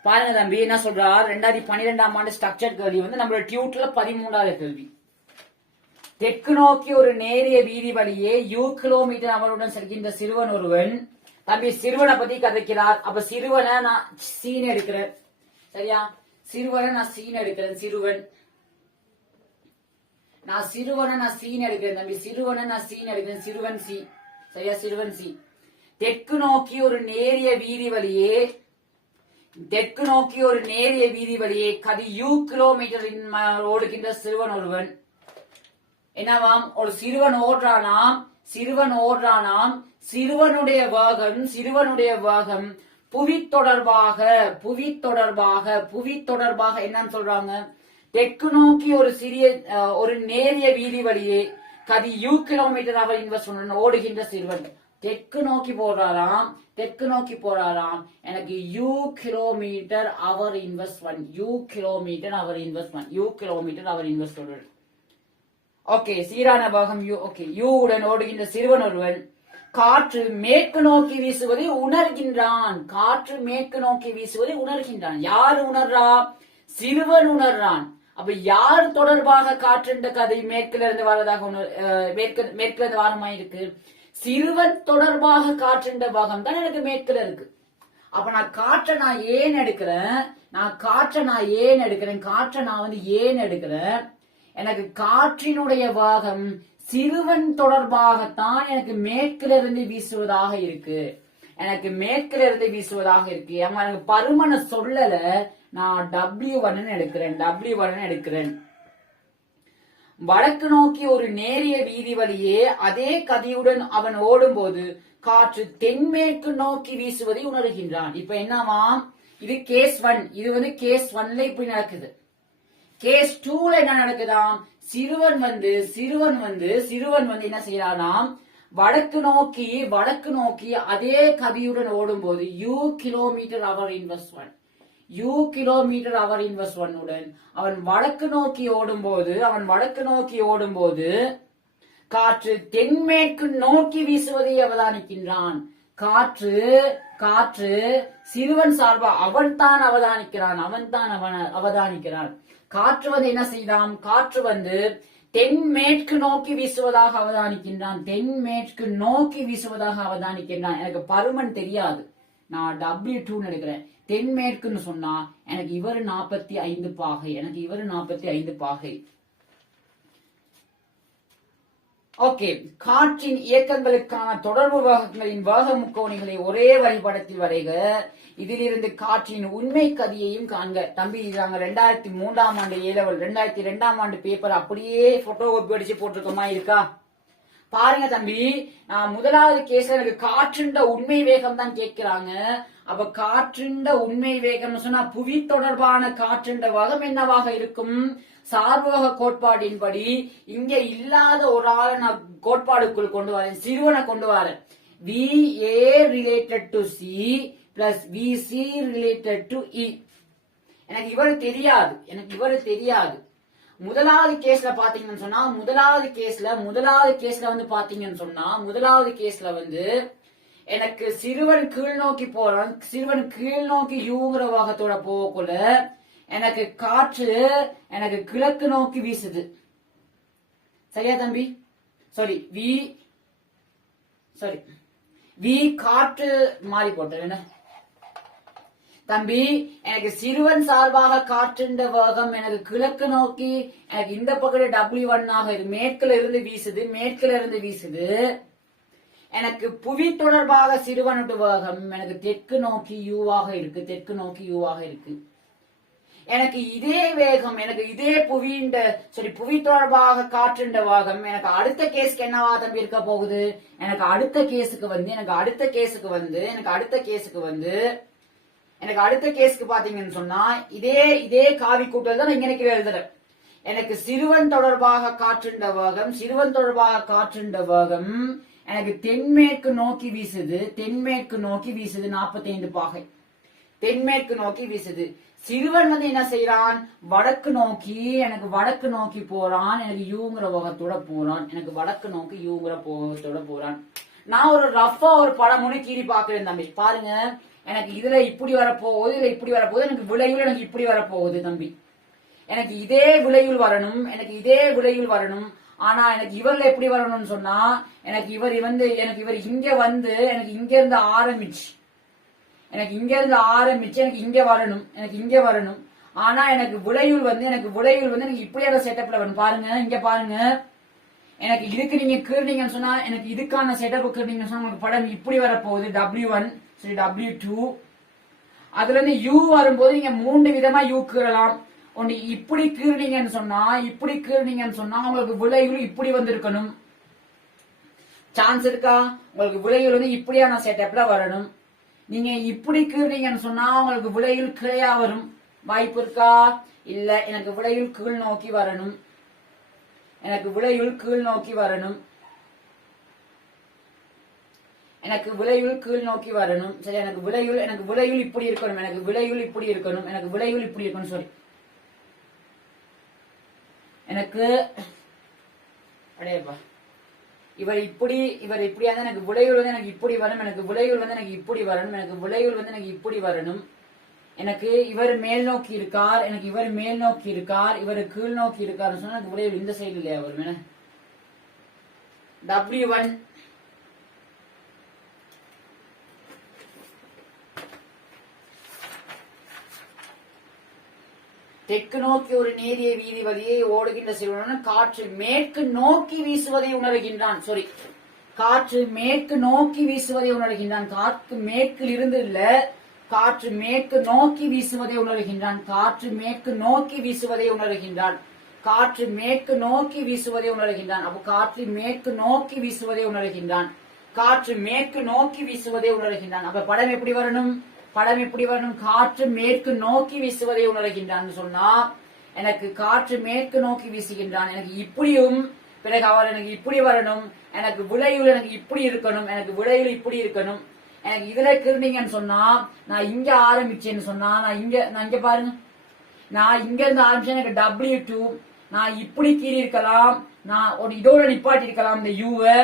பாருங்க தம்பி என்ன சொல்றார். 2012ஆம் ஆண்டு ஸ்ட்ரக்சர்ட் கேள்வி வந்து நம்மளோட டியூட்ல 13வது கேள்வி. தெற்கு நோக்கி ஒரு நேரிய வீதி வழியே கிலோமீட்டர் அவருடன் செல்கின்ற சிறுவன் ஒருவன். தம்பி சிறுவனை பத்தி கதைக்கிறார். அப்ப சிறுவனை நான் சீன் எடுக்கிறேன். சரியா, சிறுவனை நான் சீன் எடுக்கிறேன். சிறுவனை நான் சீன் எடுக்கிறேன் தம்பி. சிறுவனை நான் சீன் எடுக்கிறேன். சிறுவன் சி. சரியா, சிறுவன் சி. தெற்கு நோக்கி ஒரு நேரிய வீதி வழியே கதி கிலோமீட்டர் ஓடுகின்ற சிறுவன் ஒருவன். என்னவாம், ஒரு சிறுவன் ஓடுறானாம். சிறுவனுடைய வேகம் புவி தொடர்பாக என்னன்னு சொல்றாங்க, தெற்கு நோக்கி ஒரு நேரிய வீதி வழியே கதி கிலோமீட்டர் அவர் இன்வெஸ்ட் பண்ண ஓடுகின்ற சிறுவன் தெற்கு நோக்கி போறாராம். எனக்கு கிலோமீட்டர் அவர் இன்வெஸ்ட்மெண்ட் ஓகே, சீரான பாகம் ஓகே. உடன் ஓடுகின்ற சிறுவன் ஒருவன் காற்று மேற்கு நோக்கி வீசுவதை உணர்கின்றான். யாரு உணர்றா? சிறுவன் உணர்றான். அப்ப யார் தொடர்பாக காற்றுன்ற கதை மேற்குல இருந்து வரதாக மேற்குல இருந்து வாரமாயிருக்கு. சிறுவன் தொடர்பாக காற்றுன்ற பாகம் தான் எனக்கு மேற்குல இருக்கு. அப்ப நான் காற்றை ஏன் எடுக்கிறேன். எனக்கு காற்றினுடைய பாகம் சிறுவன் தொடர்பாகத்தான் எனக்கு மேற்குல இருந்து வீசுவதாக இருக்கு. எனக்கு பருமனை சொல்லல, நான் W1 எடுக்கிறேன். வடக்கு நோக்கி ஒரு நேரிய வீதி வழியே அதே கதியுடன் அவன் ஓடும்போது காற்று தென்மேற்கு நோக்கி வீசுவதை உணர்கின்றான். இப்ப என்னவாம், இது கேஸ் 1. இது வந்து கேஸ் 1ல இப்படி நடக்குது. கேஸ் 2ல என்ன நடக்குதாம், சிறுவன் வந்து என்ன செய்யறானாம், வடக்கு நோக்கி அதே கதியுடன் ஓடும்போது கிலோமீட்டர் அவர் இன்வெஸ்ட்மெண்ட் உடன் அவன் வடக்கு நோக்கி ஓடும்போது காற்று தென்மேற்கு நோக்கி வீசுவதை அவதானிக்கின்றான். காற்று சிறுவன் சார்பா அவன் தான் அவதானிக்கிறான். காற்று வந்து என்ன செய்தான், காற்று வந்து தென்மேற்கு நோக்கி வீசுவதாக அவதானிக்கின்றான். எனக்கு பருமன் தெரியாது, நான் W2 எடுக்கிறேன். தென்மேற்குன்னு சொன்னா எனக்கு இவர் 45 பாகை. ஓகே, காற்றின் இயக்கங்களுக்கான தொடர்பு வேகங்களின் வேக முக்கோணிகளை ஒரே வரைபடத்தில் வரைக. இதிலிருந்து காற்றின் உண்மை கதியையும் காண்க. தம்பி, நாங்க 2003ஆம் ஆண்டு A-level 2002ஆம் ஆண்டு பேப்பர் அப்படியே போட்டோ காப்பி அடிச்சு போட்டிருக்கோமா இருக்கா பாருங்க தம்பி. முதலாவது கேஸ்ல எனக்கு காற்றுண்ட உண்மை வேகம் தான் கேட்கிறாங்க. அப்ப காற்றுண்ட உண்மை வேகம் சொன்னா புவி தொடர்பான காற்றுண்ட வேகம் என்னவாக இருக்கும், சார்பக கோட்பாடின்படி இங்க இல்லாத ஒரு ஆளை நான் கோட்பாடுக்குள் கொண்டு வரேன், சிறுவனை கொண்டு வரேன். VA related to C plus VC related to E. எனக்கு இவரு தெரியாது. முதலாவது கேஸ்ல பாத்தீங்கன்னு சொன்னா முதலாவது கேஸ்ல வந்து எனக்கு சிறுவன் கீழ் நோக்கி போறான். சிறுவன் கீழ் நோக்கி யூங்கிற வாகத்தோட போகக்குள்ள எனக்கு காற்று எனக்கு கிழக்கு நோக்கி வீசுது. சரியா தம்பி? வி காற்று மாறி போட்டேன் என்ன தம்பி. எனக்கு சிறுவன் சார்பாக காற்றுண்ட வேகம் எனக்கு கிழக்கு நோக்கி எனக்கு இந்த பக்கம் W1 ஆக மேற்குல இருந்து வீசுது. எனக்கு புவி தொடர்பாக சிறுவனுடைய வேகம் எனக்கு தெற்கு நோக்கி யூவாக இருக்கு. எனக்கு இதே வேகம் எனக்கு இதே புவி தொடர்பாக காற்றுண்ட வேகம் எனக்கு அடுத்த கேஸ்க்கு என்னவா தம்பி இருக்க போகுது. எனக்கு அடுத்த கேஸ்க்கு பாத்தீங்கன்னு சொன்னா இதே காவி கூட்டல் தான் இங்க எனக்கு எழுதுறேன். எனக்கு சிறுவன் தொடர்பாக காற்றுண்ட வேகம் எனக்கு தென்மேற்கு நோக்கி வீசுது 45 பாகை. தென்மேற்கு நோக்கி வீசுது. சிறுவன் வந்து என்ன செய்யறான், வடக்கு நோக்கி, எனக்கு வடக்கு நோக்கி போறான், எனக்கு யூங்கிற போகத்தோட போறான், எனக்கு வடக்கு நோக்கி யூங்கிற போகத்தோட போறான். நான் ஒரு ரஃபா ஒரு படம் ஒண்ணு கீறி பாக்குறேன் தம்பி. பாருங்க, எனக்கு இதுல இப்படி வரப்போகுது, இதுல இப்படி வரப்போகுது, எனக்கு விளைவுல எனக்கு இப்படி வரப்போகுது தம்பி. எனக்கு இதே விளைவில் வரணும், எனக்கு இதே விளைவில் வரணும். ஆனா எனக்கு இவர்ல எப்படி வரணும்னு சொன்னா, எனக்கு இவர் வந்து எனக்கு இவர் இங்க வந்து எனக்கு இங்க இருந்து ஆரம்பிச்சு, எனக்கு இங்க இருந்து ஆரம்பிச்சு எனக்கு இங்க வரணும், எனக்கு இங்க வரணும். ஆனா எனக்கு விளைவில் வந்து எனக்கு இப்படியான செட்டப்ல வரணும். பாருங்க, இங்க பாருங்க, எனக்கு இதுக்கு நீங்க கீழ்னீங்கன்னு சொன்னா, எனக்கு இதுக்கான செட்டப் கீழ்னீங்கன்னு சொன்னா உங்களுக்கு படம் இப்படி வரப்போகுது. W1 சரி, W2. அதுல இருந்து U வரும்போது நீங்க 3 விதமா U கீறலாம். ஒன்னு இப்படி கீழ்னீங்கன்னு சொன்னா, இப்படி கீழ்னீங்கன்னு சொன்னா உங்களுக்கு விளைவுகள் இப்படி வந்திருக்கணும். சான்ஸ் இருக்கா? உங்களுக்கு விளைவுகள் வந்து இப்படியான செட்டப்ல வரணும். நீங்க இப்படி கீழ்னீங்கன்னு சொன்னா உங்களுக்கு விளைவுகள் கிளையா வரும். வாய்ப்பு இருக்கா? இல்ல. எனக்கு விளைவுகள் கீழ் நோக்கி வரணும், எனக்கு விளைவுகள் கீழ் நோக்கி வரணும், எனக்கு விளைவுகள் கீழ் நோக்கி வரணும். சரி, எனக்கு விளைவுகள் இப்படி இருக்கணும், எனக்கு விளைவுகள் இப்படி இருக்கணும், எனக்கு விளைவுகள் இப்படி இருக்கணும். சாரி, எனக்கு அடையப்பா இவர் இப்படியா எனக்கு விளைவுகள் வந்து எனக்கு இப்படி வரணும், எனக்கு விளைவுகள் வந்து எனக்கு இப்படி வரணும், எனக்கு விளைவுகள் வந்து எனக்கு இப்படி வரணும். எனக்கு இவர் மேல் நோக்கி இருக்கார், எனக்கு இவர் மேல் நோக்கி இருக்கார், இவர் கீழ் நோக்கி இருக்காருன்னு சொன்னா எனக்கு விளைவுகள் இந்த சைடு இல்லையா வரும். W1 தெற்கு நோக்கி ஒரு நேரிய வீதி வழியே ஓடுகின்ற சிறுவன் காற்று மேற்கு நோக்கி வீசுவதை உணர்கின்றான். சாரி, காற்று மேற்கு நோக்கி வீசுவதை உணர்கின்றான். காற்று மேற்கில் இருந்து இல்ல, காற்று மேற்கு நோக்கி வீசுவதை உணர்கின்றான். காற்று மேற்கு நோக்கி வீசுவதை உணர்கின்றான். காற்று மேற்கு நோக்கி வீசுவதை உணர்கின்றான். அப்போ காற்று மேற்கு நோக்கி வீசுவதை உணர்கின்றான். காற்று மேற்கு நோக்கி வீசுவதை உணர்கின்றான். அப்ப படம் எப்படி வரணும்? படம் எப்படி வரணும்? காற்று மேற்கு நோக்கி வீசுவதை உணர்கின்றான் சொன்னா, எனக்கு காற்று மேற்கு நோக்கி வீசுகின்றான், எனக்கு இப்படியும், பிறகு அவர் எனக்கு இப்படி வரணும், எனக்கு விளைவுல எனக்கு இப்படி இருக்கணும், எனக்கு விளைவுல இப்படி இருக்கணும். எனக்கு இதுல கிருந்தீங்கன்னு சொன்னா, நான் இங்க ஆரம்பிச்சேன்னு சொன்னா, நான் இங்க பாருங்க, நான் இங்க இருந்து ஆரம்பிச்சேன், எனக்கு W2, நான் இப்படி கீறி இருக்கலாம், நான் ஒரு இதோட நிப்பாட்டி இருக்கலாம் இந்த யூவை,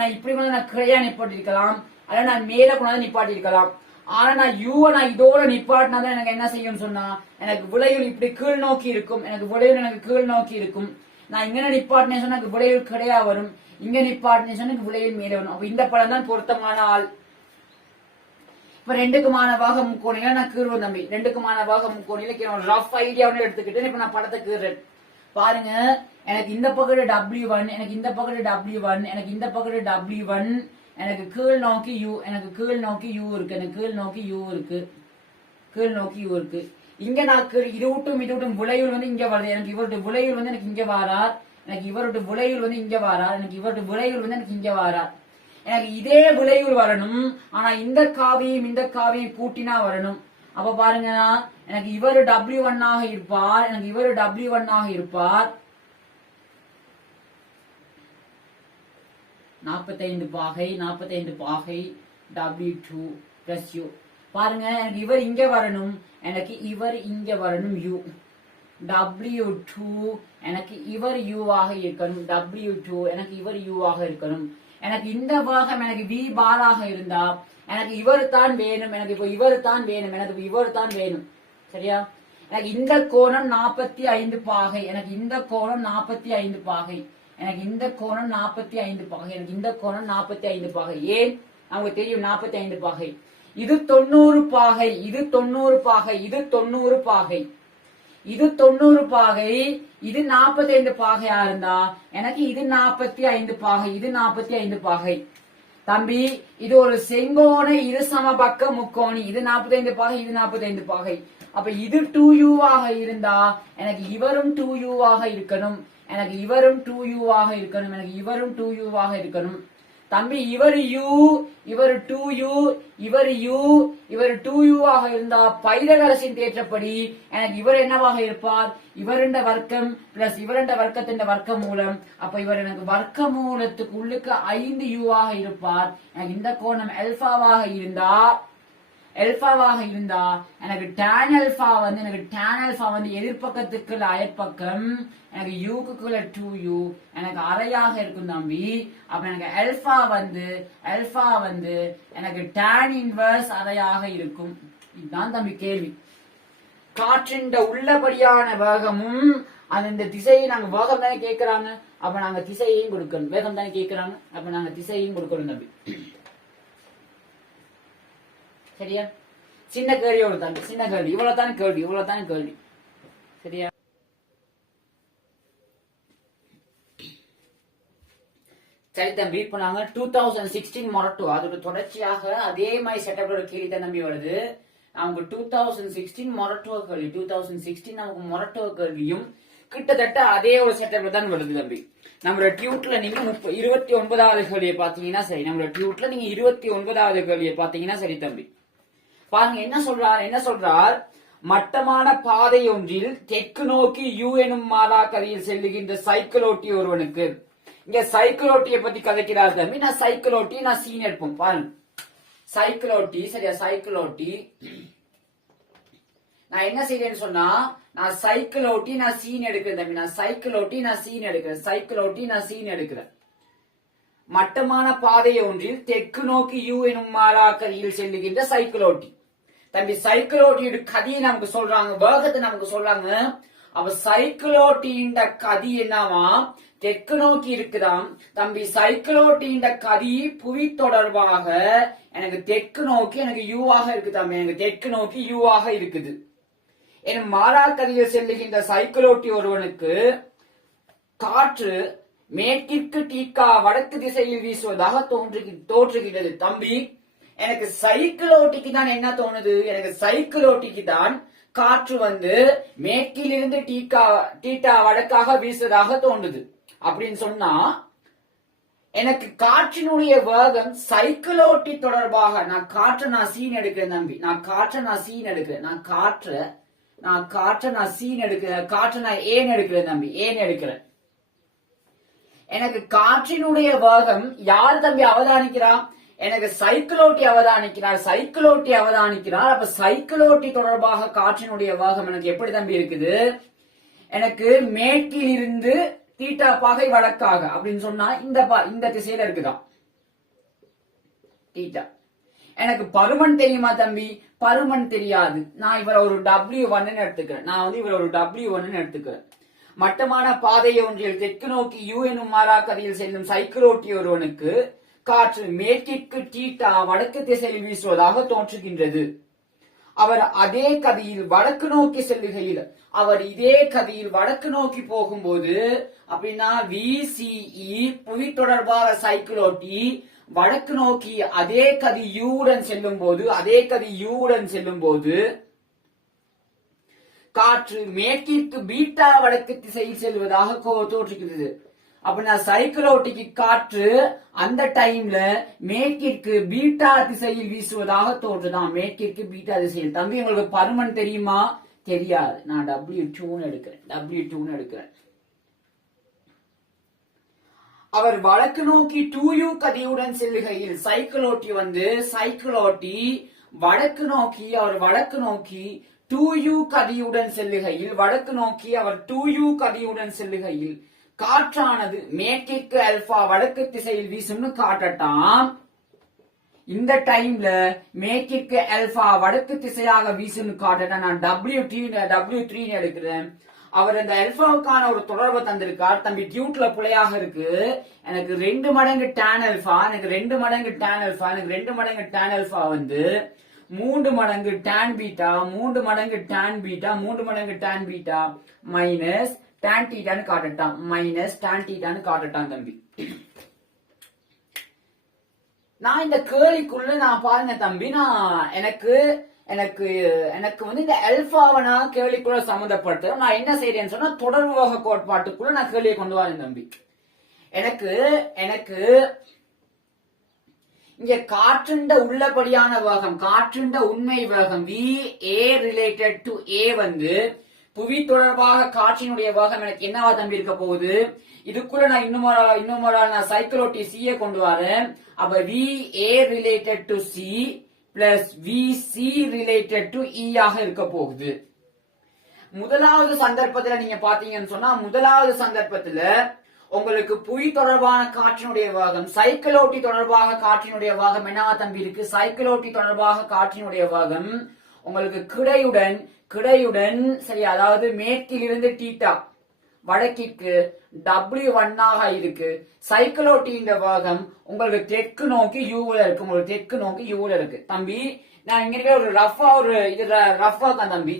நான் இப்படி வந்து நான் கிளையா நிப்பாட்டி இருக்கலாம், அல்ல நான் மேல கொண்டாந்து நிப்பாட்டி இருக்கலாம். ஆனா நான் யூவை நான் இதோட நிப்பாட்டினாதான் எனக்கு என்ன செய்யும் சொன்னா, எனக்கு விளைவுகள் இப்படி கீழ் நோக்கி இருக்கும், எனக்கு விளைவுகள் எனக்கு கீழ் நோக்கி இருக்கும். நான் இங்க நிப்பாட்டினேன் சொன்னா எனக்கு விளைவுகள் கிடையா வரும், இங்க நிப்பாட்டினேன் சொன்னா எனக்கு விளைவுகள் மேலே வரும். அப்ப இந்த படம் தான் பொருத்தமான ஆள். இப்ப ரெண்டுக்குமான பாக முக்கோணில நான் கீறுவேன் தம்பி. ரெண்டுக்குமான பாக முக்கோணில ரஃப் ஐடியாவும் எடுத்துக்கிட்டு இப்ப நான் படத்தை கீறேன். பாருங்க, எனக்கு இந்த பக்கத்து W1, எனக்கு இந்த பக்கத்து W1, எனக்கு இந்த பக்கத்து W1, எனக்கு கீழ் நோக்கி U, எனக்கு கீழ் நோக்கி U இருக்கு, எனக்கு கீழ் நோக்கி U இருக்கு, கீழ் நோக்கி U இருக்கு. இங்க நான் இது விட்டும் விளைவுகள் வந்து இங்க வருது, எனக்கு இவருடைய விளைவுகள் வந்து எனக்கு இங்க வாரார், எனக்கு இவருடைய விளைவுகள் வந்து இங்க வாரார், எனக்கு இவருடைய விளைவுகள் வந்து எனக்கு இங்க வாரார். எனக்கு இதே விளைவுகள் வரணும், ஆனா இந்த காவியும் கூட்டினா வரணும். அப்ப பாருங்க, எனக்கு இவர் W1 ஆக இருப்பார், எனக்கு இவர் W1 ஆக இருப்பார். 45 பாகை W2 plus U. பாருங்க, எனக்கு இவர் இங்க வரணும், எனக்கு இவர் இங்க வரணும் U. W2 எனக்கு இவர் U ஆக இருக்கணும், W2 எனக்கு இவர் U ஆக இருக்கணும். எனக்கு இந்த பாகம் எனக்கு V பாராக இருந்தா எனக்கு இவர் தான் வேணும், எனக்கு இப்போ இவர் தான் வேணும், எனக்கு இவர் தான் வேணும். சரியா? எனக்கு இந்த கோணம் 45 பாகை, எனக்கு இந்த கோணம் 45 பாகை, எனக்கு இந்த கோணம் 45 பாகை, எனக்கு இந்த கோணம் 45 பாகை. ஏன்? அவங்க தெரியும் 45 பாகை. இது 90 பாகை, இது 90 பாகை, இது 90 பாகை, இது 90 பாகை, இது 45 பாகையா இருந்தா எனக்கு இது 45 பாகை, இது 45 பாகை. தம்பி, இது ஒரு செங்கோண இரு சமபக்க முக்கோணி, இது 45 பாகை, இது 45 பாகை. அப்ப இது 2U ஆக இருந்தா எனக்கு இவரும் 2U ஆக இருக்கணும், எனக்கு இவரும் 2U ஆக இருக்கணும், எனக்கு இவரும் 2U ஆக இருக்கணும். தம்பி, இவர் U, இவர் 2U, இவர் U, இவர் 2U ஆக இருந்தா பைதகரசின் தேற்றப்படி எனக்கு இவர் என்னவாக இருப்பார்? இவருண்ட வர்க்கம் பிளஸ் இவருண்ட வர்க்கத்தின் வர்க்க மூலம். அப்ப இவர் எனக்கு வர்க்க மூலத்துக்கு உள்ளுக்கு 5U ஆக இருப்பார். எனக்கு இந்த கோணம் அல்பாவாக இருந்தா எல்பாவாக இருந்தா எனக்கு tan alpha வந்து எதிர்பக்கத்துக்கு அயற்பக்கம் எனக்கு யூக்குள்ள 2u எனக்கு அரையாக இருக்கும் தம்பி. அப்ப எனக்கு alpha வந்து எனக்கு tan inverse அரையாக இருக்கும். இதுதான் தம்பி கேள்வி. காற்றின் உள்ளபடியான வேகமும் அந்த திசையை நாங்க வேகம் தானே கேட்கிறாங்க, அப்ப நாங்க திசையையும் கொடுக்கணும். வேகம் தானே கேட்கிறாங்க, அப்ப நாங்க திசையையும் கொடுக்கணும் தம்பி. சரியா? சின்ன கேள்வியோட தம்பி, சின்ன கேள்வி, இவ்வளவுதான் கேள்வி. சரியா? சரி தம்பி, இப்ப நாங்க 2016 மொரட்டோ அதோட தொடர்ச்சியாக அதே மாதிரி செட்டப்போட கேள்வி தான் தம்பி வருது. நமக்கு 2016 மொரட்டோ கேள்வி, 2016 நமக்கு மொரட்டோ கேள்வியும் கிட்டத்தட்ட அதே ஒரு செட்டப்ல தான் வருது தம்பி. நம்மளோட டியூட்ல நீங்க 29வது கேள்வியை பாத்தீங்கன்னா சரி, நம்மளோட டியூட்ல நீங்க 29வது கேள்வியை பாத்தீங்கன்னா சரி தம்பி. பாருங்க என்ன சொல்றார், மட்டமான பாதை ஒன்றில் தெற்கு நோக்கி யூ எனும் மாறாக்கதியில் செல்லுகின்ற சைக்கிள் ஓட்டி ஒருவனுக்கு. இங்க சைக்கிள் ஓட்டியை பத்தி கதைக்கிறார் தம்பி. நான் சைக்கிள் ஓட்டி நான் சீன் எடுப்போம். பாருங்க, சைக்கிள் ஓட்டி, சரியா? சைக்கிள் ஓட்டி நான் என்ன செய்யறேன்னு சொன்னா, நான் சைக்கிள் ஓட்டி நான் சீன் எடுக்கிறேன் தம்பி. சைக்கிள் ஓட்டி நான் சீன் எடுக்கிறேன். மட்டமான பாதை ஒன்றில் தெற்கு நோக்கி யூ எனும் மாறாக்கதியில் செல்லுகின்ற சைக்கிள் ஓட்டி தம்பி. சைக்கிள் ஓட்டியோட கதியை நமக்கு சொல்றாங்க, வேகத்தை நமக்கு சொல்றாங்க. அப்ப சைக்கிள் ஓட்டியின் கதி என்னவா, தெற்கு நோக்கி இருக்குதாம் தம்பி. சைக்கிள் ஓட்டியின் கதி புவி தொடர்பாக எனக்கு தெற்கு நோக்கி எனக்கு யூவாக இருக்கு தம்பி. எனக்கு தெற்கு நோக்கி யூவாக இருக்குது. என் மாறாக்கதியில் செல்லுகின்ற சைக்கிள் ஓட்டி ஒருவனுக்கு காற்று மேற்கிற்கு டீக்கா வடக்கு திசையில் வீசுவதாக தோற்றுகிறது தம்பி. எனக்கு சைக்கிள் ஓட்டிக்கு தான் என்ன தோணுது, எனக்கு சைக்கிள் ஓட்டிக்கு தான் காற்று வந்து மேற்கிலிருந்து டீட்டா வடக்காக வீசுவதாக தோணுது அப்படின்னு சொன்னா, எனக்கு காற்றினுடைய வேகம் சைக்கிள் ஓட்டி தொடர்பாக நான் சீன் எடுக்கிறேன் தம்பி. நான் சீன் எடுக்கிறேன் ஏன் எடுக்கிறேன் தம்பி, ஏன் எடுக்கிறேன். எனக்கு காற்றினுடைய வேகம் யார் தம்பி அவதானிக்கிறா, எனக்கு சைக்கிள் ஓட்டி அவதானிக்கிறார். அப்ப சைக்கிள் ஓட்டி தொடர்பாக காற்றினுடைய வேகம் எனக்கு எப்படி தம்பி இருக்குது, எனக்கு மேற்கில் இருந்து தீட்டா பாகை வடக்காக அப்படின்னு சொன்னா இந்த திசையில இருக்குதான் தீட்டா. எனக்கு பருமன் தெரியுமா தம்பி, பருமன் தெரியாது. நான் இவரை ஒரு W1 எடுத்துக்கிறேன். மட்டமான பாதை ஒன்றில் தெற்கு நோக்கி யூ எனும் மாறாக்கதியில் செல்லும் சைக்கிள் ஓட்டி ஒருவனுக்கு காற்று மேற்கிற்கு டீட்டா வடக்கு திசையில் வீசுவதாக தோன்றுகின்றது. அவர் அதே கதியில் வடக்கு நோக்கி செல்லுகையில், அவர் இதே கதியில் வடக்கு நோக்கி போகும்போது அப்படின்னா VCE புவி தொடர்பாக சைக்கிள் ஓட்டி வடக்கு நோக்கி அதே கதி யூடன் செல்லும் போது காற்று மேற்கிற்கு பீட்டா வடக்கு திசையில் செல்வதாக தோற்றுகிறது. அப்படின்னா சைக்கிள் ஓட்டிக்கு காற்று அந்த டைம்ல மேற்கிற்கு பீட்டா திசையில் வீசுவதாக தோன்றுதான். மேற்கிற்கு பீட்டா திசையில். தம்பி உங்களுக்கு பருமன் தெரியுமா, தெரியாது. நான் W2 எடுக்கிறேன். அவர் வடக்கு நோக்கி 2u கதியுடன் செல்லுகையில் சைக்கிள் ஓட்டி வடக்கு நோக்கி 2u கதியுடன் செல்லுகையில் காற்றானது மேற்கிற்கு அல்பா வடக்கு திசையில் வீசும்னு காட்டட்டாம். இந்த டைம்ல மேற்கிற்கு அல்பா வடக்கு திசையாக வீசும்னு காட்டட்டாம். நான் W3 எடுக்கிறேன். அவர் அந்த அல்பாவுக்கான ஒரு தொடர்பை தந்திருக்கார் தம்பி. டியூட்ல பிழையாக இருக்கு. எனக்கு 2 மடங்கு tan alpha, எனக்கு 2 மடங்கு tan alpha வந்து 3 மடங்கு tan beta, 3 மடங்கு tan beta மைனஸ் tan thetaன்னு காட்டட்டான் தம்பி. நான் இந்த கேள்விக்குள்ள நான் பாருங்க தம்பி, நான் எனக்கு வந்து இந்த அல்பாவை நான் கேள்விக்குள்ள சம்மந்தப்படுத்த நான் என்ன செய்யறேன்னு சொன்னா, தொடர்பு வேக கோட்பாட்டுக்குள்ள நான் கேள்வியை கொண்டு வரேன் தம்பி. எனக்கு இங்க காற்றுண்ட உள்ளபடியான வேகம், காற்றுண்ட உண்மை வேகம் VA related to A வந்து புவி தொடர்பாக காற்றினுடைய வேகம் எனக்கு என்னவா தம்பி இருக்க போகுது. இதுக்குள்ள நான் இன்னும் நான் சைக்கிள் ஓட்டி C கொண்டு வரேன். அப்ப VA related to C plus VC related to E ஆக இருக்க போகுது. முதலாவது சந்தர்ப்பத்துல நீங்க பாத்தீங்கன்னு சொன்னா, முதலாவது சந்தர்ப்பத்துல உங்களுக்கு புவி தொடர்பான காற்றினுடைய வேகம், சைக்கிளோட்டி தொடர்பாக காற்றினுடைய வேகம் என்னவா தம்பி இருக்கு? சைக்கிளோட்டி தொடர்பாக காற்றினுடைய வேகம் உங்களுக்கு கிடையுடன் சரி, அதாவது மேற்கிலிருந்து தீட்டா வடக்கிற்கு W1 ஆக இருக்கு. சைக்கிளோட்டியின் வேகம் உங்களுக்கு தெற்கு நோக்கி யூல இருக்கு. உங்களுக்கு தெற்கு நோக்கி யூல இருக்கு. தம்பி நான் இங்க ஒரு ரஃபா தான் தம்பி.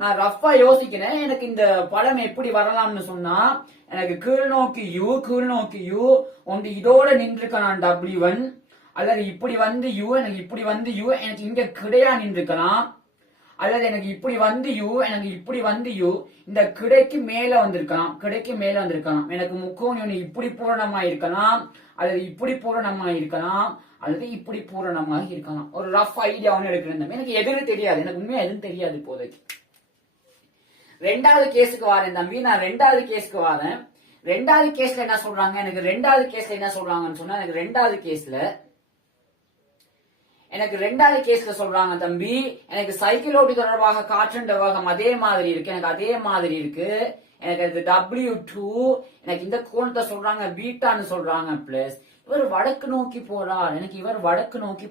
நான் ரஃபா யோசிக்கிறேன். எனக்கு இந்த படம் எப்படி வரலாம்னு சொன்னா, எனக்கு கீழ் நோக்கி யூ ஒன்று இதோட நின்றுக்கலாம் W1, அல்லது இப்படி வந்து யூ, எனக்கு இப்படி வந்து யூ, எனக்கு இங்க கிடையா நின்றுக்கலாம், அல்லது எனக்கு இப்படி வந்து யூ இந்த கிடைக்கு மேல வந்திருக்கலாம். எனக்கு முக்கோணி ஒன்று இப்படி பூரணமா இருக்கலாம், அல்லது இப்படி பூரணமா இருக்கலாம், அல்லது இப்படி பூரணமாக இருக்கலாம். ஒரு ரஃப் ஐடியா ஒன்று எடுக்கிறேன். எனக்கு எதுவும் தெரியாது, எனக்கு உண்மையா எதுவும் தெரியாது இப்போதைக்கு. ரெண்டாவது கேஸுக்கு வரேன் தம்பி. நான் ரெண்டாவது கேஸ்ல என்ன சொல்றாங்க, எனக்கு ரெண்டாவது கேஸ்ல என்ன சொல்றாங்கன்னு சொன்னா, எனக்கு ரெண்டாவது கேஸ்ல சொல்றாங்க தம்பி, எனக்கு சைக்கிளோட்டி தொடர்பாக காற்றுண்ட வேகம் அதே மாதிரி இருக்கு. எனக்கு அது W2, எனக்கு இந்த கோணத்தை சொல்றாங்க பீட்டான்னு சொல்றாங்க. பிளஸ் இவர் வடக்கு நோக்கி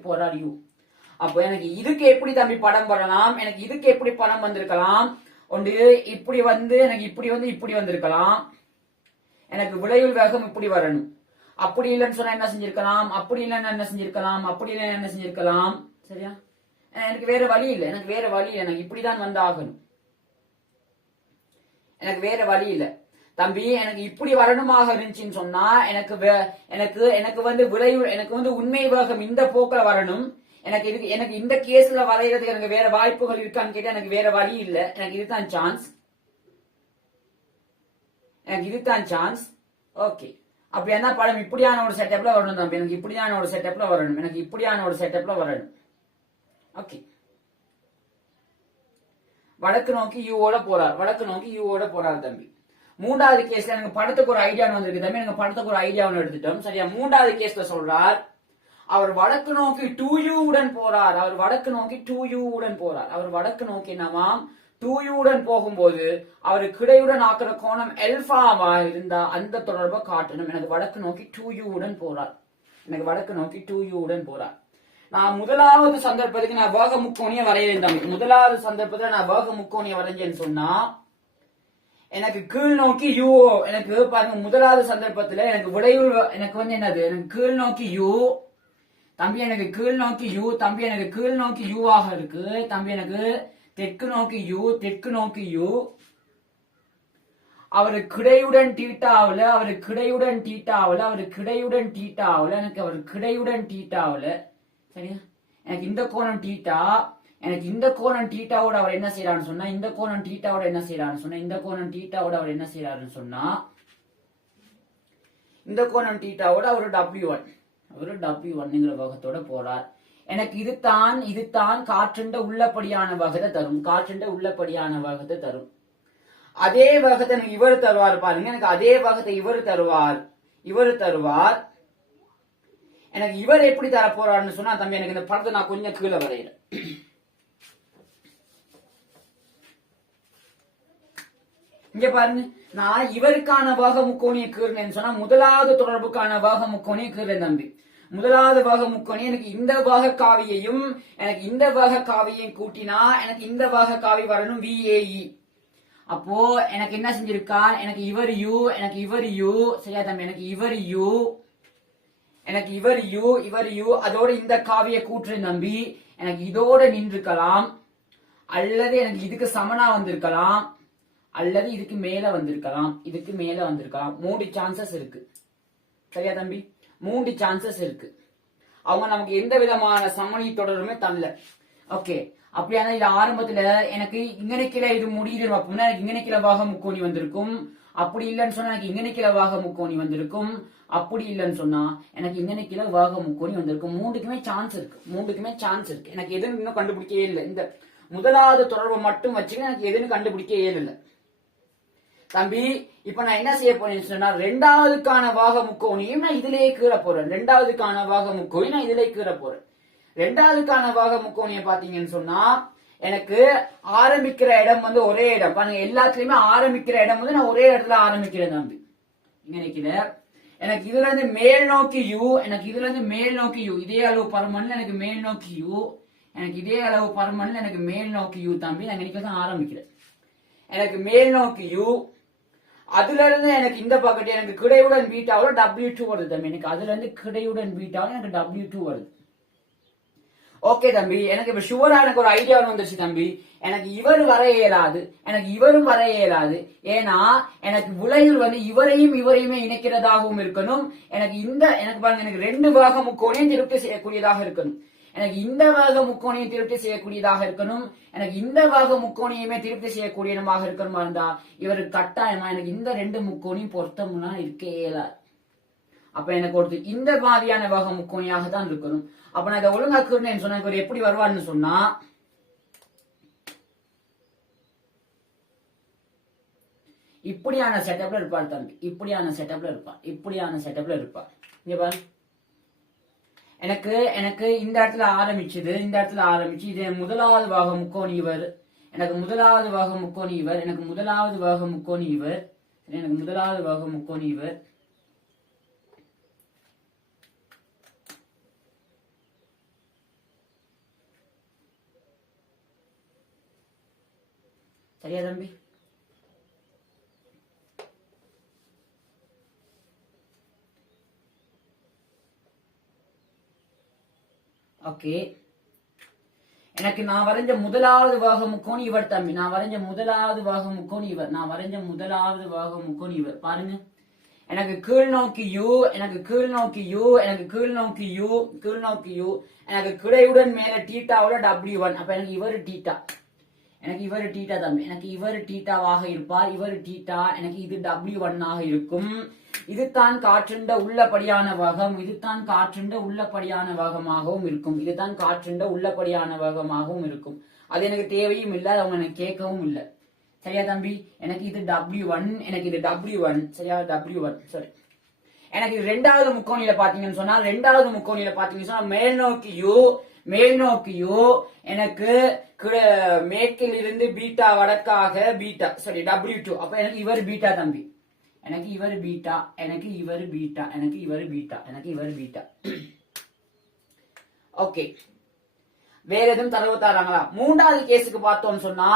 போறார் யூ. அப்போ எனக்கு இதுக்கு எப்படி தம்பி படம் வரலாம்? எனக்கு இதுக்கு எப்படி படம் வந்திருக்கலாம்? ஒன்று இப்படி வந்து எனக்கு இப்படி வந்திருக்கலாம். எனக்கு விளைவுள் வேகம் இப்படி வரணும். அப்படி இல்லைன்னு சொன்னா என்ன செஞ்சிருக்கலாம்? அப்படி இல்லைன்னா என்ன செஞ்சிருக்கலாம்? சரியா? எனக்கு வேற வழி இல்லை. எனக்கு இப்படிதான் வந்து ஆகணும். எனக்கு வேற வழி இல்லை தம்பி. எனக்கு இப்படி வரணுமாக இருந்துச்சுன்னு சொன்னா, எனக்கு வந்து விளைவு, எனக்கு வந்து உண்மை வேகம் இந்த போக்கில் வரணும். எனக்கு இந்த கேஸ்ல வரைகிறதுக்கு எனக்கு வேற வாய்ப்புகள் இருக்கான்னு கேட்டா எனக்கு வேற வழி இல்ல. எனக்கு இதுதான் சான்ஸ். ஓகே, அப்படி என்ன படம் இப்படியான ஒரு செட்டப்ல வரணும் தம்பி. எனக்கு இப்படியான ஒரு செட்டப்ல வரணும். ஓகே, வடக்கு நோக்கி யூவோட போறார் தம்பி. மூன்றாவது கேஸ்ல எனக்கு படத்துக்கு ஒரு ஐடியா வந்திருக்கு தம்பி. எனக்கு படத்துக்கு ஒரு ஐடியா எடுத்துட்டோம். சரியா? மூன்றாவது கேஸ்ல சொல்றார், அவர் வடக்கு நோக்கி 2u உடன் போறார். அவர் வடக்கு நோக்கி என்னவாம் 2u உடன் போகும்போது அவர் கிடையுடன் ஆக்குற கோணம் எல்பாவா இருந்தா அந்த தொடர்பை காட்டணும். எனக்கு வடக்கு நோக்கி 2u உடன் போறார். நான் முதலாவது சந்தர்ப்பத்துக்கு நான் வேக முக்கோணிய வரையறேன் தம்பி. முதலாவது சந்தர்ப்பத்துல நான் வேக முக்கோணிய வரைஞ்சேன்னு சொன்னா, எனக்கு கீழ் நோக்கி யூ, எனக்கு பாருங்க முதலாவது சந்தர்ப்பத்துல எனக்கு விளைவு, எனக்கு வந்து என்னது, எனக்கு கீழ் நோக்கி யூ தம்பி, எனக்கு கீழ் நோக்கி யூ ஆக இருக்கு தம்பி. எனக்கு தெற்கு நோக்கி யூ. அவரு கிடையுடன் தீட்டாவுல, எனக்கு அவர் கிடையுடன் தீட்டாவுல. சரியா? எனக்கு இந்த கோணம் தீட்டா, எனக்கு இந்த கோணம் தீட்டாவோட அவர் என்ன செய்யறாருன்னு சொன்னா, இந்த கோணம் தீட்டாவோட அவர் என்ன செய்யறாருன்னு சொன்னா, இந்த கோணம் தீட்டாவோட அவர் W1ங்கிற வேகத்தோட போறார். எனக்கு இதுதான் காற்றுண்ட உள்ளபடியான வேகத்தை தரும். அதே வேகத்தை எனக்கு இவர் தருவார் பாருங்க. எனக்கு அதே வேகத்தை இவர் தருவார். எனக்கு இவர் எப்படி தர போறாருன்னு சொன்னா தம்பி, எனக்கு இந்த படத்தை நான் கொஞ்சம் கீழே வரைகிறேன். இங்க பாருங்க, நான் இவருக்கான வேக முக்கோணியை கீறினேன்னு சொன்னா முதலாவது தொடர்புக்கான வேக முக்கோணியை கீறேன் தம்பி. முதலாவது வேக முக்கோணி எனக்கு இந்த வேக காவியையும் கூட்டினா எனக்கு இந்த வேக காவி வரணும் VAE. அப்போ எனக்கு என்ன செஞ்சிருக்கான், எனக்கு இவர் யூ சரியா தம்பி. எனக்கு இவர் யூ அதோட இந்த காவியை கூட்டுறேன் தம்பி. எனக்கு இதோட நின்றுக்கலாம், அல்லது எனக்கு இதுக்கு சமனா வந்திருக்கலாம், அல்லது இதுக்கு மேல வந்திருக்கலாம். 3 சான்சஸ் இருக்கு. சரியா தம்பி? 3 சான்சஸ் இருக்கு. அவங்க நமக்கு எந்த விதமான சமணி தொடருமே தரல. ஓகே, அப்படியான இது ஆரம்பத்துல எனக்கு இங்கனைக்கில இது முடியுது அப்படின்னா எனக்கு இங்கனைக்கில வாக முக்கோணி வந்திருக்கும். அப்படி இல்லைன்னு சொன்னா எனக்கு இங்கனைக்கில வாக முக்கோணி வந்திருக்கும். அப்படி இல்லைன்னு சொன்னா எனக்கு இங்கனைக்கில வாக முக்கோணி வந்திருக்கும். 3க்குமே சான்ஸ் இருக்கு. எனக்கு எதுவும் இன்னும் கண்டுபிடிக்கவே இல்லை. இந்த முதலாவது தொடர்பை மட்டும் வச்சு எனக்கு எதுன்னு கண்டுபிடிக்கவே இல்லை தம்பி. இப்ப நான் என்ன செய்ய போறேன்னு சொன்னா, ரெண்டாவதுக்கான வாக முக்கோணியும் நான் இதிலேயே கீற போறேன். ரெண்டாவதுக்கான வக முக்கோணியம் பாத்தீங்கன்னு சொன்னா எனக்கு ஆரம்பிக்கிற இடம் வந்து ஒரே இடம் பாருங்க, எல்லாத்துலயுமே ஆரம்பிக்கிற இடம் வந்து நான் ஒரே இடத்துல ஆரம்பிக்கிறேன் தம்பி. இங்க நிக்கிற எனக்கு இதுல இருந்து மேல் நோக்கி யூ, எனக்கு இதுல இருந்து மேல் நோக்கி யூ, இதே அளவு பருமன்ல எனக்கு மேல் நோக்கி யூ, எனக்கு இதே அளவு பருமன்ல எனக்கு மேல் நோக்கி யூ தம்பி. நான் இன்னைக்கு தான் ஆரம்பிக்கிறேன். எனக்கு மேல் நோக்கி யூ, அதுல இருந்து எனக்கு இந்த பக்கத்து எனக்கு கிடையுடன் பீட்டாவோட W2 வருது தம்பி. எனக்கு அதுல இருந்து கிடையுடன் பீட்டாவோட எனக்கு W2 வருது. ஓகே தம்பி, எனக்கு இப்ப ஷுவரா எனக்கு ஒரு ஐடியா வந்துருச்சு தம்பி. எனக்கு இவர் வர இயலாது, எனக்கு இவரும் வர இயலாது. ஏன்னா எனக்கு விளைவில் வந்து இவரையும் இவரையுமே இணைக்கிறதாகவும் இருக்கணும். எனக்கு எனக்கு பாருங்க, எனக்கு ரெண்டு வக முக்கோணையும் திருப்தி செய்யக்கூடியதாக இருக்கணும். எனக்கு இந்த வக முக்கோணையும் திருப்தி செய்யக்கூடியதாக இருக்கணும். எனக்கு இந்த வக முக்கோணையுமே திருப்தி செய்யக்கூடியதாக இருக்கணுமா இருந்தா இவருக்கு கட்டாயமா எனக்கு இந்த ரெண்டு முக்கோணையும் பொருத்தம்னா இருக்கே இயலாது. அப்ப எனக்கு ஒருத்தர் இந்த மாதிரியான வக முக்கோணியாக தான் இருக்கணும். அப்ப நான் இதை ஒழுங்காக்குறேன்னு சொன்னா இவர் எப்படி வருவார்னு சொன்னா, இப்படியான செட்டப்ல இருப்பார் தம்பி. இப்படியான செட்டப்ல இருப்பார், இப்படியான செட்டப்ல இருப்பார். இங்க பாரு, எனக்கு இந்த இடத்துல ஆரம்பிச்சது, இந்த இடத்துல ஆரம்பிச்சு இது முதலாவது வக முக்கோணி இவர், எனக்கு முதலாவது வக முக்கோணி இவர், எனக்கு முதலாவது வக முக்கோணி இவர், எனக்கு முதலாவது வக முக்கோணி இவர், சரியா தம்பி? ஓகே, எனக்கு நான் வரைஞ்ச முதலாவது வக முக்கோணி இவர் தம்பி. நான் வரைஞ்ச முதலாவது வக முக்கோணி இவர், நான் வரைஞ்ச முதலாவது வக முக்கோணி இவர். பாருங்க, எனக்கு கீழ் நோக்கி யூ, எனக்கு கீழ் நோக்கி யூ, எனக்கு கீழ் நோக்கி யூ, கீழ் நோக்கி யூ, எனக்கு கிடையுடன் மேல டீட்டாவோட W1. அப்ப எனக்கு இவர் டீட்டா, எனக்கு இவர் டீட்டா தம்பி. எனக்கு இவர் டீட்டாவாக இருப்பார், இவர் டீட்டா, எனக்கு இது W1 ஆக இருக்கும். இதுதான் காற்றுண்ட உள்ளபடியான வகம், இதுதான் காற்றுண்ட உள்ளபடியான வகமாகவும் இருக்கும், இதுதான் காற்றுண்ட உள்ளபடியான வகமாகவும் இருக்கும். அது எனக்கு தேவையும் இல்லை, அவங்க எனக்கு கேட்கவும் இல்லை. சரியா தம்பி? எனக்கு இது W1, எனக்கு இது W1, சரியா? W1 சரி. எனக்கு இது ரெண்டாவது முக்கோணியில பாத்தீங்கன்னு சொன்னா, ரெண்டாவது முக்கோணியில பாத்தீங்கன்னு சொன்னா மேல் நோக்கி யூ, மேல் நோக்கியோ எனக்கு மேற்கில் இருந்து பீட்டா வடக்காக பீட்டா, சரி W2. அப்ப எனக்கு இவர் பீட்டா தம்பி, எனக்கு இவர் பீட்டா, எனக்கு இவர் பீட்டா, எனக்கு இவர் பீட்டா, எனக்கு இவர் பீட்டா. ஓகே, வேற எதுவும் தரவு தராங்களா? மூன்றாவது கேஸுக்கு பார்த்தோம்னு சொன்னா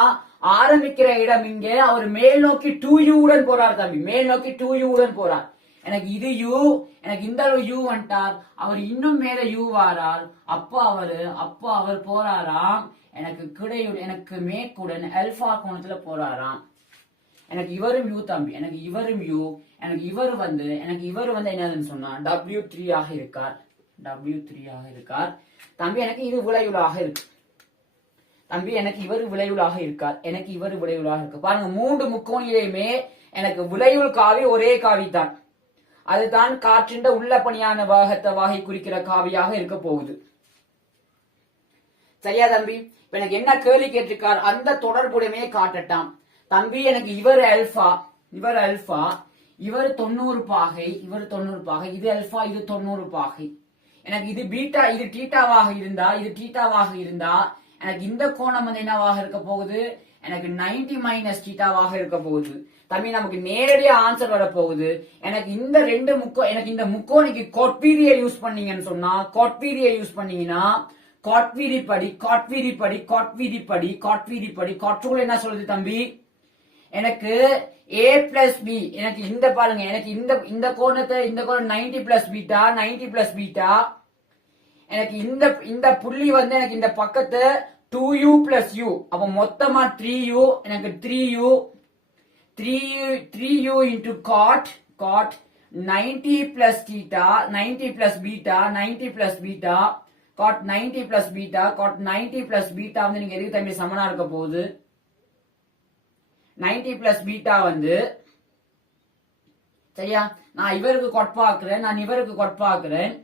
ஆரம்பிக்கிற இடம் இங்க அவர் மேல் நோக்கி 2U உடன் போறார் தம்பி, மேல் நோக்கி 2U உடன் போறார். எனக்கு இது யூ, எனக்கு இந்த அளவு யூ வந்துட்டார், அவர் இன்னும் மேல யூ வாரார். அப்போ அவர் போறாராம் எனக்கு கிடையுடன், எனக்கு மேற்குடன் அல்பா கோணத்துல போறாராம். எனக்கு இவரும் யூ தம்பி, எனக்கு இவரும் யூ, எனக்கு இவர் வந்து என்னதுன்னு சொன்னா W3 ஆக இருக்கார், W3 ஆக இருக்கார் தம்பி. எனக்கு இது விளைவுளாக இருக்கு தம்பி, எனக்கு இவர் விளைவுளாக இருக்கார், எனக்கு இவர் விளைவுளாக இருக்கு. பாருங்க, மூன்று முக்கோணியிலுமே எனக்கு விளைவுள் காவி ஒரே காவி தான். அதுதான் காற்றின்ற உள்ளபணியான வாகை குறிக்கிற காவியாக இருக்க போகுது. சரியா தம்பி? இப்ப எனக்கு என்ன கேள்வி கேட்டிருக்கார், அந்த தொடர்புடைமையை காட்டட்டாம் தம்பி. எனக்கு இவர் அல்பா, இவர் அல்பா, இவர் 90 பாகை, இவர் 90 பாகை, இது அல்பா, இது 90 பாகை. எனக்கு இது பீட்டா, இது டீட்டாவாக இருந்தா, இது டீட்டாவாக இருந்தா எனக்கு இந்த கோணம் வந்து என்னவாக இருக்க போகுது, எனக்கு 90 மைனஸ் டீட்டாவாக இருக்க போகுது தம்பி. நமக்கு நேரடியா ஆன்சர் வர போகுது. எனக்கு இந்த ரெண்டு எனக்கு இந்த முக்கோணிக்கு கொட்வீரியை யூஸ் பண்ணீங்கன்னு சொன்னா, கொட்வீரியை யூஸ் பண்ணீங்கன்னா கொட்வீரி படி, கொட்வீரி படி, கொட்வீரி படி, கொட்வீரி படி, கொற்றுக்குள்ள என்ன சொல்லுது தம்பி, எனக்கு A பிளஸ் பி, எனக்கு இந்த பாருங்க, எனக்கு இந்த கோணத்தை, இந்த கோணம் 90 பிளஸ் பீட்டா, 90 பிளஸ் பீட்டா. எனக்கு இந்த புள்ளி வந்து எனக்கு இந்த பக்கத்தை 2U பிளஸ் U, அப்ப மொத்தமா 3U, எனக்கு 3U 3U into cot 90 plus theta, 90 plus beta, 90 plus beta, cot 90 plus beta, cot 90 plus beta வந்து நீங்க எதுக்கு தம்பி சமனா இருக்க போகுது, 90 plus beta வந்து, சரியா? நான் இவருக்கு கொட் பாக்குறேன், நான் இவருக்கு கொட் பாக்குறேன்.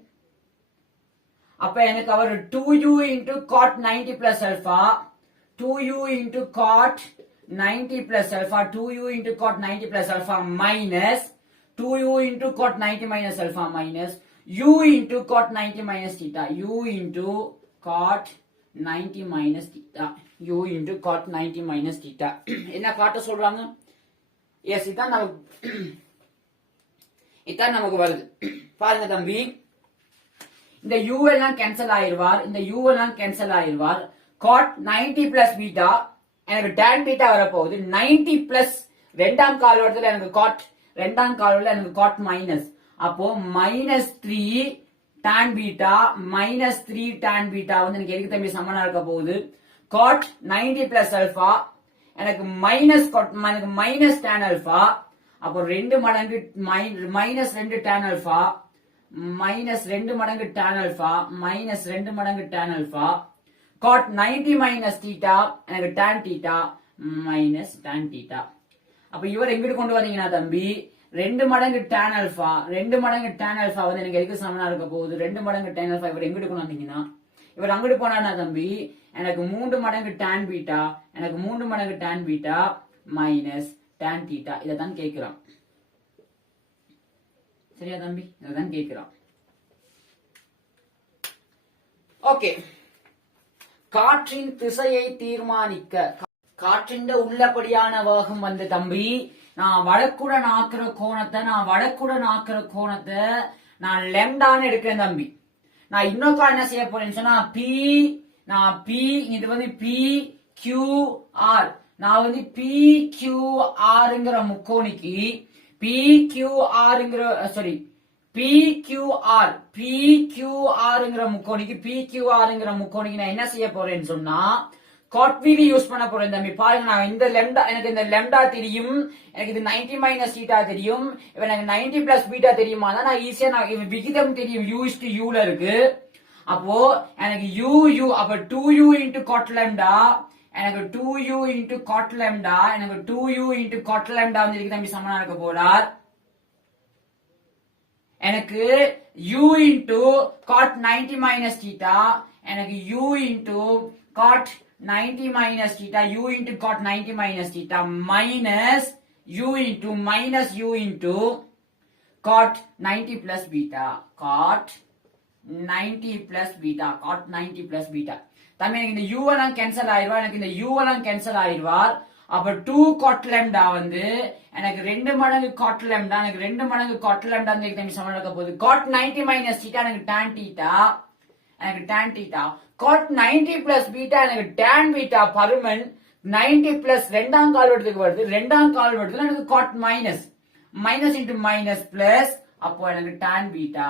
அப்ப எனக்கு அவர் 2U into cot 90 plus alpha, 2U into cot 90 plus alpha, 2U into cot 90 plus alpha minus 2U into cot 90 minus alpha minus U into cot 90 minus theta, U into cot 90 minus theta u into cot 90 minus theta என்ன காட்ட சொல்றாங்க? S இதான் நமக்கு வருது. பாருங்க தம்பி, இந்த u எல்லாம் கேன்சல் ஆயிருவார், இந்த u எல்லாம் கேன்சல் ஆயிருவார். cot 90 plus beta எனக்கு tan beta வரப்போகுது. 90 plus ரெண்டாம் காலோடத்துல எனக்கு cot, ரெண்டாம் காலோட எனக்கு cot மைனஸ், அப்போ minus 3 tan beta minus 3 tan beta வந்து எனக்கு எதுக்கு தம்பி சமனா இருக்க போகுது? cot 90 plus alpha எனக்கு மைனஸ் எனக்கு மைனஸ் tan alpha, அப்போ 2 மடங்கு மைனஸ் 2 tan alpha மைனஸ் 2 மடங்கு tan alpha மைனஸ் 2 மடங்கு tan alpha cot 90 minus theta எனக்கு tan theta minus tan theta. அப்ப இவர் எங்கிட்டு கொண்டு வந்தீங்கன்னா தம்பி 2 மடங்கு tan alpha 2 மடங்கு tan alpha வந்து எனக்கு எதுக்கு சமனா இருக்க போகுது? 2 மடங்கு tan alpha இவர் எங்கிட்டு கொண்டு வந்தீங்கன்னா, இவர் அங்கிட்டு போனா தம்பி எனக்கு 3 மடங்கு tan beta எனக்கு 3 மடங்கு tan beta minus tan theta. இதான் கேட்கிறான். சரியா தம்பி? இதான் கேட்கிறான். ஓகே, காற்றின் திசையை தீர்மானிக்க காற்றின் உள்ளபடியான வேகம் வந்து தம்பி நான் வடக்குடன் ஆக்குற கோணத்தை நான் லெம்டான்னு எடுக்கிறேன் தம்பி. நான் இன்னொரு என்ன செய்ய போறேன்னு சொன்னா P இது வந்து PQR, நான் வந்து PQRங்கிற முக்கோணிக்கு PQRங்கிற முக்கோணிக்கு நான் என்ன செய்ய போறேன்னு சொன்னா cot விதி யூஸ் பண்ண போறேன் தம்பி. பாருங்க, நான் இந்த லெம்டா எனக்கு இந்த லெம்டா தெரியும், எனக்கு இது 90 மைனஸ் தீட்டா தெரியும், எனக்கு 90 பிளஸ் பீட்டா தெரியுமா? நான் ஈஸியா நான் விகிதம் தெரியும், u is to u ல இருக்கு. அப்போ எனக்கு u அப்ப 2u into cot lambda எனக்கு 2u into cot lambda எனக்கு 2u into cot lambda வந்து இருக்கு தம்பி சமனா இருக்க போறார். எனக்கு u into cot 90 minus theta எனக்கு u into cot 90 minus theta u into cot 90 minus theta minus u into cot 90 plus beta cot 90 plus beta தம்பி எனக்கு இந்த u எல்லாம் கேன்சல் ஆயிருவா, எனக்கு இந்த u எல்லாம் கேன்சல் ஆயிருவார். அப்ப 2 cot lambda வந்து எனக்கு 2 மடங்கு cot lambda எனக்கு 2 மடங்கு cot lambda வந்து தம்பி சமனா இருக்க போகுது. cot 90 minus theta எனக்கு tan theta cot 90 plus beta எனக்கு tan beta பருமன் 90 plus ரெண்டாம் கால் வட்டத்துக்கு வருது, ரெண்டாம் கால் வட்டத்துல எனக்கு cot minus into minus plus, அப்போ எனக்கு tan beta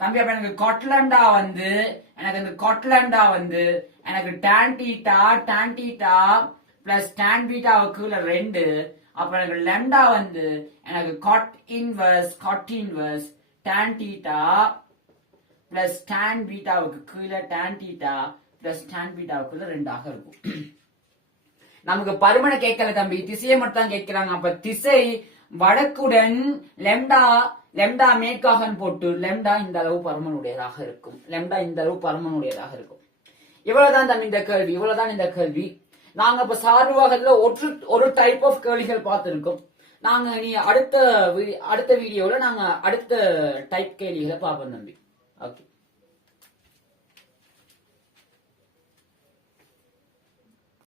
தம்பி. அப்ப எனக்கு cot lambda வந்து எனக்கு இந்த cot lambda வந்து எனக்கு tan theta plus tan beta கீழ 2, அப்ப எனக்கு lambda வந்து எனக்கு cot inverse tan theta plus tan beta கீழ tan theta plus tan beta கீழ 2 ஆக இருக்கும். நமக்கு பருமனை கேட்கல தம்பி, திசையை மட்டும் தான் கேட்கிறாங்க. அப்ப திசை வடக்குடன் லெம்டா மேற்காக போட்டு லெம்டா இந்த அளவு பருமனுடையதாக இருக்கும், இவ்வளவுதான் தம்பி இந்த கேள்வி. நாங்க இப்ப சார்பு வகத்துல ஒரு டைப் ஆஃப் கேள்விகள் பார்த்திருக்கோம். நாங்க இனி அடுத்த வீடியோல நாங்க அடுத்த டைப் கேள்விகளை பார்ப்போம் தம்பி. ஓகே.